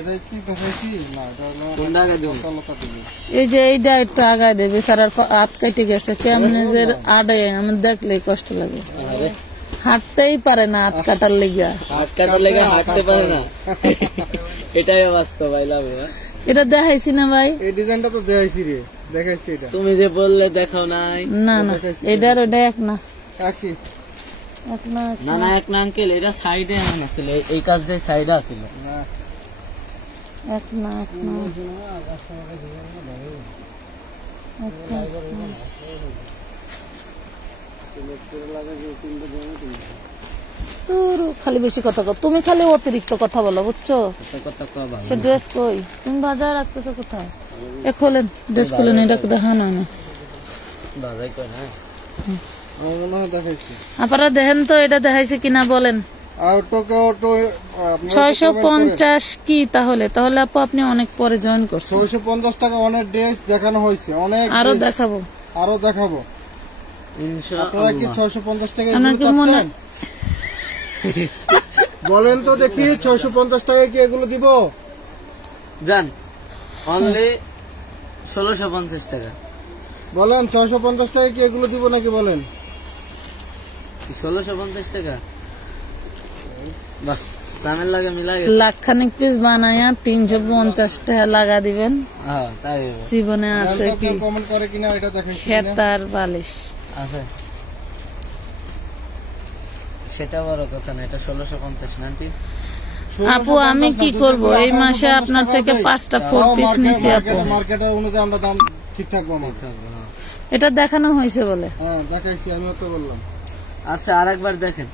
এটা কি দেখাইছি না, এটা হলো কোনটা আগে দেবো? লতা দিবি। এই যে এইটা একটু আগায় দেবে, সারার হাত কেটে গেছে, কেমনে যে আড়ে আমার দেখলে কষ্ট লাগে, আরে হাঁটতেই পারে না হাত কাটার লেগে। হাত কাটার লেগে হাঁটতে পারে না, এটাই বাস্তব। I love you. এটা দেখাইছি না ভাই? এই ডিজাইনটা তো দেখাইছি রে, দেখাইছি এটা। তুমি যে বললে দেখাও নাই। না না, এটার ওটা এক না, একই এক না, এক না না, এক না আঙ্কেল, এটা সাইডে আসছিল, এই কাজ যে সাইডে আসছিল। না, এক না, এক না, এক না। তোর খালি বেশি কথা কও, তুমি খালি অতিরিক্ত কথা বলো, বুঝছো? কথা কবা সে ড্রেস কই তুমি বাজার রাখতেছো কোথায়? এ খোলেন, ড্রেস খোলেন, এটা দেখানো না। বাজাই কই না, আমার মনে হয় দেখাইছি। আপনারা দেখেন তো এটা দেখাইছে কিনা বলেন। অটোকে অটো 650 কি তাহলে? তাহলে আপু আপনি অনেক পরে জয়েন করছেন। 650 টাকা অনেক ড্রেস দেখানো হয়েছে, অনেক আরো dress দেখাবো, আরো দেখাবো। আপনারা কি ইনশাআল্লাহ। 650 টাকা আমার কি মনে বলেন তো দেখি, 650 টাকা কি এগুলো দিব? জান অনলি 1650 টাকা। বলেন 650 টাকা কি এগুলো দিব নাকি বলেন? 1650 টাকা বাহ, দামের লাগে মিলা গেছে। লাখখানিক পিস বানায়া 350 টাকা লাগা দিবেন। হ্যাঁ তাই হবে। জীবনে আছে কি কমেন্ট করে কিনা এটা দেখেন। খেতার বালিশ আছে, সেটা বড় কথা না, এটা 1650 নাকি? আপু আমি কি করব, এই মাসে আপনার থেকে 5টা 4 পিস নিছি আপু। মার্কেটে অনুযায়ী আমরা দাম ঠিকঠাক পাবো। এটা দেখানো হয়েছে বলে। হ্যাঁ দেখাইছি, আমিও তো বললাম। আচ্ছা আরেকবার দেখেন।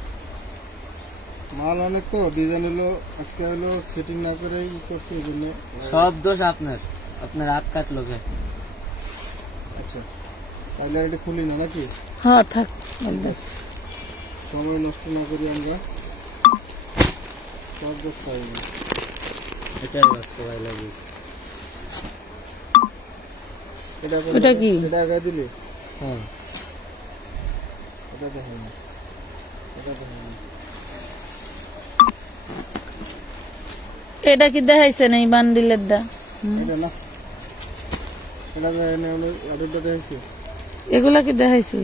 মাল অনেক তো, ডিজাইন হলো আজকে হলো সেটিং না করে করছি, এই জন্য। সব দোষ আপনার, আপনার হাত কাটলো কে? আচ্ছা তাহলে এটা খুলি না নাকি? হ্যাঁ থাক, দেখ সময় নষ্ট না করি আমরা, সব দোষ পাই না। এটাই বাস্তব। I love you. ওটা কি? এটা আগে দিলে হ্যাঁ এটা দেখেন না, এটা দেখেন না। এটা কি দেখাইছেন এই বান্ডিলের দা? এটা না, এটা দেখেন না, এটা দেখেছি। এগুলা কি দেখাইছি?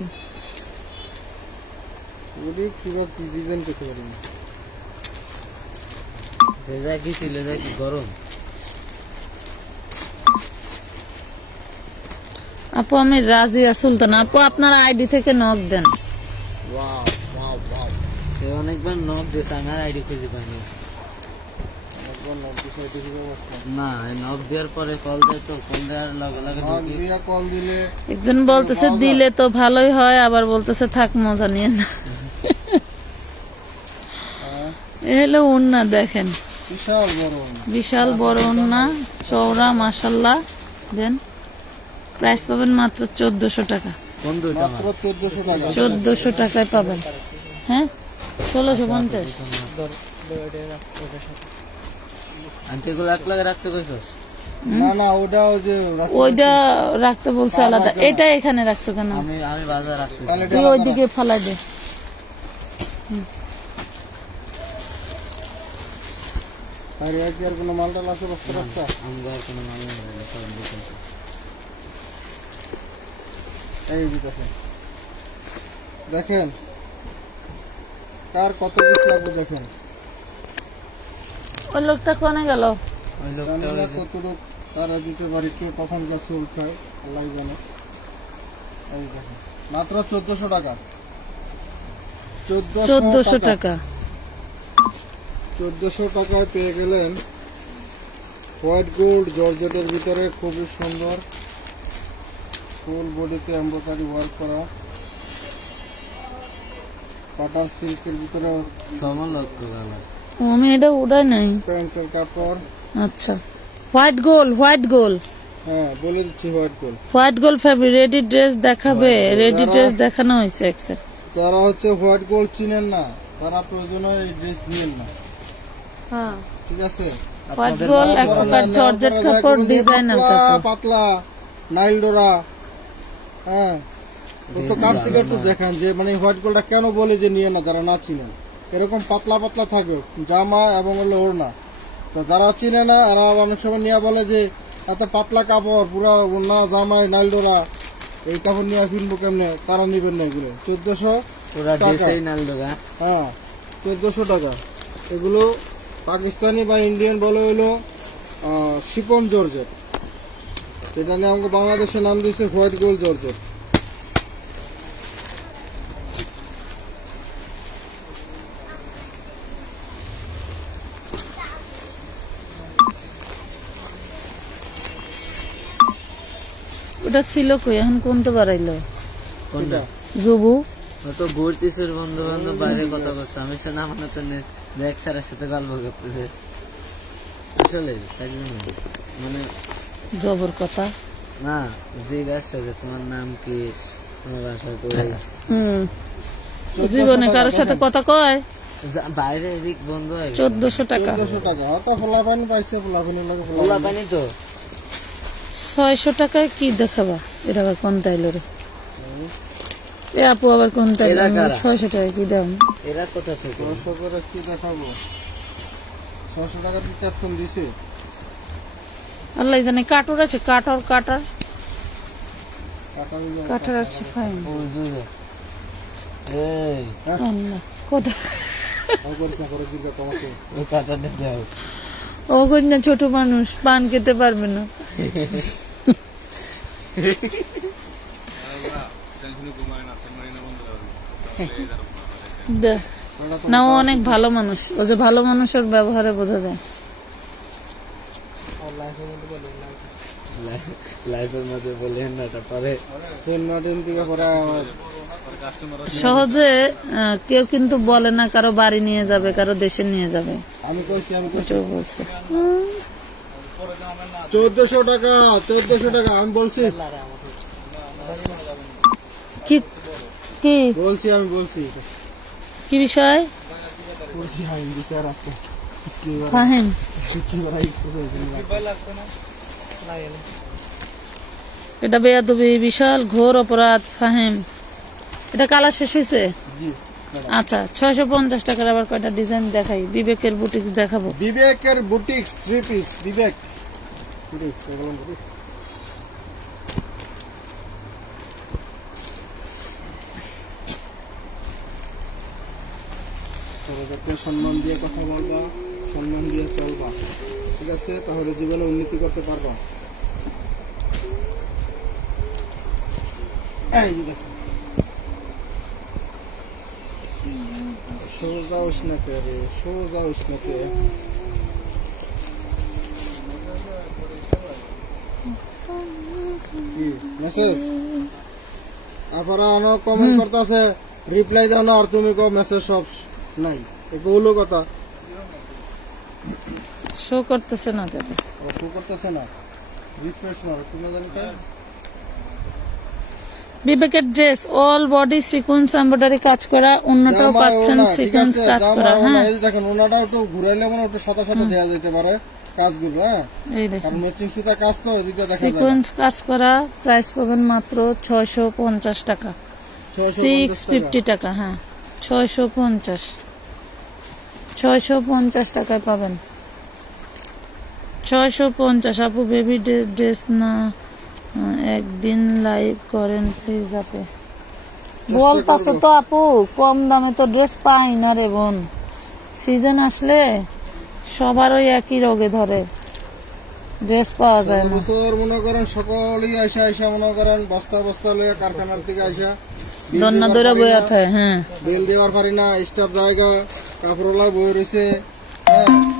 ওটি কিভাবে কি ডিজাইন করতে পারি না। যে যা কি ছিল, যা কি গরম। আপু আমি রাজিয়া সুলতান, আপু আপনার আইডি থেকে নক দেন। ওয়াও ওয়াও ওয়াও, সে অনেকবার নক দিয়েছে, আমার আইডি খুঁজে পাইনি। একবার নক দিছে, এটা কি অবস্থা? না, নক দেওয়ার পরে কল দেয় তো, কল দেওয়ার লগে লগে নক ঢুকি। দিয়া কল দিলে একজন বলতেছে দিলে তো ভালোই হয়, আবার বলতেছে থাক মজা নিয়ে না। এ হলো উন্না, দেখেন বিশাল বড়। বিশাল বড় উন্না, চওড়া, মাশাল্লাহ। দেন প্রাইস পাবেন মাত্র 1400 টাকা। কোন দুইটা মাত্র 1400 টাকা। 1400 টাকায় পাবেন। হ্যাঁ 1650। আন্টি গুলো এক লাগে রাখতে কইছস? না না, ওটা ওই যে ওইটা রাখতে বলছে আলাদা, এটা এখানে রাখছো কেন? আমি আমি বাজার রাখতেছি। তাহলে তুই ওইদিকে ফালাই দে। আর এক আর কোনো মালটাল আছে বস্তা বস্তা? আমরা আর কোনো মাল নেই, সব দেখেছি। এই যে দেখেন, দেখেন কার কত পিস লাগবে দেখেন। ওই লোকটা কোনে গেল? ওই লোকটা জানি ওই না যে- কতটুকু তারা দিতে পারি, কে কখন গা চুল খায় আল্লাহ জানে। এই দেখেন মাত্র 1400 টাকা। 1400 টাকা। 1400 টাকায় পেয়ে গেলেন হোয়াইট গোল্ড জর্জেটের ভিতরে, খুবই সুন্দর ফুল বডিতে এমব্রয়ডারি ওয়ার্ক করা, কাটার সিল্কের ভিতরে সমলক্ষ গেল। আমি এটা উড়াই নাই। প্যান্টের কাপড়। আচ্ছা হোয়াইট গোল, হোয়াইট গোল, হ্যাঁ বলে দিচ্ছি হোয়াইট গোল্ড। হোয়াইট গোল ফেব্রিক। রেডি ড্রেস দেখাবে? রেডি ড্রেস দেখানো হয়েছে একসেট। যারা হচ্ছে হোয়াইট গোল্ড চিনেন না, তারা প্রয়োজনে এই ড্রেস নিয়েন না, হ্যাঁ ঠিক আছে? হোয়াইট গোল এক প্রকার জর্জেট কাপড়, ডিজাইনার কাপড়। পাতলা নাইল ডোরা। হ্যাঁ একটু কাছ থেকে একটু দেখেন যে মানে হোয়াইট গোল্ডটা কেন বলে যে নিয়ে না, যারা না চিনেন। এরকম পাতলা পাতলা থাকে জামা এবং হলো ওড়না, তো যারা চিনে না এরা অনেক সময় নিয়ে বলে যে এত পাতলা কাপড় পুরো না জামাই নাইলডোরা এই কাপড় নিয়ে কিনবো কেমনে, তারা নিবেন না এগুলো 1400 টাকা। হ্যাঁ 1400 টাকা। এগুলো পাকিস্তানি বা ইন্ডিয়ান বলে হইলো শিপন জর্জেট, যেটা নিয়ে আমাকে বাংলাদেশের নাম দিয়েছে হোয়াইট গোল্ড জর্জেট। ওটা ছিল কই, এখন কোনটা বাড়াইলো? কোনটা? জুবু তো ঘুরতেছে, বন্ধু বান্ধব বাইরে কথা করছে, আমি সে নাম তো দেখ স্যারের সাথে গল্প করতেছে আসলে তাই জন্য মানে জবর কথা না যে গাছটা যে তোমার নাম কি, তোমার বাসা কই, জীবনে কারোর সাথে কথা কয় বাইরে এদিক বন্ধ হয়ে 1400 টাকা। 1400 টাকা হয়তো ফোলা পানি পাইছে, ফোলা পানি লাগে খোলা পানি তো 600 টাকায় কি দেখাবা? এটা আবার কোন তাইলো রে? এ আপু আবার কোন তাইলো? 600 টাকায় কি দাম? এরা কোথা থেকে? 600 করে কি দেখাবো? 600 টাকা দিয়ে ক্যাপশন দিছে। আল্লাহ জানে। কাটর আছে, কাটার টাকা কাটার আছে। ফাইন ওই দুটো এই আল্লাহ কত করে দিলে তোমাকে ওই কাটাটা দাও। ও কন্যা ছোট মানুষ পান খেতে পারবে না। না ও অনেক ভালো মানুষ, ও যে ভালো মানুষের ব্যবহারে বোঝা যায়। লাইফের মধ্যে বললেন না, তারপরে সহজে কেউ কিন্তু বলে না কারো বাড়ি নিয়ে যাবে, কারো দেশে নিয়ে যাবে। আমি কইছি বলছে 1400 টাকা, 1400 টাকা আমি বলছি, কি কি বলছি আমি বলছি কি বিষয়? বলছি আমি বিচার আছে ফাহিম এটা বেয়াদবি, বিশাল ঘোর অপরাধ। ফাহিম এটা কালার শেষ হয়েছে। জি আচ্ছা 650 টাকার আবার কয়টা ডিজাইন দেখাই। বিবেকের বুটিক্স দেখাবো। বিবেকের বুটিক্স 3 পিস বিবেক সম্মান দিয়ে কথা বলবা, সম্মান দিয়ে চলবা, ঠিক আছে? তাহলে জীবনে উন্নতি করতে পারবা। এই যে দেখো সোজা উষ্ণকে রে, সোজা উষ্ণকে কি মেসেজ আপনারা অনেক কমেন্ট করতেছে, রিপ্লাই দাও না, আর তুমি কো মেসেজ সব নাই, এগুলো কথা শো করতেছে না, দেখো শো করতেছে না। রিফ্রেশ মারো, তুমি জানতে বিবেকের dress all body sequence embroidery কাজ করা, অন্যটাও পাচ্ছেন সিকোয়েন্স কাজ করা। হ্যাঁ দেখেন ওনাটা একটু ঘুরাইলে মানে একটু সাথে সাথে দেওয়া যেতে পারে কাজগুলো। হ্যাঁ এই দেখেন আর ম্যাচিং সুতা কাজ তো এদিকে দেখা যায়। সিকোয়েন্স কাজ করা, প্রাইস পাবেন মাত্র 650 টাকা, 650 টাকা। হ্যাঁ 650 টাকায় পাবেন। 650। আপু বেবি ড্রেস না একদিন লাইভ করেন প্লিজ আপু। বলতাছে তো আপু কম দামে তো ড্রেস পাই না রে বোন, সিজন আসলে সবার ওই একই রোগে ধরে, ড্রেস পাওয়া যায় না। বছর মনে করেন সকলেই আইসা মনে করেন বস্তা বস্তা লইয়া কারখানার থেকে আইসা দন্না দৌড়া বইয়া থাকে। হ্যাঁ বেল দেওয়ার পারি না, স্টাফ জায়গা কাপড়ওয়ালা বই রয়েছে,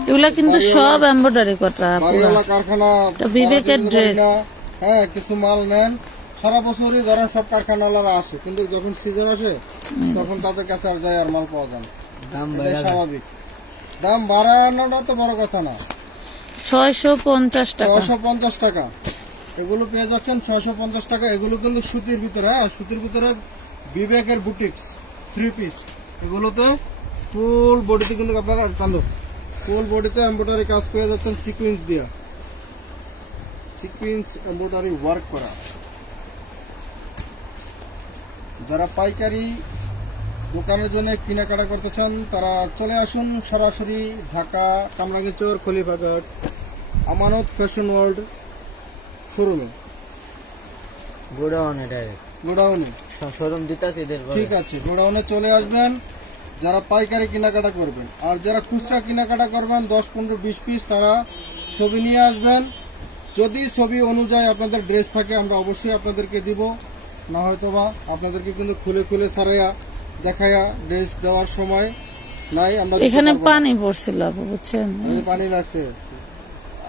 এগুলা কিন্তু সব এমব্রয়ডারি করা। বাড়িওয়ালা কারখানা বিবেকের ড্রেস। হ্যাঁ কিছু মাল নেন সারা বছরই ধরেন সব কারখানাওয়ালারা আসে, কিন্তু যখন সিজন আসে তখন তাদের কাছে আর যায় আর মাল পাওয়া যায় না। দাম স্বাভাবিক, দাম বাড়ানোটা তো বড় কথা না। 650 টাকা, 650 টাকা এগুলো পেয়ে যাচ্ছেন 650 টাকা। এগুলো কিন্তু সুতির ভিতরে, হ্যাঁ সুতির ভিতরে বিবেকের বুটিক্স 3 পিস। এগুলোতে ফুল বডিতে কিন্তু আপনারা ফুল বডিতে এমব্রয়ডারি কাজ পেয়ে যাচ্ছেন, সিকুয়েন্স দিয়া, সিকুয়েন্স এমব্রয়ডারি ওয়ার্ক করা। যারা পাইকারি দোকানের জন্য কেনাকাটা করতে চান তারা চলে আসুন সরাসরি ঢাকা কামরাঙ্গীরচর খলিফাঘাট আমানত ফ্যাশন ওয়ার্ল্ড শোরুমে গোডাউনে ডাইরেক্ট গোডাউনে শোরুম দিতাছি এদের ঠিক আছে গোডাউনে চলে আসবেন যারা পাইকারি কেনাকাটা করবেন। আর যারা খুচরা কেনাকাটা করবেন 10, 15, 20 পিস তারা ছবি নিয়ে আসবেন। যদি ছবি অনুযায়ী আপনাদের ড্রেস থাকে আমরা অবশ্যই আপনাদেরকে দিব, না হয়তো বা আপনাদেরকে কিন্তু খুলে খুলে সারাইয়া দেখাইয়া ড্রেস দেওয়ার সময় নাই। আমরা এখানে পানি পড়ছিল আপু বুঝছেন, পানি লাগছে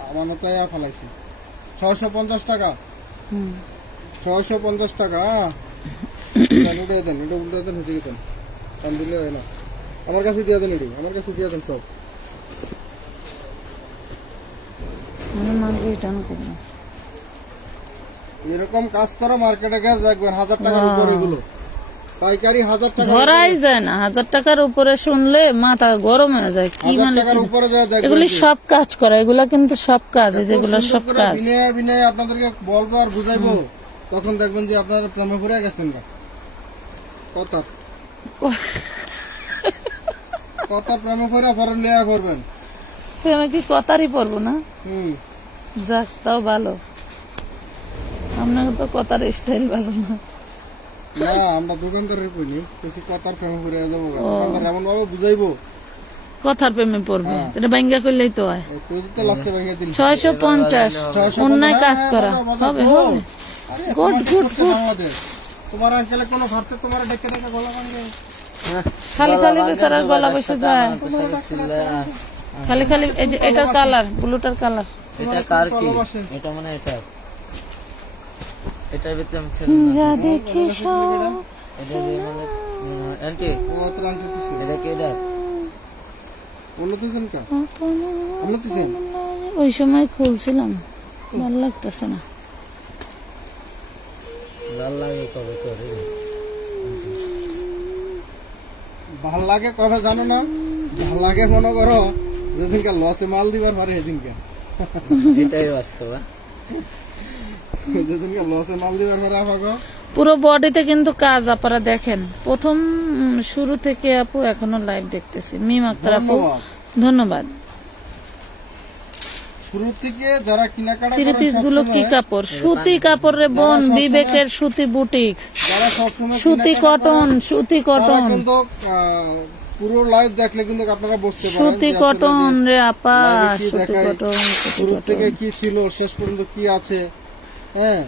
আমার মতো ফেলাইছি 650 টাকা। 650 টাকা উঠে দেন, এটা উল্টে দেন, হচ্ছে দেন, কান দিলে হয় না। আমার কাছে দিয়ে দেন, এটি আমার কাছে দিয়ে দেন সব। এরকম কাজ করো মার্কেটে গেছে দেখবেন 1000 টাকার উপরে এগুলো পাইকারি 1000 টাকা ধরাই যায় না। 1000 টাকার উপরে শুনলে মাথা গরম হয়ে যায়। কি 1000 মানে টাকার উপরে যায় দেখবেন এগুলি সব কাজ করে, এগুলা কিন্তু সব কাজ, যেগুলো সব কাজ বিনয় বিনয় আপনাদেরকে বলবো আর বুঝাইবো, তখন দেখবেন যে আপনারা প্রেমে পড়ে গেছেন না। কথা প্রেমে পড়ে ফরেন লিয়া করবেন, আমি কি কথারই পড়বো না? যাক, তাও ভালো, আপনাকে তো কথার স্টাইল ভালো না। না আমরা দোকানদারের কইনি, কিছু কথার প্রেমে পড়ে যাবো, দোকানদার এমন ভাবে বুঝাইবো কথার প্রেমে পড়বো, এটা ব্যাঙ্গা করলেই তো হয়। তুই তো লাস্টে ভেঙে দিলি 650 অন্যায় কাজ করা হবে হবে। Good good good. তোমার অঞ্চলে কোনো ভারতে তোমার ডেকে ডেকে গলা ভাঙবে, খালি খালি বেচারার গলা বসে যায়, খালি খালি। এই যে এটার কালার, ব্লুটার কালার, এটা কার কি? এটা মানে এটার ভিতরে আমি ছিল যা দেখি সব এটা যে মানে আন্টি কত আনতে তুই এটা কি এটা বলতেছেন কা বলতেছেন ওই সময় খুলছিলাম, ভালো লাগতেছে না। লাল লাগে কবে তো রে, ভাল লাগে কবে জানো না? ভাল লাগে মনে করো যেদিনকে লসে মাল দিবার পারে সেদিনকে, এটাই বাস্তব। যেদিনকে লসে মাল দিবার পারে আমাকে পুরো বডিতে কিন্তু কাজ আপনারা দেখেন, প্রথম শুরু থেকে আপু এখনো লাইভ দেখতেছি। মিম আক্তার আপু ধন্যবাদ। শুরু থেকে যারা কেনাকাটা থ্রি করেন পিস গুলো কি কাপড়? সুতি কাপড় রে বোন, বিবেকের সুতি বুটিক্স, যারা সবসময় সুতি কটন, সুতি কটন, কিন্তু পুরো লাইভ দেখলে কিন্তু আপনারা বুঝতে পারেন সুতি কটন রে আপা, কি সুতি দেখায়, কটন, শুরু থেকে কি ছিল শেষ পর্যন্ত কি আছে। হ্যাঁ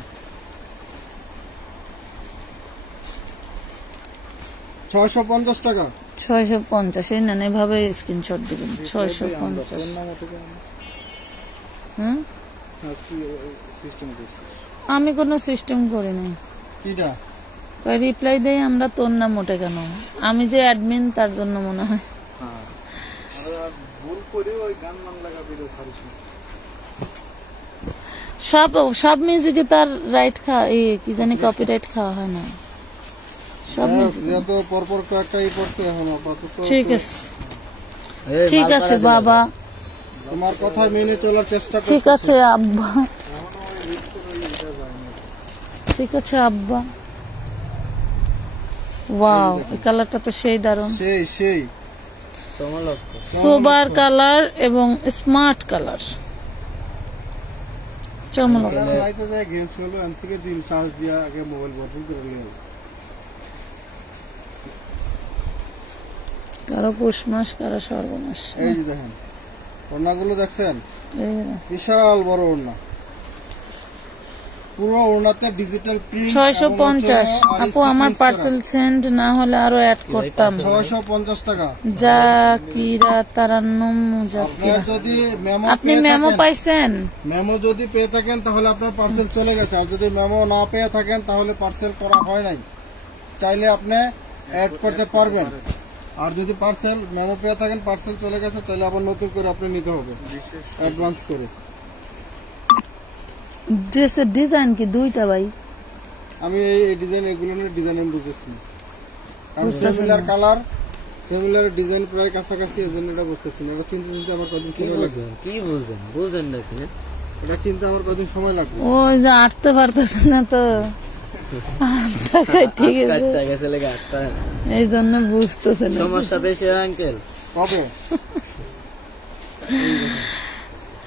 650 টাকা 650 এই নেন, এভাবে স্ক্রিনশট দিবেন। 650। আমি কোনো সিস্টেম করি নাই, কিটা রিপ্লাই দেই আমরা, তোর নাম ওঠে কেন? আমি যে অ্যাডমিন তার জন্য মনে হয়। ভুল করে ওই গান মান লাগা ভিডিও ছাড়িস সব সব মিউজিকে তার রাইট কি জানি কপিরাইট খাওয়া হয় না সব মিউজিকে। তো পরপর কয়েকটাই পড়তে এখন আপাতত ঠিক আছে, ঠিক আছে বাবা, তোমার কথা মেনে চলার চেষ্টা করছি। ঠিক আছে আব্বা, ঠিক আছে আব্বা। ওয়াও, এই কালারটা তো সেই দারুণ, সেই সেই সোবার কালার এবং স্মার্ট কালার, চমলক। গেম খেলো এম থেকে দিন চার্জ দিয়া আগে মোবাইল বদল করে নিয়ে কারো পৌষ মাস, কারো সর্বনাশ। এই যে দেখেন ওড়নাগুলো দেখছেন, এই যে বিশাল বড় ওড়না, পুরো ওড়নাতে ডিজিটাল প্রিন্ট। 650 আপু, আমার পার্সেল সেন্ড না হলে আরো অ্যাড করতাম। 650 টাকা। জাকিরা তারান্নুম মুজাফিরা, যদি মেমো আপনি মেমো পাইছেন? মেমো যদি পেয়ে থাকেন তাহলে আপনার পার্সেল চলে গেছে, আর যদি মেমো না পেয়ে থাকেন তাহলে পার্সেল করা হয় নাই, চাইলে আপনি অ্যাড করতে পারবেন। আর যদি পার্সেল মেমো পেয়ে থাকেন পার্সেল চলে গেছে, চাইলে আবার নতুন করে আপনি নিতে হবে অ্যাডভান্স করে। ড্রেসের ডিজাইন কি দুইটা ভাই? আমি এই ডিজাইন এগুলো ডিজাইন আমি বুঝেছি, কারণ সিমিলার কালার সিমিলার ডিজাইন প্রায় কাছাকাছি, এই জন্য এটা বুঝতেছি না। এটা চিন্তা চিন্তা আমার কদিন সময় লাগবে। কি বুঝেন বুঝেন না, এটা চিন্তা আমার কদিন সময় লাগবে। ওই যে আটতে পারতেছে না তো, টাকায় ঠিক আছে, কাটটা গেছে লেগে আটটা। এই জন্য বুঝতেছে না। সমস্যা বেশি আঙ্কেল কবে?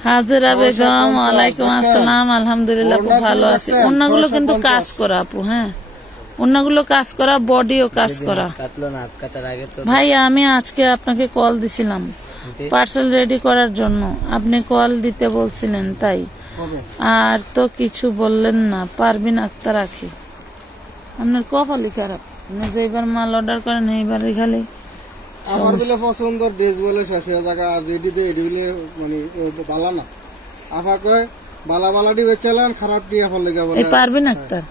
হাজেরা বেগম, ওয়ালাইকুম আসসালাম। আলহামদুলিল্লাহ খুব ভালো আছি। অন্যগুলো কিন্তু কাজ করা আপু, হ্যাঁ অন্যগুলো কাজ করা, বডিও কাজ করা। কাটলো না, হাত কাটার আগে তো ভাই আমি আজকে আপনাকে কল দিছিলাম পার্সেল রেডি করার জন্য, আপনি কল দিতে বলছিলেন তাই, কবে? আর তো কিছু বললেন না। পারবিন আক্তার রাখি, আপনার কপালই খারাপ, আপনি যেবার মাল অর্ডার করেন এইবারই খালি আমার বলে পছন্দ ড্রেস বলে শেষ হয়ে জায়গা রেডি দিয়ে এডি বলে মানে বালা না। আফা কয় বালা বালাটি বেচালেন খারাপ টিয়া ফল লেগে বলে। এই পারবিন আক্তার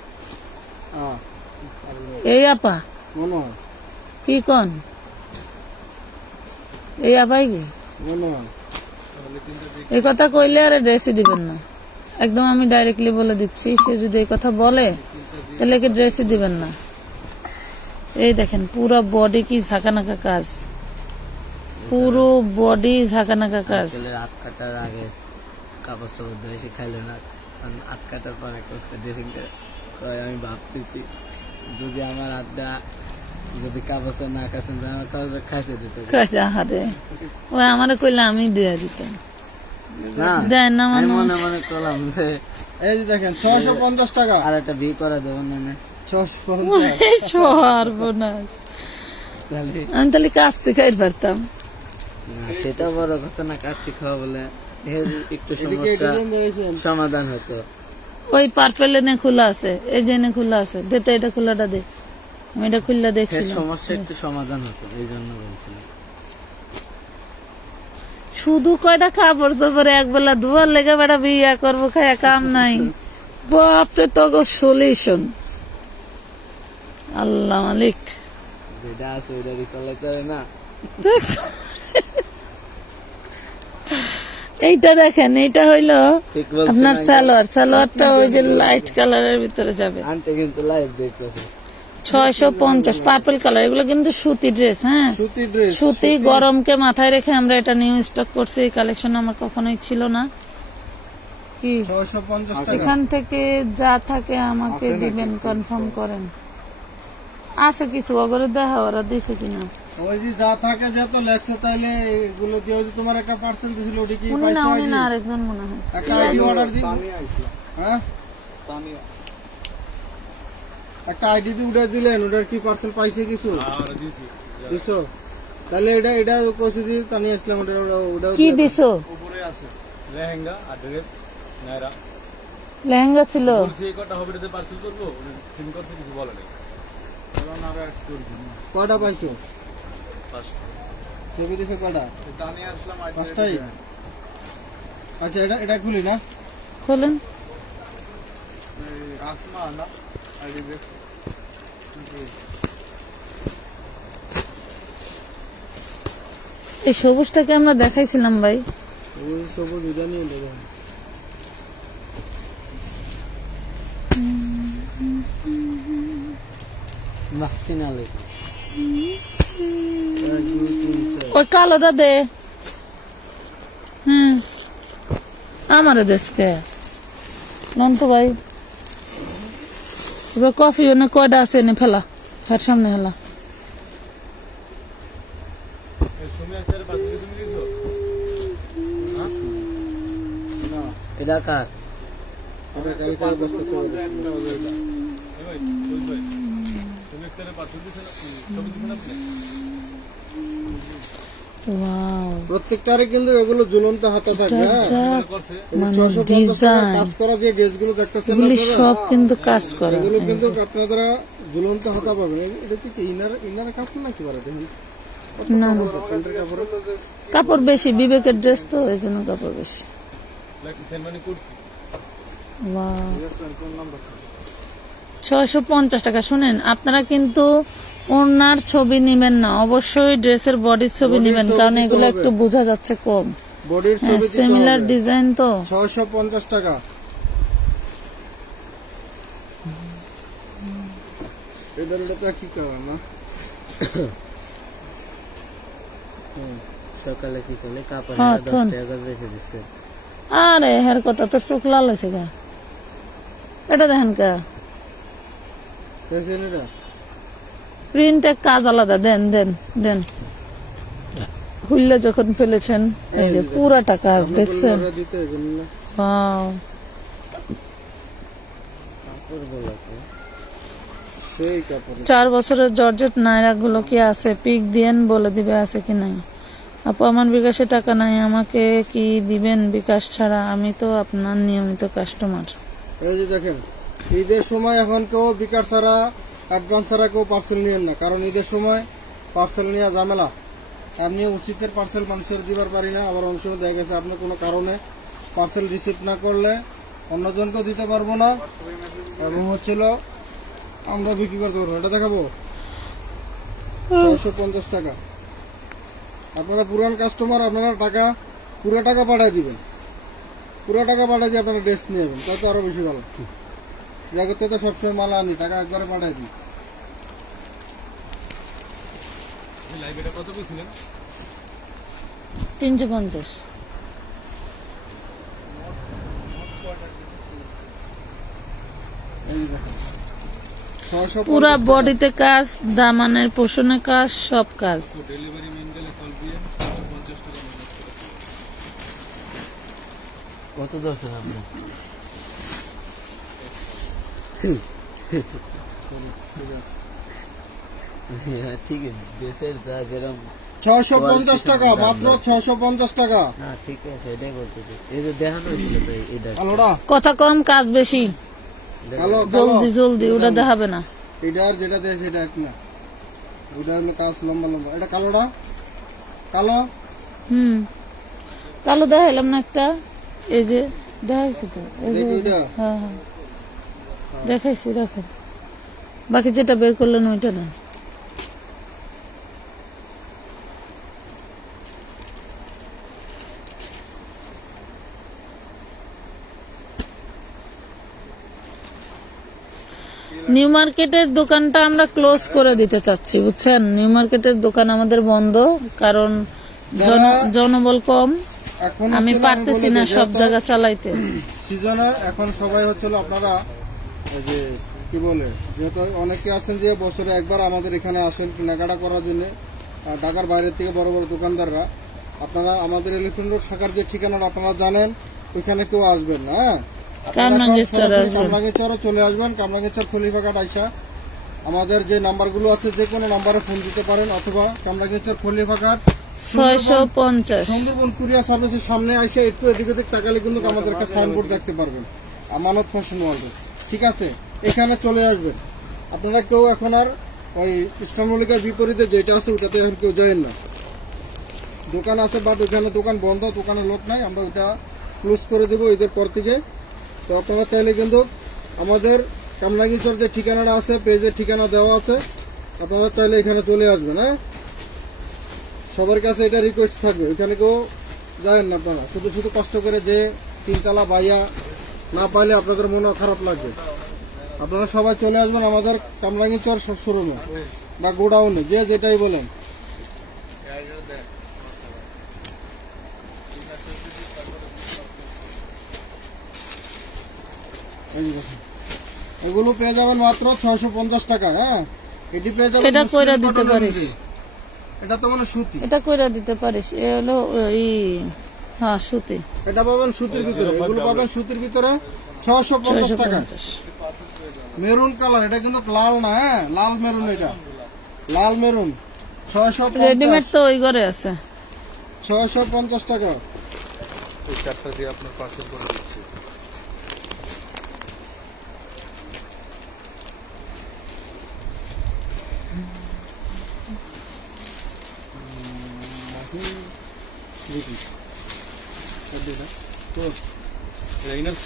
এই আপা মনে হয়, কি কন, এই আপাই কি মনে হয় এই কথা কইলে আর ড্রেসই দিবেন না, একদম আমি ডাইরেক্টলি বলে দিচ্ছি। সে যদি এই কথা বলে তাহলে কি ড্রেসই দিবেন না। এই দেখেন পুরো বডি কি ঝাঁকানাকা কাজ, পুরো বডি ঝাঁকানাকা কাজ। আঙ্কেলের হাত কাটার আগে কাপড় চোপড় ধুয়ে এসে খাইলো না, কারণ হাত কাটার পর একটা ড্রেসিং করে আমি ভাবতেছি যদি আমার হাতটা যদি কাপড় চোপড় না খাচ্ছেন আমার কাপড় চোপড় খাইছে দিতে আহারে ওই আমারে কইলে আমি দিয়ে দিতাম, না। দেয় না আমি মানুষ। মনে মনে করলাম যে এই যে দেখেন 650 টাকা, আর একটা বিয়ে করা দেবো না, 650 সর্বনাশ, তাহলে আমি তাহলে কাজ শিখাই পারতাম। না, সেটা বড় কথা না, কাচ্চি খাওয়া বলে এর একটু এদিকে সমস্যা ডিজাইন দিয়েছেন। সমাধান হতো। ওই পার্পেল এনে খোলা আছে, এই যে এনে খোলা আছে, দে তো এটা খোলাটা দে, আমি এটা খুললা এর দেখছিলাম। সমস্যা একটু সমাধান হতো, এই জন্য বলছিলাম। শুধু কয়টা কাপড় তোপরে একবেলা ধোয়ার লেগে বেড়া বিয়া করবো, খায়া কাম নাই। বাপরে তো সলিউশন, আল্লাহ মালিক। যেটা আছে ওইটা রিচালাইতে হয় না। এইটা দেখেন, এইটা হইলো ঠিক বলছেন আপনার আঙ্কেল। সালোয়ার, সালোয়ারটা ওই যে লাইট কালারের ভিতরে যাবে। আন্টি কিন্তু লাইভ দেখতেছে। 650 পার্পল কালার, এগুলো কিন্তু সুতি ড্রেস, হ্যাঁ সুতি ড্রেস, সুতি। গরমকে মাথায় রেখে আমরা এটা নিউ স্টক করছি, এই কালেকশন আমার কখনোই ছিল না। কি 650 টাকা। এখান থেকে যা থাকে আমাকে দিবেন, কনফার্ম করেন। আছে কিছু ওগুলো দেখা, ওরা দিছে কিনা ওই যে যা থাকে যত লেখছে তাইলে এগুলো দিয়ে ওই যে তোমার একটা পার্সেল দিছিল ওটা কি উনি না, পাইছো? উনি না, আরেকজন মনে হয়। একটা আইডি অর্ডার দিই, হ্যাঁ একটা আইডি দিয়ে উঠে দিলেন, ওটার কি পার্সেল পাইছে কিছু দিছো? তাহলে এটা এটা কইছি দি তানি আসলাম, ওটা ওটা কি দিছো? উপরে আছে লেহেঙ্গা আর ড্রেস নাইরা লেহেঙ্গা ছিল। বলছি এই কটা হবে এটাতে পার্সেল করবো, সিম করছে কিছু বলে নাই। চলো না আরো এক করে দিন। কয়টা পাইছো? পাঁচটা। ছবি দিছো কয়টা? তা নিয়ে আসলাম আইডি। পাঁচটাই? আচ্ছা এটা এটা খুলি না, খোলেন। আসমা না আইডি দেখ। এই সবুজটাকে আমরা দেখাইছিলাম ভাই, ওই সবুজ এটা নিয়ে দেখেন। মাখছি না লেগে 1 2 3 4 ওই কালোটা দে। আমারে দেশকে নন তো ভাই, এবার কফি ওনে কয়টা আছে এনে ফেলা, হার সামনে হেলা। এই সুমি একটা পার্সেল তুমি দিছো? না এটা কার? এটা কালকে বসতে হবে। এই ভাই সুমি ভাই তুমি একটা পার্সেল দিছেন, ছবি দিছেন আপনি? ওয়াও, প্রত্যেকটারে কিন্তু এগুলো ঝুলন্ত হাতা থাকবে, হ্যাঁ করছে এই মানে 650 টাকার ডিজাইন কাজ করা যে ড্রেসগুলো দেখতেছেন এগুলি আপনারা, সব কিন্তু কাজ করে। এগুলো কিন্তু আপনারা ঝুলন্ত হাতা পাবেন। এটা তো কি ইনার কাপড় নাকি বলে দেখুন, না না, প্যান্টের কাপড়। কাপড় বেশি, বিবেকের ড্রেস তো এই জন্য কাপড় বেশি। লেখছি সেন্ড করছি। ওয়াও, 650 টাকা। শুনেন, আপনারা কিন্তু ওনার ছবি নিবেন না, অবশ্যই ড্রেসের বডির ছবি নিবেন, কারণ এগুলো একটু বোঝা যাচ্ছে কম। বডির ছবি দিতে সিমিলার হবে। ডিজাইন তো। 650 টাকা। এদের এটা তো কি কালার না? সকালে কি করলে কাপড় হ্যাঁ, 10 থন। টাকা করে বেশি দিচ্ছে। আরে হের কথা তো চোখ লাল হয়েছে গা, এটা দেখেন কা দেখছেন এটা প্রিন্টের কাজ আলাদা। দেন দেন দেন, খুললে যখন ফেলেছেন এই যে পুরাটা কাজ দেখছেন। আমরা দিতে এগুলো না। Wow, কাপড়গুলো তো সেই কাপড় 4 বছরের জর্জেট নাইরা গুলো কি আছে? পিক দিয়েন, বলে দিবে আছে কি নাই। আপু আমার বিকাশে টাকা নাই, আমাকে কি দিবেন বিকাশ ছাড়া? আমি তো আপনার নিয়মিত কাস্টমার। এই যে দেখেন, ঈদের সময় এখন কেউ বিকাশ ছাড়া, অ্যাডভান্স ছাড়া কেউ পার্সেল নিয়েন না, কারণ ঈদের সময় পার্সেল নেওয়া ঝামেলা। এমনি উচিতের পার্সেল মানুষের দিবার পারি না, আবার অনেক সময় দেখা গেছে আপনি কোনো কারণে পার্সেল রিসিভ না করলে অন্যজনকেও দিতে পারবো না, এবং হচ্ছিল আমরা বিক্রি করতে পারবো। এটা দেখাবো 650 টাকা। আপনারা পুরান কাস্টমার, আপনারা টাকা পুরো টাকা পাঠিয়ে দিবেন, পুরো টাকা পাঠিয়ে দিয়ে আপনারা ড্রেস নিয়ে যাবেন, তাই তো আরো বেশি ভালো। জায়গাতে তো সবসময় মাল আনি, টাকা একবারে পাঠিয়ে দিই। লাইভ এটা কত কইছিলেন? 350। এই দেখেন 650 পুরা বডিতে কাজ, দামানের পোষণে কাজ, সব কাজ। ডেলিভারি ম্যান গেলে কল দিয়ে 50 টাকা মাইনাস করে কত দরকার আপনার? হ্যাঁ, ঠিক আছে, দেশের যা যেরকম 650 টাকা, মাত্র 650 টাকা। না ঠিক আছে, এটাই বলতেছি। এই যে দেখানো হয়েছিল তো এইটা কালোটা কথা কম, কাজ বেশি। কালো কালো জলদি জলদি, ওটা দেখাবে না। এটার যেটা দেয় সেটা এক না, ওটা হলো কাজ লম্বা লম্বা। এটা কালোটা কালো, কালো দেখাইলাম না একটা, এই যে দেখাইছি তো, এই যে দেখি এটা। হ্যাঁ হ্যাঁ দেখাইছি, দেখেন। বাকি যেটা বের করলেন ওইটা না। নিউ মার্কেটের দোকানটা আমরা ক্লোজ করে দিতে চাচ্ছি, বুঝছেন। নিউ মার্কেটের দোকান আমাদের বন্ধ, কারণ জনবল কম। এখন আমি হচ্ছিল, পারতেছি বলি না যে সব যেহেতু জায়গা চালাইতে। সিজনে এখন সবাই হচ্ছিল আপনারা এই যে কি বলে, যেহেতু অনেকে আছেন যে বছরে একবার আমাদের এখানে আসেন কেনাকাটা করার জন্য, ঢাকার বাইরের থেকে বড় বড় দোকানদাররা, আপনারা আমাদের এলিফ্যান্ট রোড শাখার যে ঠিকানাটা আপনারা জানেন, ওইখানে কেউ আসবেন না। হ্যাঁ, কামরাঙ্গীরচরে চলে আসবেন, কামরাঙ্গীরচর খলিফাঘাট আইসা আমাদের যে নাম্বারগুলো আছে যে কোনো নাম্বারে ফোন দিতে পারেন, অথবা কামরাঙ্গীরচর খলিফাঘাট 650 সুন্দরবন কুরিয়ার সার্ভিসের সামনে এসে একটু এদিক ওদিক তাকালে কিন্তু আমাদের একটা সাইনবোর্ড দেখতে পারবেন, আমানত ফ্যাশন ওয়ার্ল্ড। ঠিক আছে, এখানে চলে আসবেন। আপনারা কেউ এখন আর ওই ইসলাম মল্লিকার বিপরীতে যেটা আছে ওটাতে এখন কেউ যাবেন না। দোকান আছে, বাট ওইখানে দোকান বন্ধ, দোকানে লোক নাই, আমরা ওইটা ক্লোজ করে দেবো ঈদের পর থেকে। তো আপনারা চাইলে কিন্তু আমাদের কামরাঙ্গীরচর যে ঠিকানাটা আছে, পেজের ঠিকানা দেওয়া আছে, আপনারা চাইলে এখানে চলে আসবেন। হ্যাঁ, সবার কাছে এটা রিকোয়েস্ট থাকবে, এখানে কেউ যাবেন না আপনারা। শুধু শুধু কষ্ট করে যে 3 তলা বাইয়া না পাইলে আপনাদের মনে খারাপ লাগবে। আপনারা সবাই চলে আসবেন আমাদের কামরাঙ্গীরচর শোরুমে বা গোডাউনে, যে যেটাই বলেন। এগুলো পেয়ে যাবেন মাত্র 650 টাকা। হ্যাঁ, এটি পেয়ে যাবেন। এটা কইরা দিতে পারিস, এটা তো মানে সুতি, এটা কইরা দিতে পারিস। এ হলো হ্যাঁ সুতি, এটা পাবেন সুতির ভিতরে, এগুলো পাবেন সুতির ভিতরে 650 টাকা। মেরুন কালার, এটা কিন্তু লাল না, হ্যাঁ লাল মেরুন, এটা লাল মেরুন 650। রেডিমেড তো ওই ঘরে আছে। 650 টাকা। এই চারটা দিয়ে আপনার পার্সেল করে দিচ্ছি। ইনার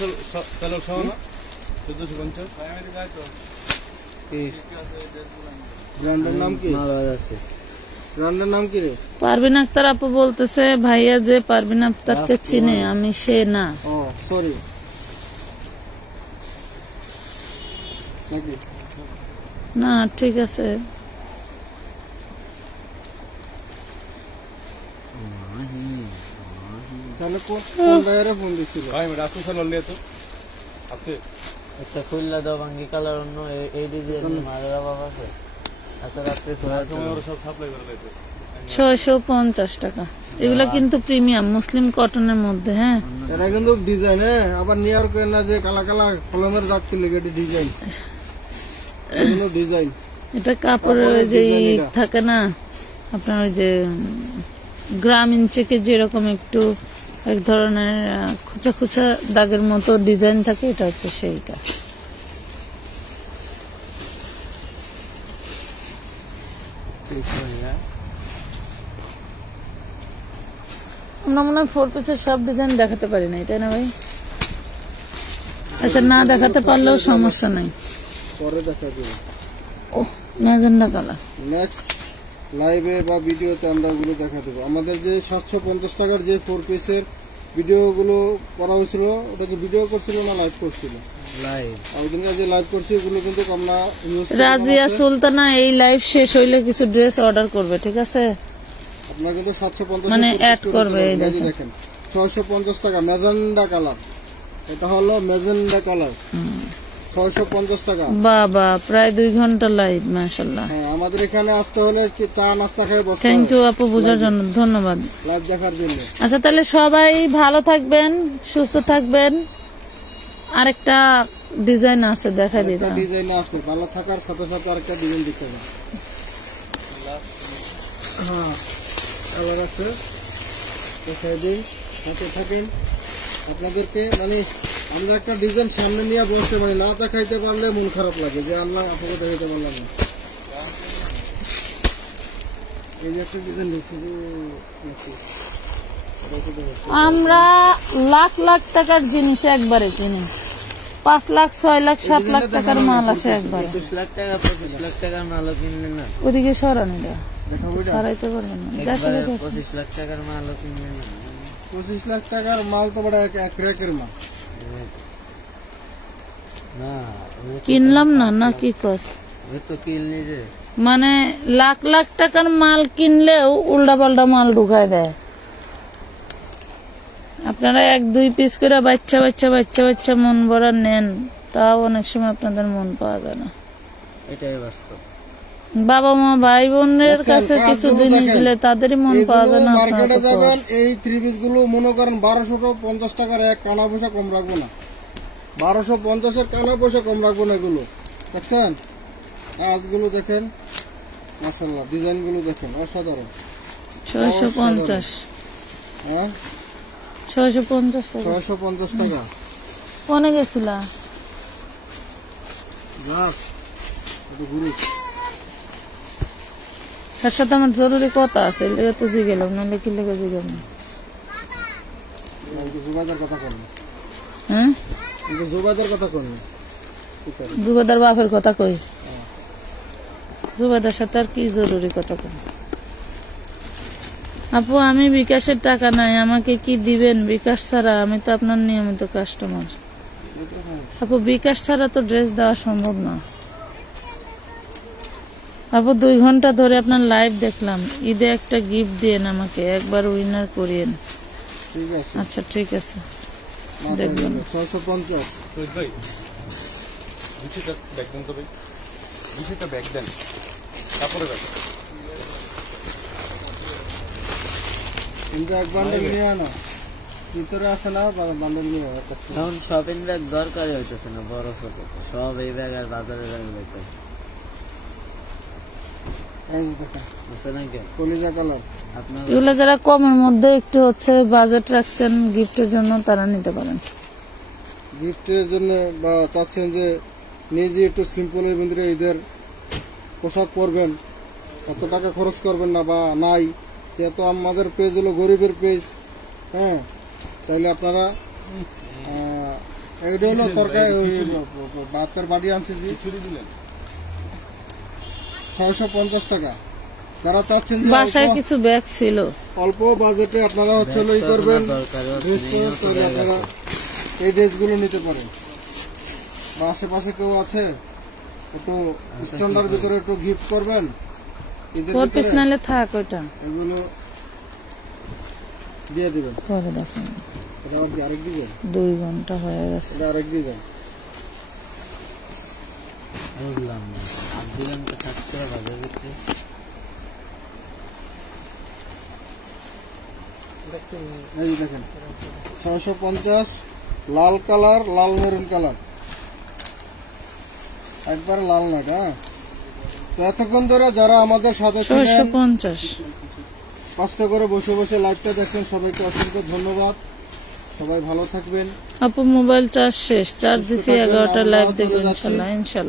সালোয়ার সহ না 1450। ব্র্যান্ডের নাম কি? আছে ব্র্যান্ডের নাম কি রে? পারভিন আক্তার আপু বলতেছে ভাইয়া যে পারভিন আক্তারকে চিনে, আমি সে না। ও সরি, নাকি না ঠিক আছে। তাহলে কোন বাইরে ফোন দিচ্ছিল? ভাই রাসু সালোয়ার নিয়ে তো আছে। আচ্ছা খুললা দাও ভাঙ্গি কালার অন্য এই ডিজাইন মালের অভাব আছে এত রাত্রে খোলা তোমার ওরা সব সাপ্লাই করে দিয়েছে 650 টাকা। এগুলা কিন্তু প্রিমিয়াম মুসলিম কটনের মধ্যে। হ্যাঁ এটা কিন্তু ডিজাইন, হ্যাঁ আবার নিয়ার করে না যে কালা কালা কলমের দাগ ছিল এটি ডিজাইন, এগুলো ডিজাইন। এটা কাপড়ের ওই যে থাকে না আপনার ওই যে গ্রামীণ চেকে যেরকম একটু এক ধরনের খুচা খুচা দাগের মতো ডিজাইন থাকে, এটা হচ্ছে সেইটা। আমরা মনে হয় 4 পিসের সব ডিজাইন দেখাতে পারি নাই, তাই না ভাই? আচ্ছা না দেখাতে পারলেও সমস্যা নাই, পরে দেখা দেব। ও ম্যাজেন্ডা কালার। নেক্সট লাইভে বা ভিডিওতে আমরা ওগুলো দেখা দেবো। আমাদের যে 750 টাকার যে 4 পিসের ভিডিওগুলো করা হয়েছিল, ওটা কি ভিডিও করছিল না লাইভ করছিল? লাইভ। ওই দিন যে লাইভ করছি ওগুলো কিন্তু আমরা রাজিয়া সুলতানা এই লাইভ শেষ হইলে কিছু ড্রেস অর্ডার করবে, ঠিক আছে? আপনার কিন্তু 750 মানে অ্যাড করবে। এই দেখেন 650 টাকা ম্যাজেন্ডা কালার, এটা হলো ম্যাজেন্ডা কালার 650 টাকা। বাবা প্রায় 2 ঘন্টা লাইভ, মাশাআল্লাহ। হ্যাঁ আমাদের এখানে আসতে হলে কি চা নাস্তা খেয়ে বসতে থ্যাংক ইউ আপু বোঝার জন্য, ধন্যবাদ লাইভ দেখার জন্য। আচ্ছা তাহলে সবাই ভালো থাকবেন, সুস্থ থাকবেন। আরেকটা ডিজাইন আছে দেখাই দিই। ডিজাইন আছে, ভালো থাকার সাথে সাথে আরেকটা ডিজাইন দিতে হবে। হ্যাঁ কালার আছে, দেখাই দিই, সাথে থাকেন। আপনাদেরকে মানে আমরা একটা ডিজাইন সামনে নিয়ে বসতে পারি না, দেখাইতে পারলে মন খারাপ লাগে যে আল্লাহ আপনাকে দেখাইতে পারলাম না। এই যে একটা ডিজাইন দেখছি, আমরা লাখ লাখ টাকার জিনিস একবারে কিনি, 5 লাখ 6 লাখ 7 লাখ টাকার মাল আসে একবারে। 25 লাখ টাকা 25 লাখ টাকার মালও কিনলে না, ওদিকে সরানি দেয়, দেখাবো এটা। সরাইতে পারবেন না। একবারে 25 লাখ টাকার মালও কিনলে না। 25 লাখ টাকার মাল তো বড় এক রেকের মাল না কিনলাম না, না কি কস? ওই তো কিনলি যে মানে লাখ লাখ টাকার মাল কিনলেও উল্টা পাল্টা মাল ঢুকায় দেয়। আপনারা 1-2 পিস করে বাচ্চা বাচ্চা বাচ্চা বাচ্চা মন ভরা নেন, তাও অনেক সময় আপনাদের মন পাওয়া যায় না। এটাই বাস্তব। বাবা মা ভাই বোনের কাছে কিছু জিনিস দিলে তাদেরই মন পাওয়া যায় না। মার্কেটে যাবেন, এই 3 পিস গুলো মনে করেন 1250 টাকার এক কানা পয়সা কম রাখবো না, 1250 এর কানা পয়সা কম রাখবো না। এগুলো দেখছেন, আজগুলো দেখেন মাশাআল্লাহ, ডিজাইন গুলো দেখেন অসাধারণ। 650, হ্যাঁ 650 টাকা 650 টাকা। কোনে গেছিলা? যাক এটা গুরু তার সাথে আমার জরুরি কথা আছে, এটা তো জিগেলাম, নাহলে কি লেগে জিগাম না। জুবাইদার কথা করবেন, হ্যাঁ কিন্তু জুবাইদার কথা করবেন। জুবাইদার বাপের কথা কই, জুবাইদার সাথে আর কি জরুরি কথা কই? আপু আমি বিকাশের টাকা নাই, আমাকে কি দিবেন? বিকাশ ছাড়া আমি তো আপনার নিয়মিত কাস্টমার। আপু বিকাশ ছাড়া তো ড্রেস দেওয়া সম্ভব না। আপু 2 ঘন্টা ধরে আপনার লাইভ দেখলাম, ঈদে একটা গিফট দিয়েন আমাকে, একবার উইনার করিয়েন। ঠিক আছে আচ্ছা ঠিক আছে দেখবেন। 650 রোহিত ভাই, বিষয়টা ব্যাগ দেন তো ভাই, বিষয়টা ব্যাগ দেন, তারপরে ব্যাগ কিন্তু এক বান্ডেল নিয়ে আনো, ভিতরে আসে না বান্ডেল নিয়ে একটা। এখন শপিং ব্যাগ দরকারই হইতেছে না, বড় ছোট সব এই ব্যাগ আর বাজারের ব্যাগ দেখতে এই যে দেখেন বুঝতে নাকি কলিজা কালার। আপনার এগুলো যারা কমের মধ্যে একটু হচ্ছে বাজেট রাখছেন গিফটের জন্য, তারা নিতে পারেন। গিফটের জন্য বা চাচ্ছেন যে নিজে একটু সিম্পলের ভিতরে ঈদের পোশাক পরবেন, এত টাকা খরচ করবেন না বা নাই, যেহেতু আমাদের পেজ হলো গরিবের পেজ, হ্যাঁ তাইলে আপনারা এইটা হলো তরকারি ভাতের বাড়ি আনছে যে ছুরি দিলেন 650 টাকা। যারা চাচ্ছেন যে বাসায় কিছু ব্যাগ ছিল, অল্প বাজেটে আপনারা হচ্ছে ই করবেন ড্রেস করবেন, তাহলে আপনারা এই ড্রেসগুলো নিতে পারেন। বা আশেপাশে কেউ আছে একটু স্ট্যান্ডার্ড ভিতরে একটু গিফট করবেন, 4 পিস নালে থাক, ওইটা এগুলো দিয়ে দিবেন। পরে দেখেন, এটা আরেক ডিজাইন, 2 ঘন্টা হয়ে গেছে। এটা আরেক ডিজাইন। বুঝলাম না, আর দিলাম তো 700 বাজার ভিতরে। এই যে দেখেন 650 লাল কালার, লাল মেরুন কালার, একবার লাল না। হ্যাঁ, তো এতক্ষণ ধরে যারা আমাদের সাথে ছিলেন, 650 কষ্ট করে বসে বসে লাইভটা দেখেন, সবাইকে অসংখ্য ধন্যবাদ। সবাই ভালো থাকবেন। আপু মোবাইল চার্জ শেষ, চার্জ দিছি 11টা, লাইভ দেবো ইনশাল্লাহ।